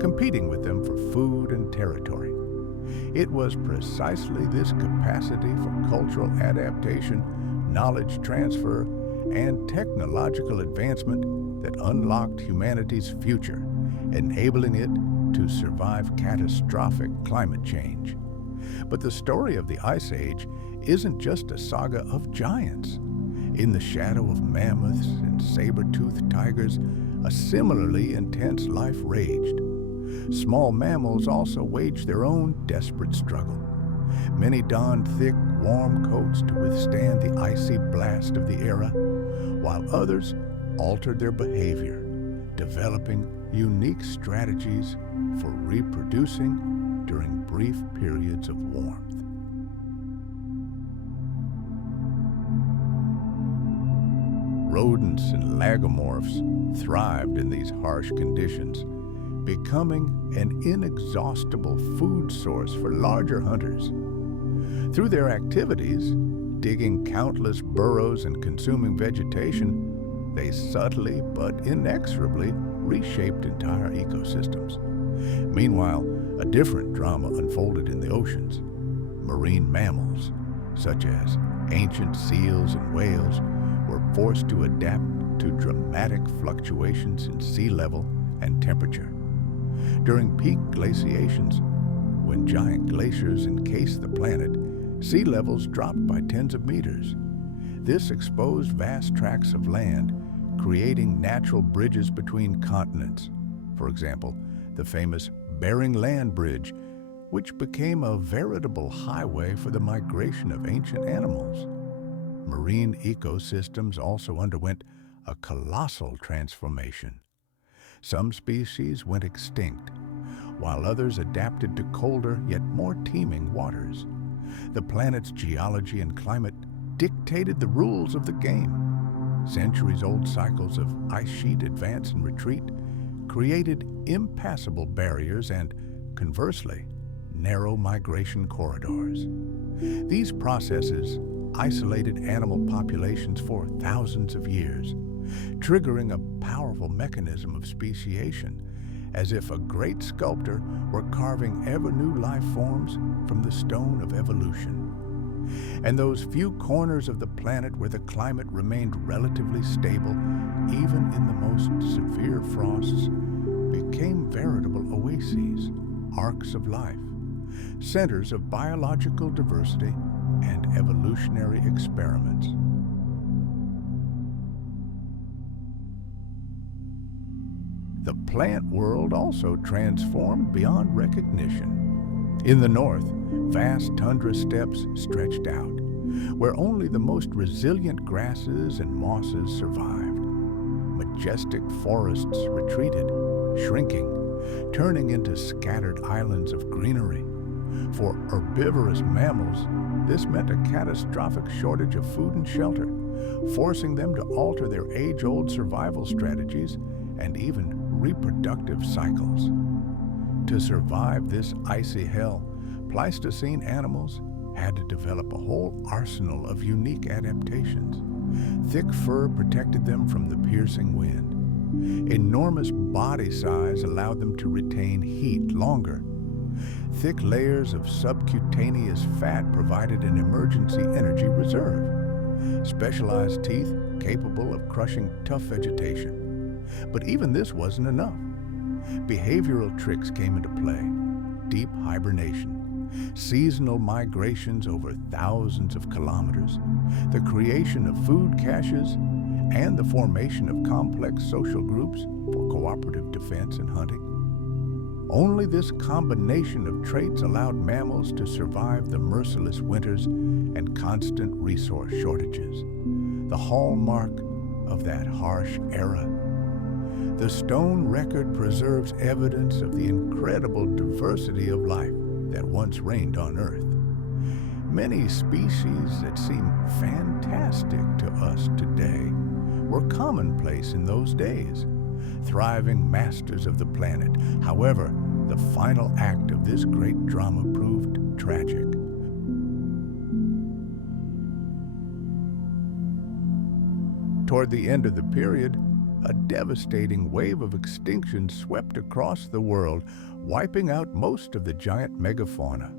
competing with them for food and territory. It was precisely this capacity for cultural adaptation, knowledge transfer, and technological advancement that unlocked humanity's future, enabling it to survive catastrophic climate change. But the story of the Ice Age isn't just a saga of giants. In the shadow of mammoths and saber-toothed tigers, a similarly intense life raged. Small mammals also waged their own desperate struggle. Many donned thick, warm coats to withstand the icy blast of the era, while others altered their behavior, developing unique strategies for reproducing during brief periods of warmth. Rodents and lagomorphs thrived in these harsh conditions, becoming an inexhaustible food source for larger hunters. Through their activities, digging countless burrows and consuming vegetation, they subtly but inexorably reshaped entire ecosystems. Meanwhile, a different drama unfolded in the oceans. Marine mammals, such as ancient seals and whales, were forced to adapt to dramatic fluctuations in sea level and temperature. During peak glaciations, when giant glaciers encased the planet, sea levels dropped by tens of meters. This exposed vast tracts of land, creating natural bridges between continents. For example, the famous Bering Land Bridge, which became a veritable highway for the migration of ancient animals. Marine ecosystems also underwent a colossal transformation. Some species went extinct, while others adapted to colder yet more teeming waters. The planet's geology and climate dictated the rules of the game. Centuries-old cycles of ice sheet advance and retreat created impassable barriers and, conversely, narrow migration corridors. These processes isolated animal populations for thousands of years, triggering a powerful mechanism of speciation, as if a great sculptor were carving ever new life forms from the stone of evolution. And those few corners of the planet where the climate remained relatively stable, even in the most severe frosts, became veritable oases, arcs of life, centers of biological diversity and evolutionary experiments. The plant world also transformed beyond recognition. In the north, vast tundra steppes stretched out, where only the most resilient grasses and mosses survived. Majestic forests retreated, shrinking, turning into scattered islands of greenery. For herbivorous mammals, this meant a catastrophic shortage of food and shelter, forcing them to alter their age-old survival strategies and even reproductive cycles. To survive this icy hell, Pleistocene animals had to develop a whole arsenal of unique adaptations. Thick fur protected them from the piercing wind. Enormous body size allowed them to retain heat longer. Thick layers of subcutaneous fat provided an emergency energy reserve. Specialized teeth capable of crushing tough vegetation. But even this wasn't enough. Behavioral tricks came into play. Deep hibernation, seasonal migrations over thousands of kilometers, the creation of food caches, and the formation of complex social groups for cooperative defense and hunting. Only this combination of traits allowed mammals to survive the merciless winters and constant resource shortages, the hallmark of that harsh era. The stone record preserves evidence of the incredible diversity of life that once reigned on Earth. Many species that seem fantastic to us today were commonplace in those days, thriving masters of the planet. However, the final act of this great drama proved tragic. Toward the end of the period, a devastating wave of extinction swept across the world, wiping out most of the giant megafauna.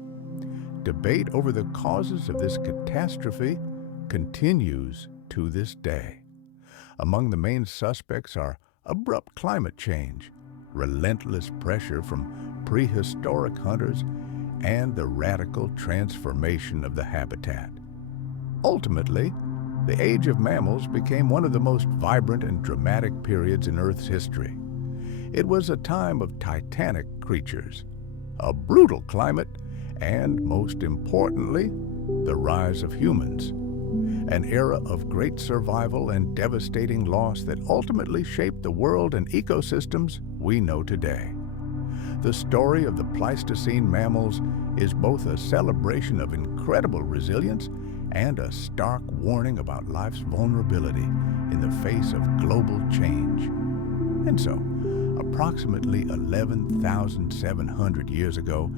Debate over the causes of this catastrophe continues to this day. Among the main suspects are abrupt climate change, relentless pressure from prehistoric hunters, and the radical transformation of the habitat. Ultimately, the age of mammals became one of the most vibrant and dramatic periods in Earth's history. It was a time of titanic creatures, a brutal climate, and most importantly, the rise of humans. An era of great survival and devastating loss that ultimately shaped the world and ecosystems we know today. The story of the Pleistocene mammals is both a celebration of incredible resilience and a stark warning about life's vulnerability in the face of global change. And so, approximately 11,700 years ago,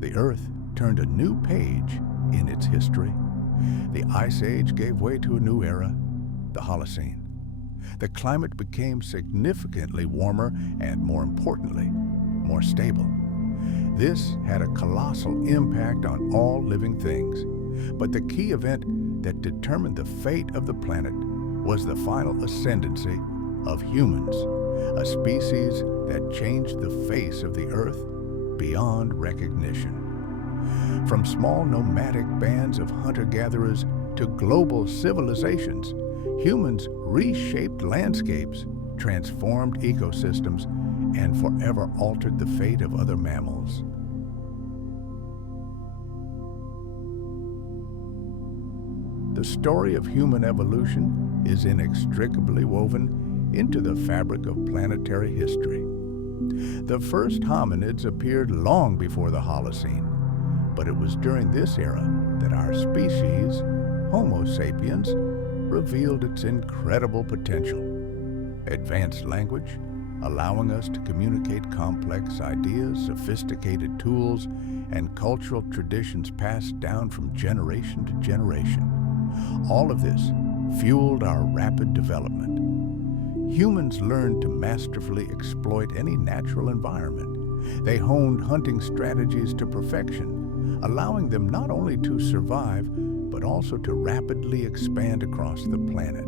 the Earth turned a new page in its history. The Ice Age gave way to a new era, the Holocene. The climate became significantly warmer and, more importantly, more stable. This had a colossal impact on all living things. But the key event that determined the fate of the planet was the final ascendancy of humans, a species that changed the face of the Earth beyond recognition. From small nomadic bands of hunter-gatherers to global civilizations, humans reshaped landscapes, transformed ecosystems, and forever altered the fate of other mammals. The story of human evolution is inextricably woven into the fabric of planetary history. The first hominids appeared long before the Holocene, but it was during this era that our species, Homo sapiens, revealed its incredible potential. Advanced language, allowing us to communicate complex ideas, sophisticated tools, and cultural traditions passed down from generation to generation. All of this fueled our rapid development. Humans learned to masterfully exploit any natural environment. They honed hunting strategies to perfection, allowing them not only to survive, but also to rapidly expand across the planet.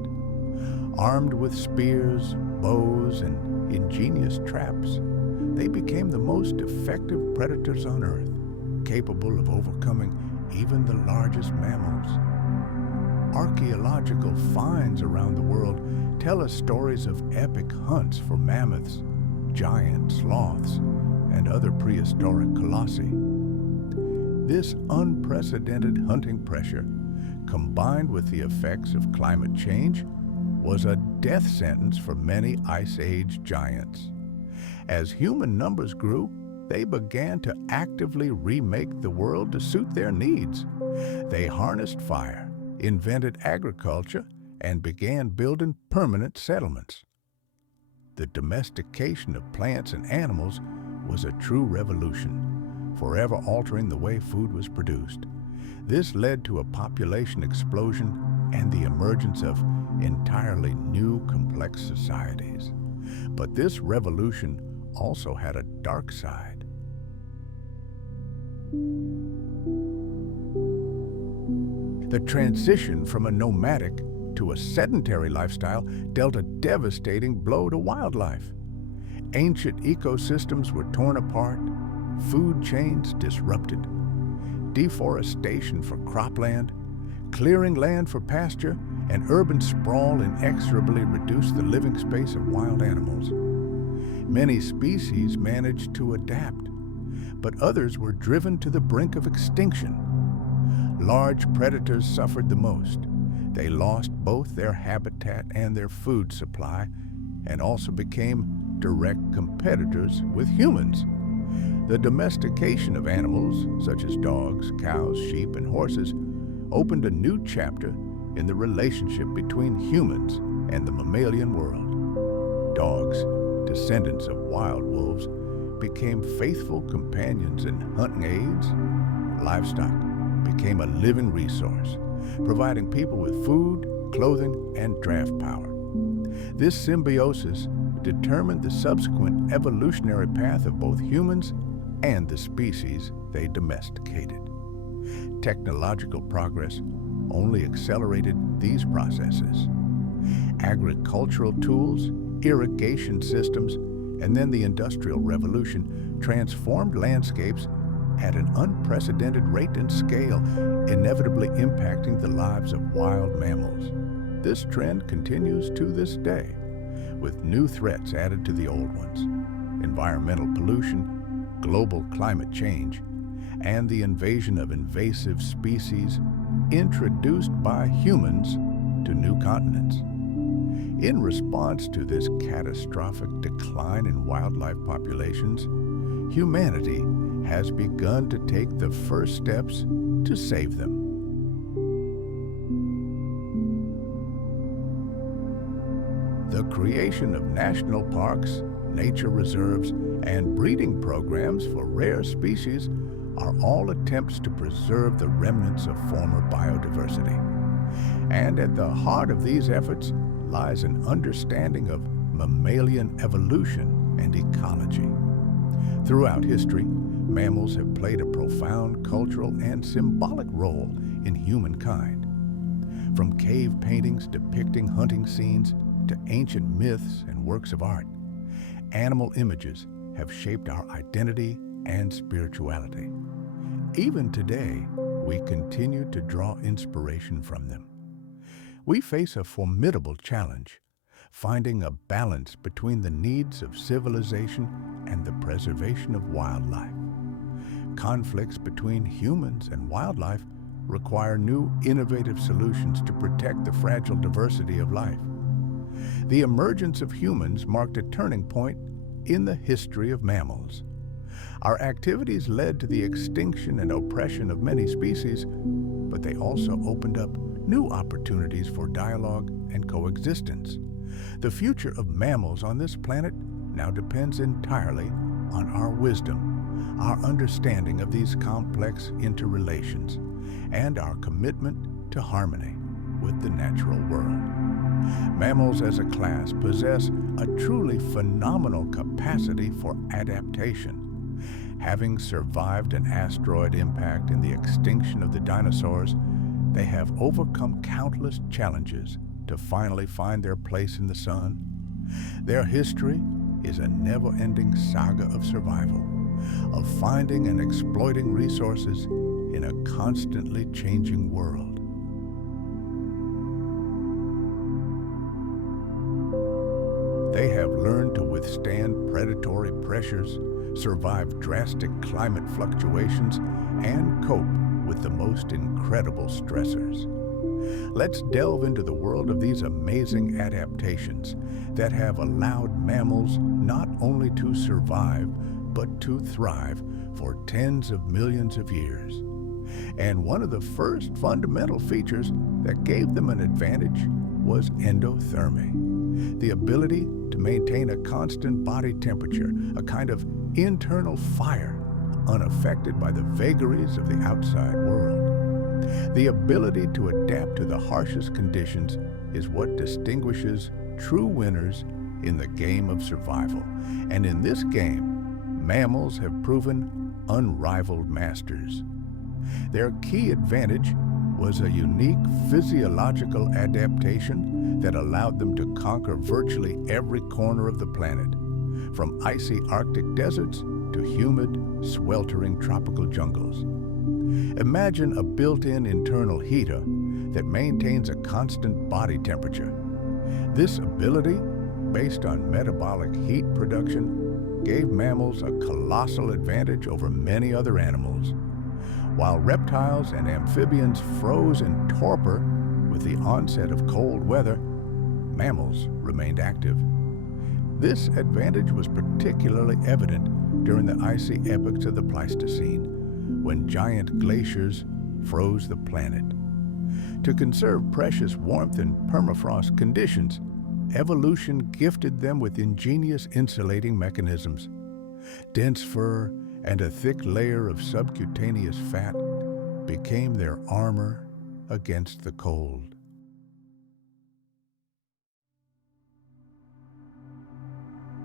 Armed with spears, bows, and ingenious traps, they became the most effective predators on Earth, capable of overcoming even the largest mammals. Archaeological finds around the world tell us stories of epic hunts for mammoths, giant sloths, and other prehistoric colossi. This unprecedented hunting pressure, combined with the effects of climate change, was a death sentence for many Ice Age giants. As human numbers grew, they began to actively remake the world to suit their needs. They harnessed fire, invented agriculture, and began building permanent settlements. The domestication of plants and animals was a true revolution, forever altering the way food was produced. This led to a population explosion and the emergence of entirely new complex societies. But this revolution also had a dark side. The transition from a nomadic to a sedentary lifestyle dealt a devastating blow to wildlife. Ancient ecosystems were torn apart, food chains disrupted, deforestation for cropland, clearing land for pasture, and urban sprawl inexorably reduced the living space of wild animals. Many species managed to adapt, but others were driven to the brink of extinction. Large predators suffered the most. They lost both their habitat and their food supply, and also became direct competitors with humans. The domestication of animals, such as dogs, cows, sheep, and horses, opened a new chapter in the relationship between humans and the mammalian world. Dogs, descendants of wild wolves, became faithful companions and hunting aids. Livestock became a living resource, providing people with food, clothing, and draft power. This symbiosis determined the subsequent evolutionary path of both humans and the species they domesticated. Technological progress only accelerated these processes. Agricultural tools, irrigation systems, and then the Industrial Revolution transformed landscapes at an unprecedented rate and scale, inevitably impacting the lives of wild mammals. This trend continues to this day, with new threats added to the old ones: environmental pollution, global climate change, and the invasion of invasive species introduced by humans to new continents. In response to this catastrophic decline in wildlife populations, humanity has begun to take the first steps to save them. The creation of national parks, nature reserves, and breeding programs for rare species are all attempts to preserve the remnants of former biodiversity. And at the heart of these efforts lies an understanding of mammalian evolution and ecology. Throughout history, mammals have played a profound cultural and symbolic role in humankind. From cave paintings depicting hunting scenes to ancient myths and works of art, animal images have shaped our identity and spirituality. Even today, we continue to draw inspiration from them. We face a formidable challenge, finding a balance between the needs of civilization and the preservation of wildlife. Conflicts between humans and wildlife require new, innovative solutions to protect the fragile diversity of life. The emergence of humans marked a turning point in the history of mammals. Our activities led to the extinction and oppression of many species, but they also opened up new opportunities for dialogue and coexistence. The future of mammals on this planet now depends entirely on our wisdom, our understanding of these complex interrelations, and our commitment to harmony with the natural world. Mammals as a class possess a truly phenomenal capacity for adaptation. Having survived an asteroid impact and the extinction of the dinosaurs, they have overcome countless challenges to finally find their place in the sun. Their history is a never-ending saga of survival, of finding and exploiting resources in a constantly changing world. They have learned to withstand predatory pressures, survive drastic climate fluctuations, and cope with the most incredible stressors. Let's delve into the world of these amazing adaptations that have allowed mammals not only to survive, but to thrive for tens of millions of years. And one of the first fundamental features that gave them an advantage was endothermy, the ability to maintain a constant body temperature, a kind of internal fire, unaffected by the vagaries of the outside world. The ability to adapt to the harshest conditions is what distinguishes true winners in the game of survival. And in this game, mammals have proven unrivaled masters. Their key advantage was a unique physiological adaptation that allowed them to conquer virtually every corner of the planet, from icy Arctic deserts to humid, sweltering tropical jungles. Imagine a built-in internal heater that maintains a constant body temperature. This ability, based on metabolic heat production, gave mammals a colossal advantage over many other animals. While reptiles and amphibians froze in torpor with the onset of cold weather, mammals remained active. This advantage was particularly evident during the icy epochs of the Pleistocene, when giant glaciers froze the planet. To conserve precious warmth in permafrost conditions, evolution gifted them with ingenious insulating mechanisms. Dense fur and a thick layer of subcutaneous fat became their armor against the cold.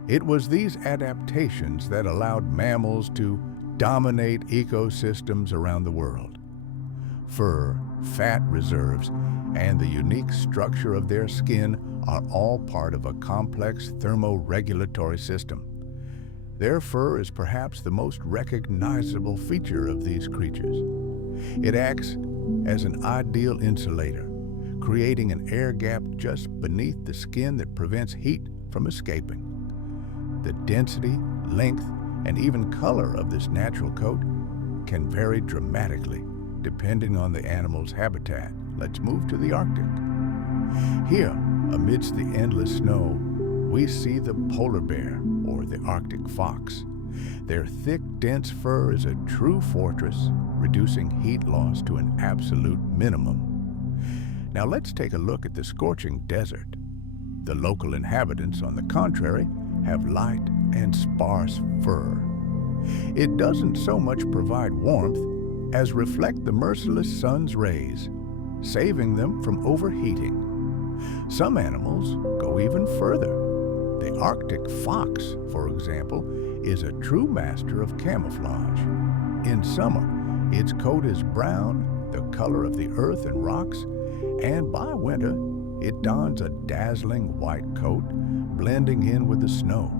It was these adaptations that allowed mammals to dominate ecosystems around the world. Fur, fat reserves, and the unique structure of their skin are all part of a complex thermoregulatory system. Their fur is perhaps the most recognizable feature of these creatures. It acts as an ideal insulator, creating an air gap just beneath the skin that prevents heat from escaping. The density, length, and even color of this natural coat can vary dramatically depending on the animal's habitat. Let's move to the Arctic. Here, amidst the endless snow, we see the polar bear, or the Arctic fox. Their thick, dense fur is a true fortress, reducing heat loss to an absolute minimum. Now let's take a look at the scorching desert. The local inhabitants, on the contrary, have light and sparse fur. It doesn't so much provide warmth as reflect the merciless sun's rays, saving them from overheating. Some animals go even further. The Arctic fox, for example, is a true master of camouflage. In summer, its coat is brown, the color of the earth and rocks, and by winter, it dons a dazzling white coat, blending in with the snow.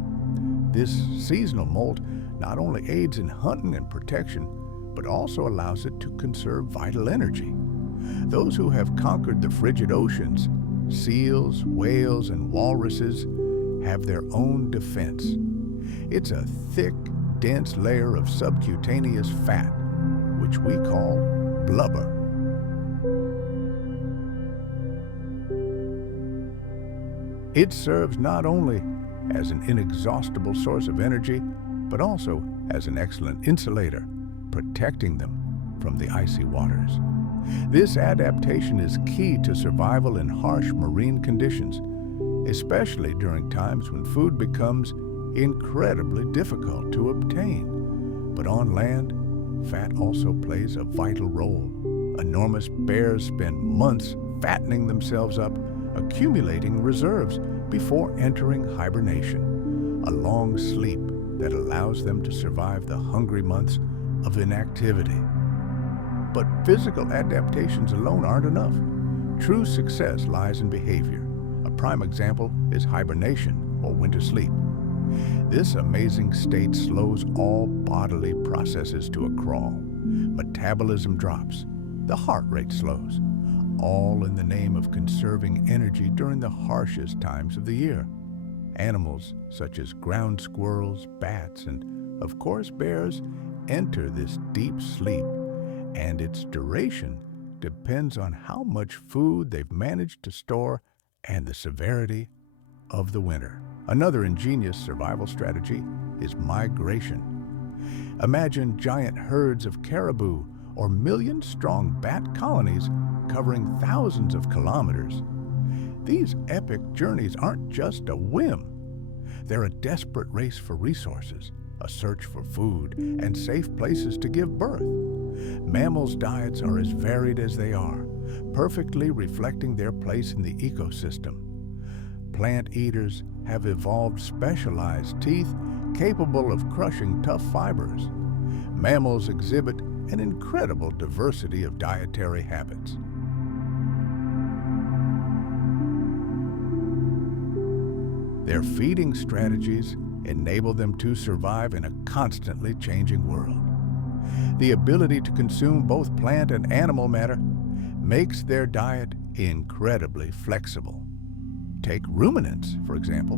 This seasonal molt not only aids in hunting and protection, but also allows it to conserve vital energy. Those who have conquered the frigid oceans, seals, whales, and walruses, have their own defense. It's a thick, dense layer of subcutaneous fat, which we call blubber. It serves not only as an inexhaustible source of energy, but also as an excellent insulator, protecting them from the icy waters. This adaptation is key to survival in harsh marine conditions, especially during times when food becomes incredibly difficult to obtain. But on land, fat also plays a vital role. Enormous bears spend months fattening themselves up, accumulating reserves before entering hibernation, a long sleep that allows them to survive the hungry months of inactivity. But physical adaptations alone aren't enough. True success lies in behavior. A prime example is hibernation, or winter sleep. This amazing state slows all bodily processes to a crawl. Metabolism drops. The heart rate slows, all in the name of conserving energy during the harshest times of the year. Animals such as ground squirrels, bats, and of course bears enter this deep sleep, and its duration depends on how much food they've managed to store and the severity of the winter. Another ingenious survival strategy is migration. Imagine giant herds of caribou or million-strong bat colonies covering thousands of kilometers. These epic journeys aren't just a whim. They're a desperate race for resources, a search for food, and safe places to give birth. Mammals' diets are as varied as they are, perfectly reflecting their place in the ecosystem. Plant eaters have evolved specialized teeth capable of crushing tough fibers. Mammals exhibit an incredible diversity of dietary habits. Their feeding strategies enable them to survive in a constantly changing world. The ability to consume both plant and animal matter makes their diet incredibly flexible. Take ruminants, for example.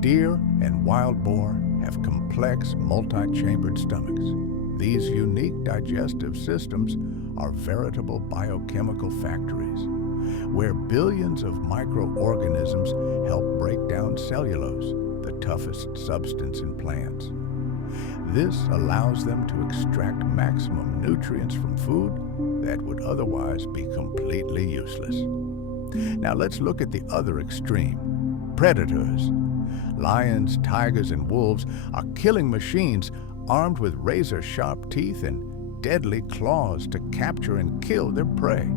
Deer and wild boar have complex, multi-chambered stomachs. These unique digestive systems are veritable biochemical factories, where billions of microorganisms help break down cellulose, the toughest substance in plants. This allows them to extract maximum nutrients from food that would otherwise be completely useless. Now let's look at the other extreme: predators. Lions, tigers, and wolves are killing machines armed with razor-sharp teeth and deadly claws to capture and kill their prey.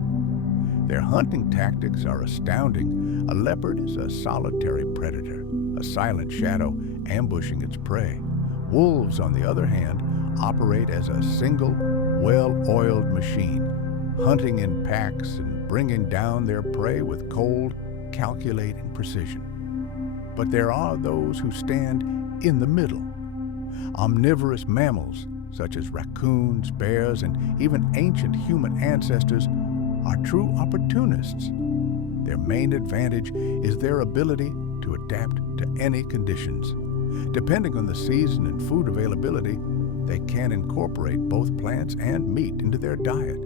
Their hunting tactics are astounding. A leopard is a solitary predator, a silent shadow ambushing its prey. Wolves, on the other hand, operate as a single, well-oiled machine, hunting in packs and bringing down their prey with cold, calculating precision. But there are those who stand in the middle. Omnivorous mammals, such as raccoons, bears, and even ancient human ancestors, are true opportunists. Their main advantage is their ability to adapt to any conditions. Depending on the season and food availability, they can incorporate both plants and meat into their diet,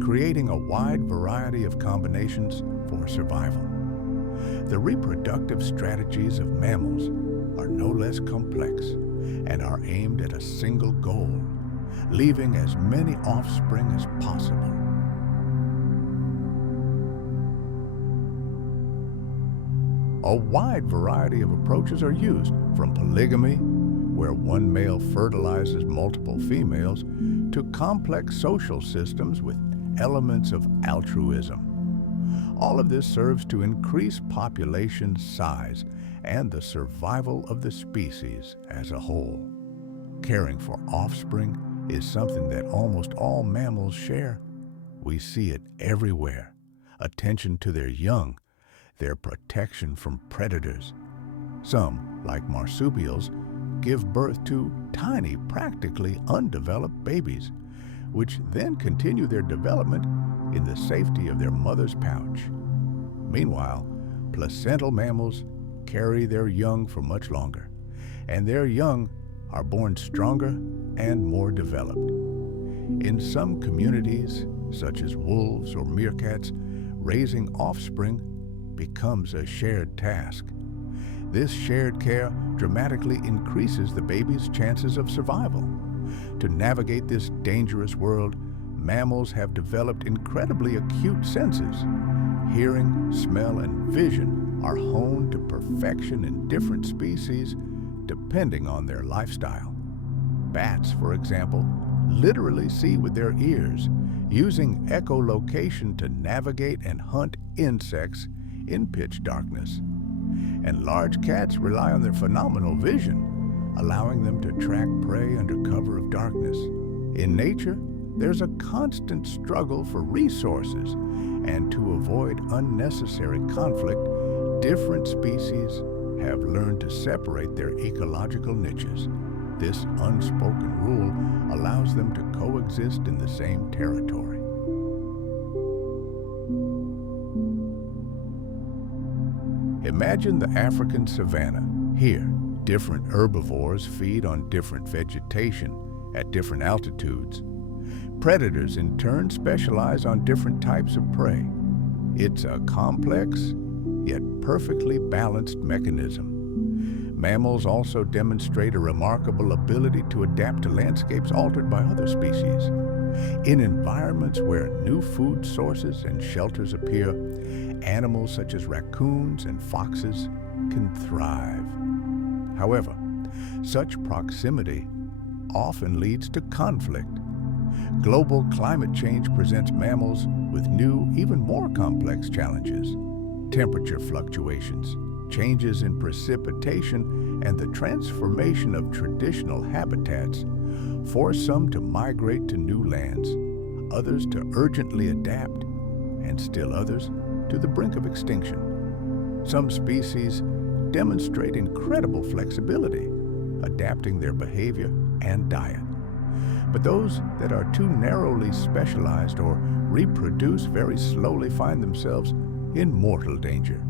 creating a wide variety of combinations for survival. The reproductive strategies of mammals are no less complex and are aimed at a single goal: leaving as many offspring as possible. A wide variety of approaches are used, from polygamy, where one male fertilizes multiple females, to complex social systems with elements of altruism. All of this serves to increase population size and the survival of the species as a whole. Caring for offspring is something that almost all mammals share. We see it everywhere: attention to their young, their protection from predators. Some, like marsupials, give birth to tiny, practically undeveloped babies, which then continue their development in the safety of their mother's pouch. Meanwhile, placental mammals carry their young for much longer, and their young are born stronger and more developed. In some communities, such as wolves or meerkats, raising offspring becomes a shared task. This shared care dramatically increases the baby's chances of survival. To navigate this dangerous world, mammals have developed incredibly acute senses. Hearing, smell, and vision are honed to perfection in different species, depending on their lifestyle. Bats, for example, literally see with their ears, using echolocation to navigate and hunt insects in pitch darkness. And large cats rely on their phenomenal vision, allowing them to track prey under cover of darkness. In nature, there's a constant struggle for resources, and to avoid unnecessary conflict, different species have learned to separate their ecological niches. This unspoken rule allows them to coexist in the same territory. Imagine the African savanna. Here, different herbivores feed on different vegetation at different altitudes. Predators, in turn, specialize on different types of prey. It's a complex, yet perfectly balanced mechanism. Mammals also demonstrate a remarkable ability to adapt to landscapes altered by other species. In environments where new food sources and shelters appear, animals such as raccoons and foxes can thrive. However, such proximity often leads to conflict. Global climate change presents mammals with new, even more complex challenges. Temperature fluctuations, changes in precipitation, and the transformation of traditional habitats force some to migrate to new lands, others to urgently adapt, and still others to the brink of extinction. Some species demonstrate incredible flexibility, adapting their behavior and diet. But those that are too narrowly specialized or reproduce very slowly find themselves in mortal danger.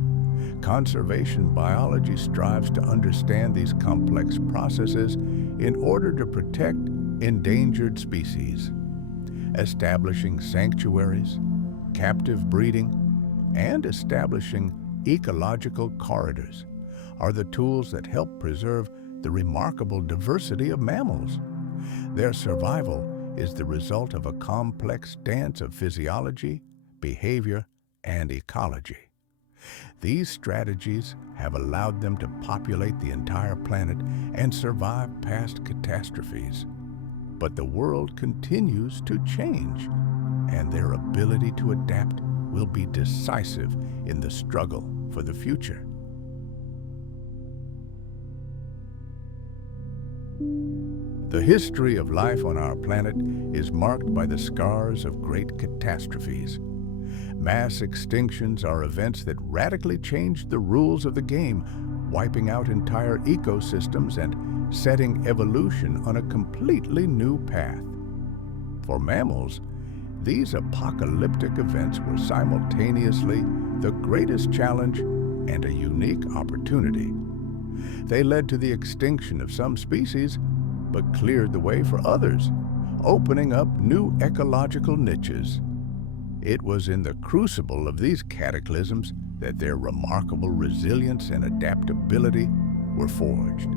Conservation biology strives to understand these complex processes in order to protect endangered species. Establishing sanctuaries, captive breeding, and establishing ecological corridors are the tools that help preserve the remarkable diversity of mammals. Their survival is the result of a complex dance of physiology, behavior, and ecology. These strategies have allowed them to populate the entire planet and survive past catastrophes. But the world continues to change, and their ability to adapt will be decisive in the struggle for the future. The history of life on our planet is marked by the scars of great catastrophes. Mass extinctions are events that radically changed the rules of the game, wiping out entire ecosystems and setting evolution on a completely new path. For mammals, these apocalyptic events were simultaneously the greatest challenge and a unique opportunity. They led to the extinction of some species, but cleared the way for others, opening up new ecological niches. It was in the crucible of these cataclysms that their remarkable resilience and adaptability were forged.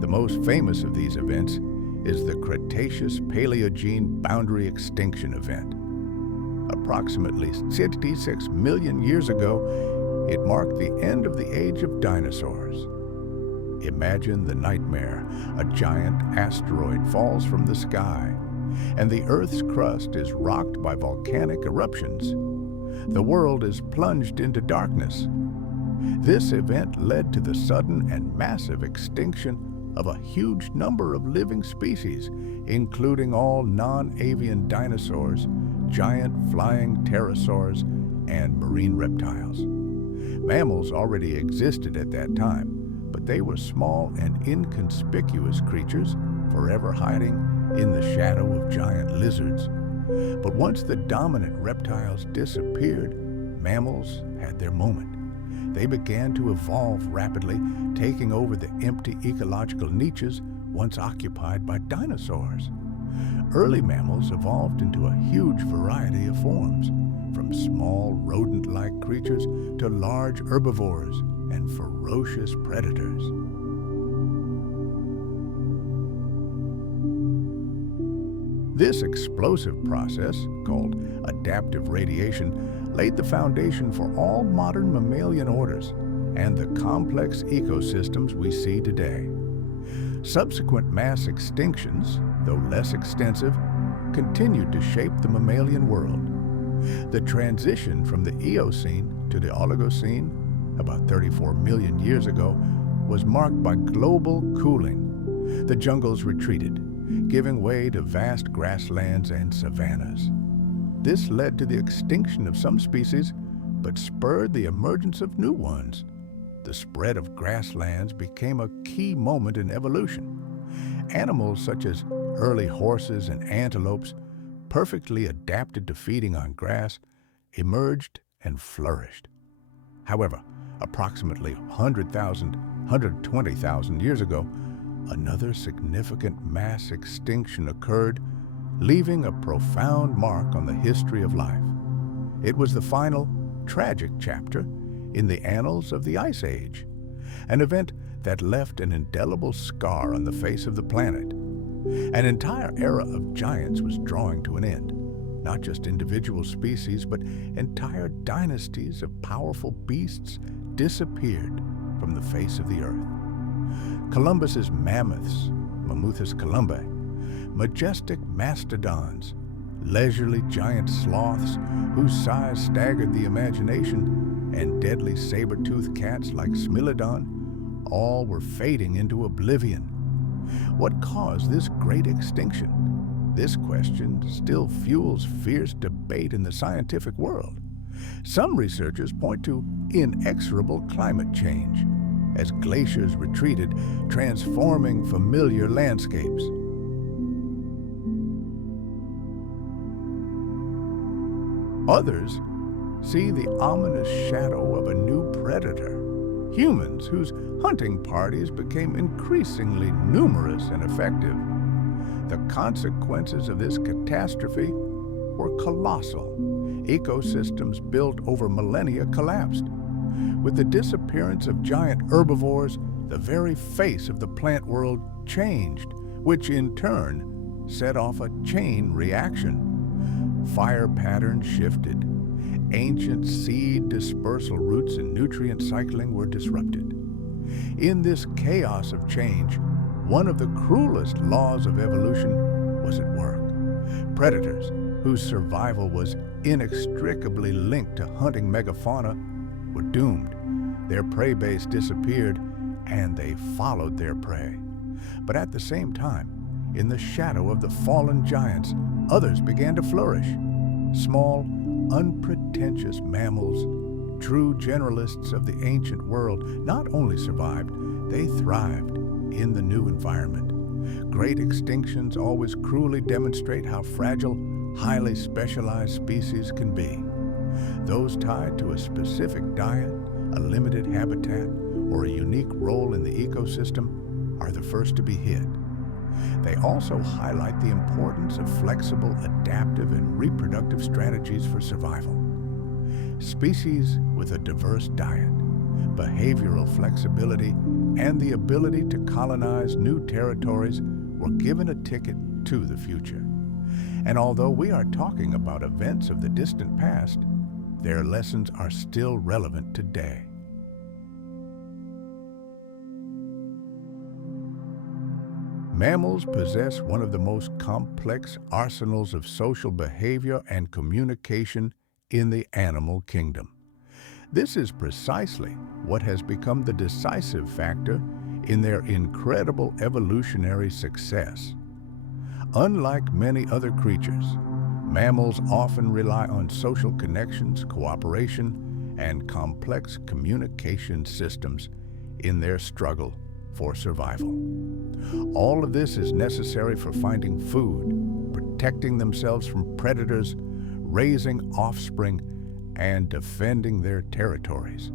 The most famous of these events is the Cretaceous-Paleogene boundary extinction event. Approximately 66 million years ago, it marked the end of the age of dinosaurs. Imagine the nightmare. A giant asteroid falls from the sky, and the Earth's crust is rocked by volcanic eruptions. The world is plunged into darkness. This event led to the sudden and massive extinction of a huge number of living species, including all non-avian dinosaurs, giant flying pterosaurs, and marine reptiles. Mammals already existed at that time, but they were small and inconspicuous creatures, forever hiding in the shadow of giant lizards. But once the dominant reptiles disappeared, mammals had their moment. They began to evolve rapidly, taking over the empty ecological niches once occupied by dinosaurs. Early mammals evolved into a huge variety of forms, from small rodent-like creatures to large herbivores and ferocious predators. This explosive process, called adaptive radiation, laid the foundation for all modern mammalian orders and the complex ecosystems we see today. Subsequent mass extinctions, though less extensive, continued to shape the mammalian world. The transition from the Eocene to the Oligocene, about 34 million years ago, was marked by global cooling. The jungles retreated, giving way to vast grasslands and savannas. This led to the extinction of some species, but spurred the emergence of new ones. The spread of grasslands became a key moment in evolution. Animals such as early horses and antelopes, perfectly adapted to feeding on grass, emerged and flourished. However, approximately 120,000 years ago, another significant mass extinction occurred, leaving a profound mark on the history of life. It was the final, tragic chapter in the annals of the Ice Age, an event that left an indelible scar on the face of the planet. An entire era of giants was drawing to an end. Not just individual species, but entire dynasties of powerful beasts disappeared from the face of the earth. Columbus's mammoths, Mammuthus columbi, majestic mastodons, leisurely giant sloths whose size staggered the imagination, and deadly saber-toothed cats like Smilodon, all were fading into oblivion. What caused this great extinction? This question still fuels fierce debate in the scientific world. Some researchers point to inexorable climate change, as glaciers retreated, transforming familiar landscapes. Others see the ominous shadow of a new predator, humans whose hunting parties became increasingly numerous and effective. The consequences of this catastrophe were colossal. Ecosystems built over millennia collapsed. With the disappearance of giant herbivores, the very face of the plant world changed, which in turn set off a chain reaction. Fire patterns shifted. Ancient seed dispersal routes and nutrient cycling were disrupted. In this chaos of change, one of the cruelest laws of evolution was at work. Predators, whose survival was inextricably linked to hunting megafauna, were doomed. Their prey base disappeared, and they followed their prey. But at the same time, in the shadow of the fallen giants, others began to flourish. Small, unpretentious mammals, true generalists of the ancient world, not only survived, they thrived in the new environment. Great extinctions always cruelly demonstrate how fragile, highly specialized species can be. Those tied to a specific diet, a limited habitat, or a unique role in the ecosystem are the first to be hit. They also highlight the importance of flexible, adaptive, and reproductive strategies for survival. Species with a diverse diet, behavioral flexibility, and the ability to colonize new territories were given a ticket to the future. And although we are talking about events of the distant past, their lessons are still relevant today. Mammals possess one of the most complex arsenals of social behavior and communication in the animal kingdom. This is precisely what has become the decisive factor in their incredible evolutionary success. Unlike many other creatures, mammals often rely on social connections, cooperation, and complex communication systems in their struggle for survival. All of this is necessary for finding food, protecting themselves from predators, raising offspring, and defending their territories.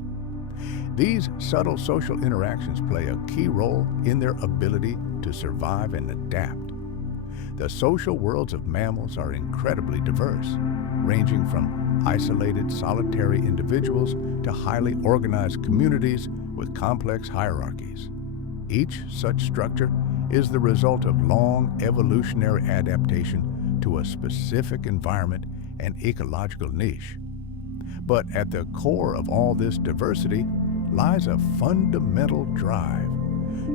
These subtle social interactions play a key role in their ability to survive and adapt. The social worlds of mammals are incredibly diverse, ranging from isolated, solitary individuals to highly organized communities with complex hierarchies. Each such structure is the result of long evolutionary adaptation to a specific environment and ecological niche. But at the core of all this diversity lies a fundamental drive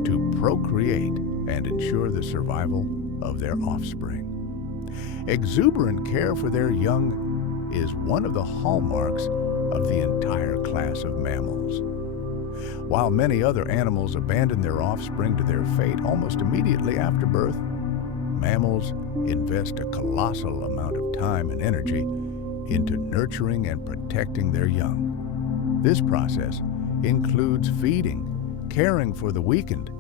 to procreate and ensure the survival of their offspring. Exuberant care for their young is one of the hallmarks of the entire class of mammals. While many other animals abandon their offspring to their fate almost immediately after birth, mammals invest a colossal amount of time and energy into nurturing and protecting their young. This process includes feeding, caring for the weakened,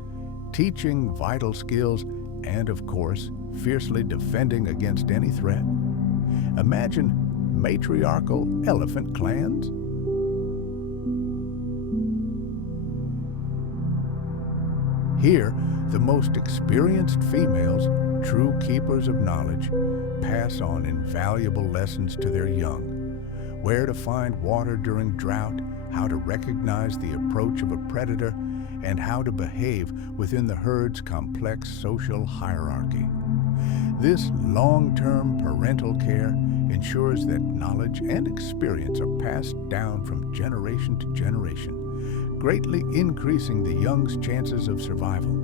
teaching vital skills, and of course, fiercely defending against any threat. Imagine matriarchal elephant clans. Here, the most experienced females, true keepers of knowledge, pass on invaluable lessons to their young. Where to find water during drought, how to recognize the approach of a predator, and how to behave within the herd's complex social hierarchy. This long-term parental care ensures that knowledge and experience are passed down from generation to generation, greatly increasing the young's chances of survival.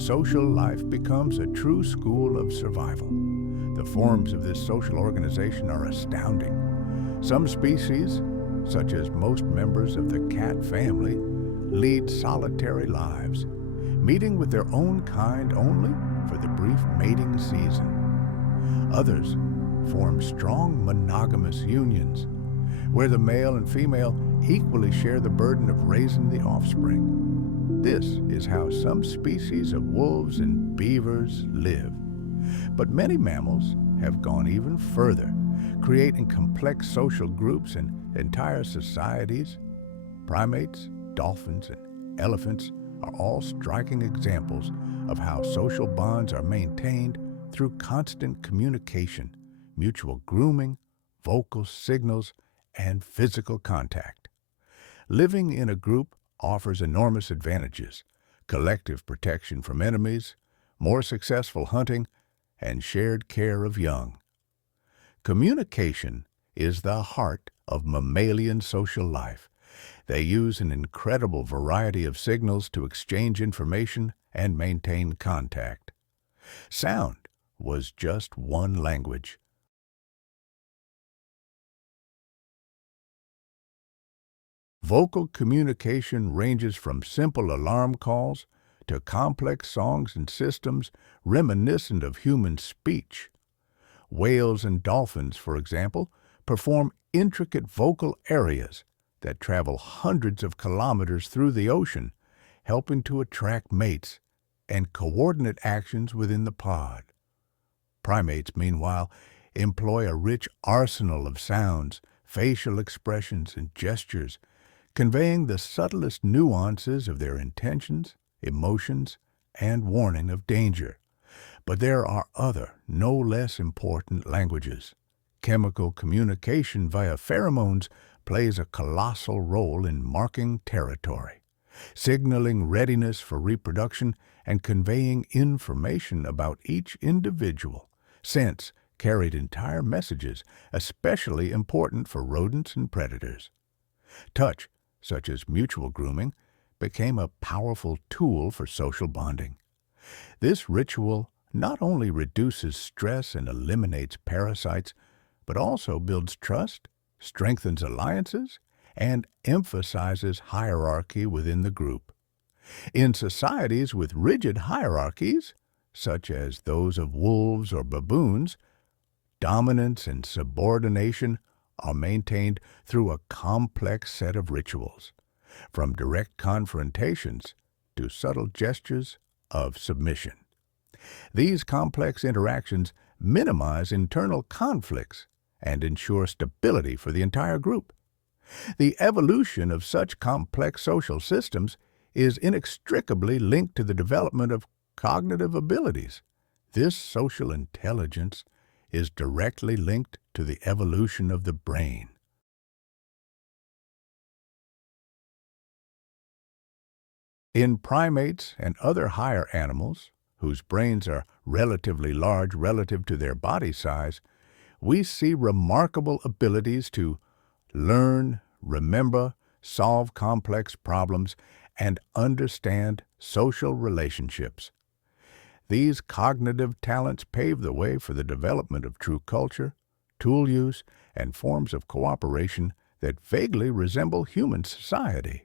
social life becomes a true school of survival. The forms of this social organization are astounding. Some species, such as most members of the cat family, lead solitary lives, meeting with their own kind only for the brief mating season. Others form strong monogamous unions, where the male and female equally share the burden of raising the offspring. This is how some species of wolves and beavers live. But many mammals have gone even further, creating complex social groups and entire societies. Primates, dolphins, and elephants are all striking examples of how social bonds are maintained through constant communication, mutual grooming, vocal signals, and physical contact. Living in a group offers enormous advantages: collective protection from enemies, more successful hunting, and shared care of young. Communication is the heart of mammalian social life. They use an incredible variety of signals to exchange information and maintain contact. Sound was just one language. Vocal communication ranges from simple alarm calls to complex songs and systems reminiscent of human speech. Whales and dolphins, for example, perform intricate vocal areas that travel hundreds of kilometers through the ocean, helping to attract mates and coordinate actions within the pod. Primates, meanwhile, employ a rich arsenal of sounds, facial expressions, and gestures, conveying the subtlest nuances of their intentions, emotions, and warning of danger. But there are other, no less important languages. Chemical communication via pheromones plays a colossal role in marking territory, signaling readiness for reproduction and conveying information about each individual. Scents carried entire messages, especially important for rodents and predators. Touch, such as mutual grooming, became a powerful tool for social bonding. This ritual not only reduces stress and eliminates parasites, but also builds trust, strengthens alliances, and emphasizes hierarchy within the group. In societies with rigid hierarchies, such as those of wolves or baboons, dominance and subordination are maintained through a complex set of rituals, from direct confrontations to subtle gestures of submission. These complex interactions minimize internal conflicts and ensure stability for the entire group. The evolution of such complex social systems is inextricably linked to the development of cognitive abilities. This social intelligence is directly linked to the evolution of the brain. In primates and other higher animals, whose brains are relatively large relative to their body size, we see remarkable abilities to learn, remember, solve complex problems, and understand social relationships. These cognitive talents pave the way for the development of true culture, tool use, and forms of cooperation that vaguely resemble human society.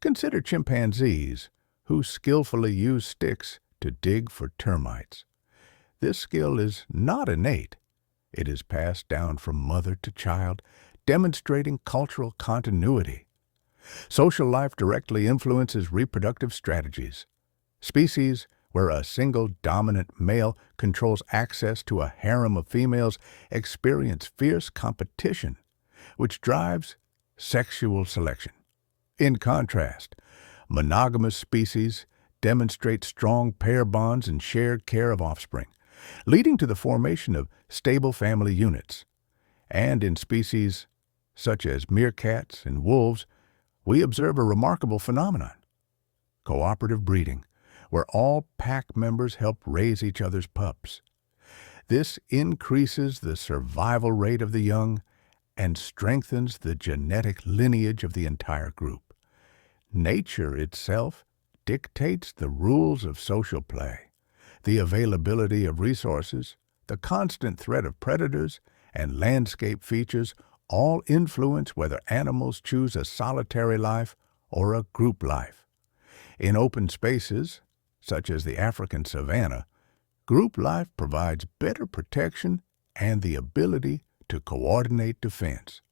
Consider chimpanzees, who skillfully use sticks to dig for termites. This skill is not innate. It is passed down from mother to child, demonstrating cultural continuity. Social life directly influences reproductive strategies. Species where a single dominant male controls access to a harem of females experience fierce competition, which drives sexual selection. In contrast, monogamous species demonstrate strong pair bonds and shared care of offspring, leading to the formation of stable family units. And in species such as meerkats and wolves, we observe a remarkable phenomenon: cooperative breeding, where all pack members help raise each other's pups. This increases the survival rate of the young and strengthens the genetic lineage of the entire group. Nature itself dictates the rules of social play. The availability of resources, the constant threat of predators, and landscape features all influence whether animals choose a solitary life or a group life. In open spaces, such as the African savanna, group life provides better protection and the ability to coordinate defense.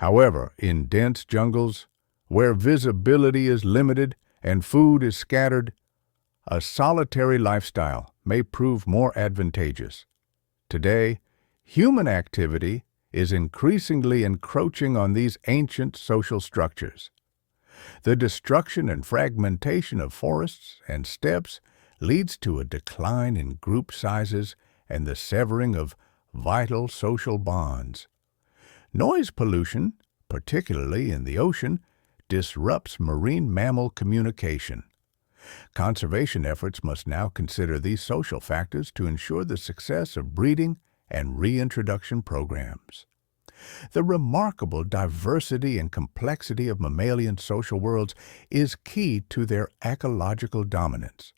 However, in dense jungles, where visibility is limited and food is scattered, a solitary lifestyle may prove more advantageous. Today, human activity is increasingly encroaching on these ancient social structures. The destruction and fragmentation of forests and steppes leads to a decline in group sizes and the severing of vital social bonds. Noise pollution, particularly in the ocean, disrupts marine mammal communication. Conservation efforts must now consider these social factors to ensure the success of breeding and reintroduction programs. The remarkable diversity and complexity of mammalian social worlds is key to their ecological dominance.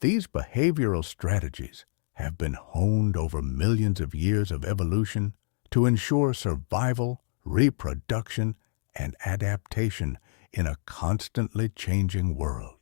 These behavioral strategies have been honed over millions of years of evolution to ensure survival, reproduction, and adaptation in a constantly changing world.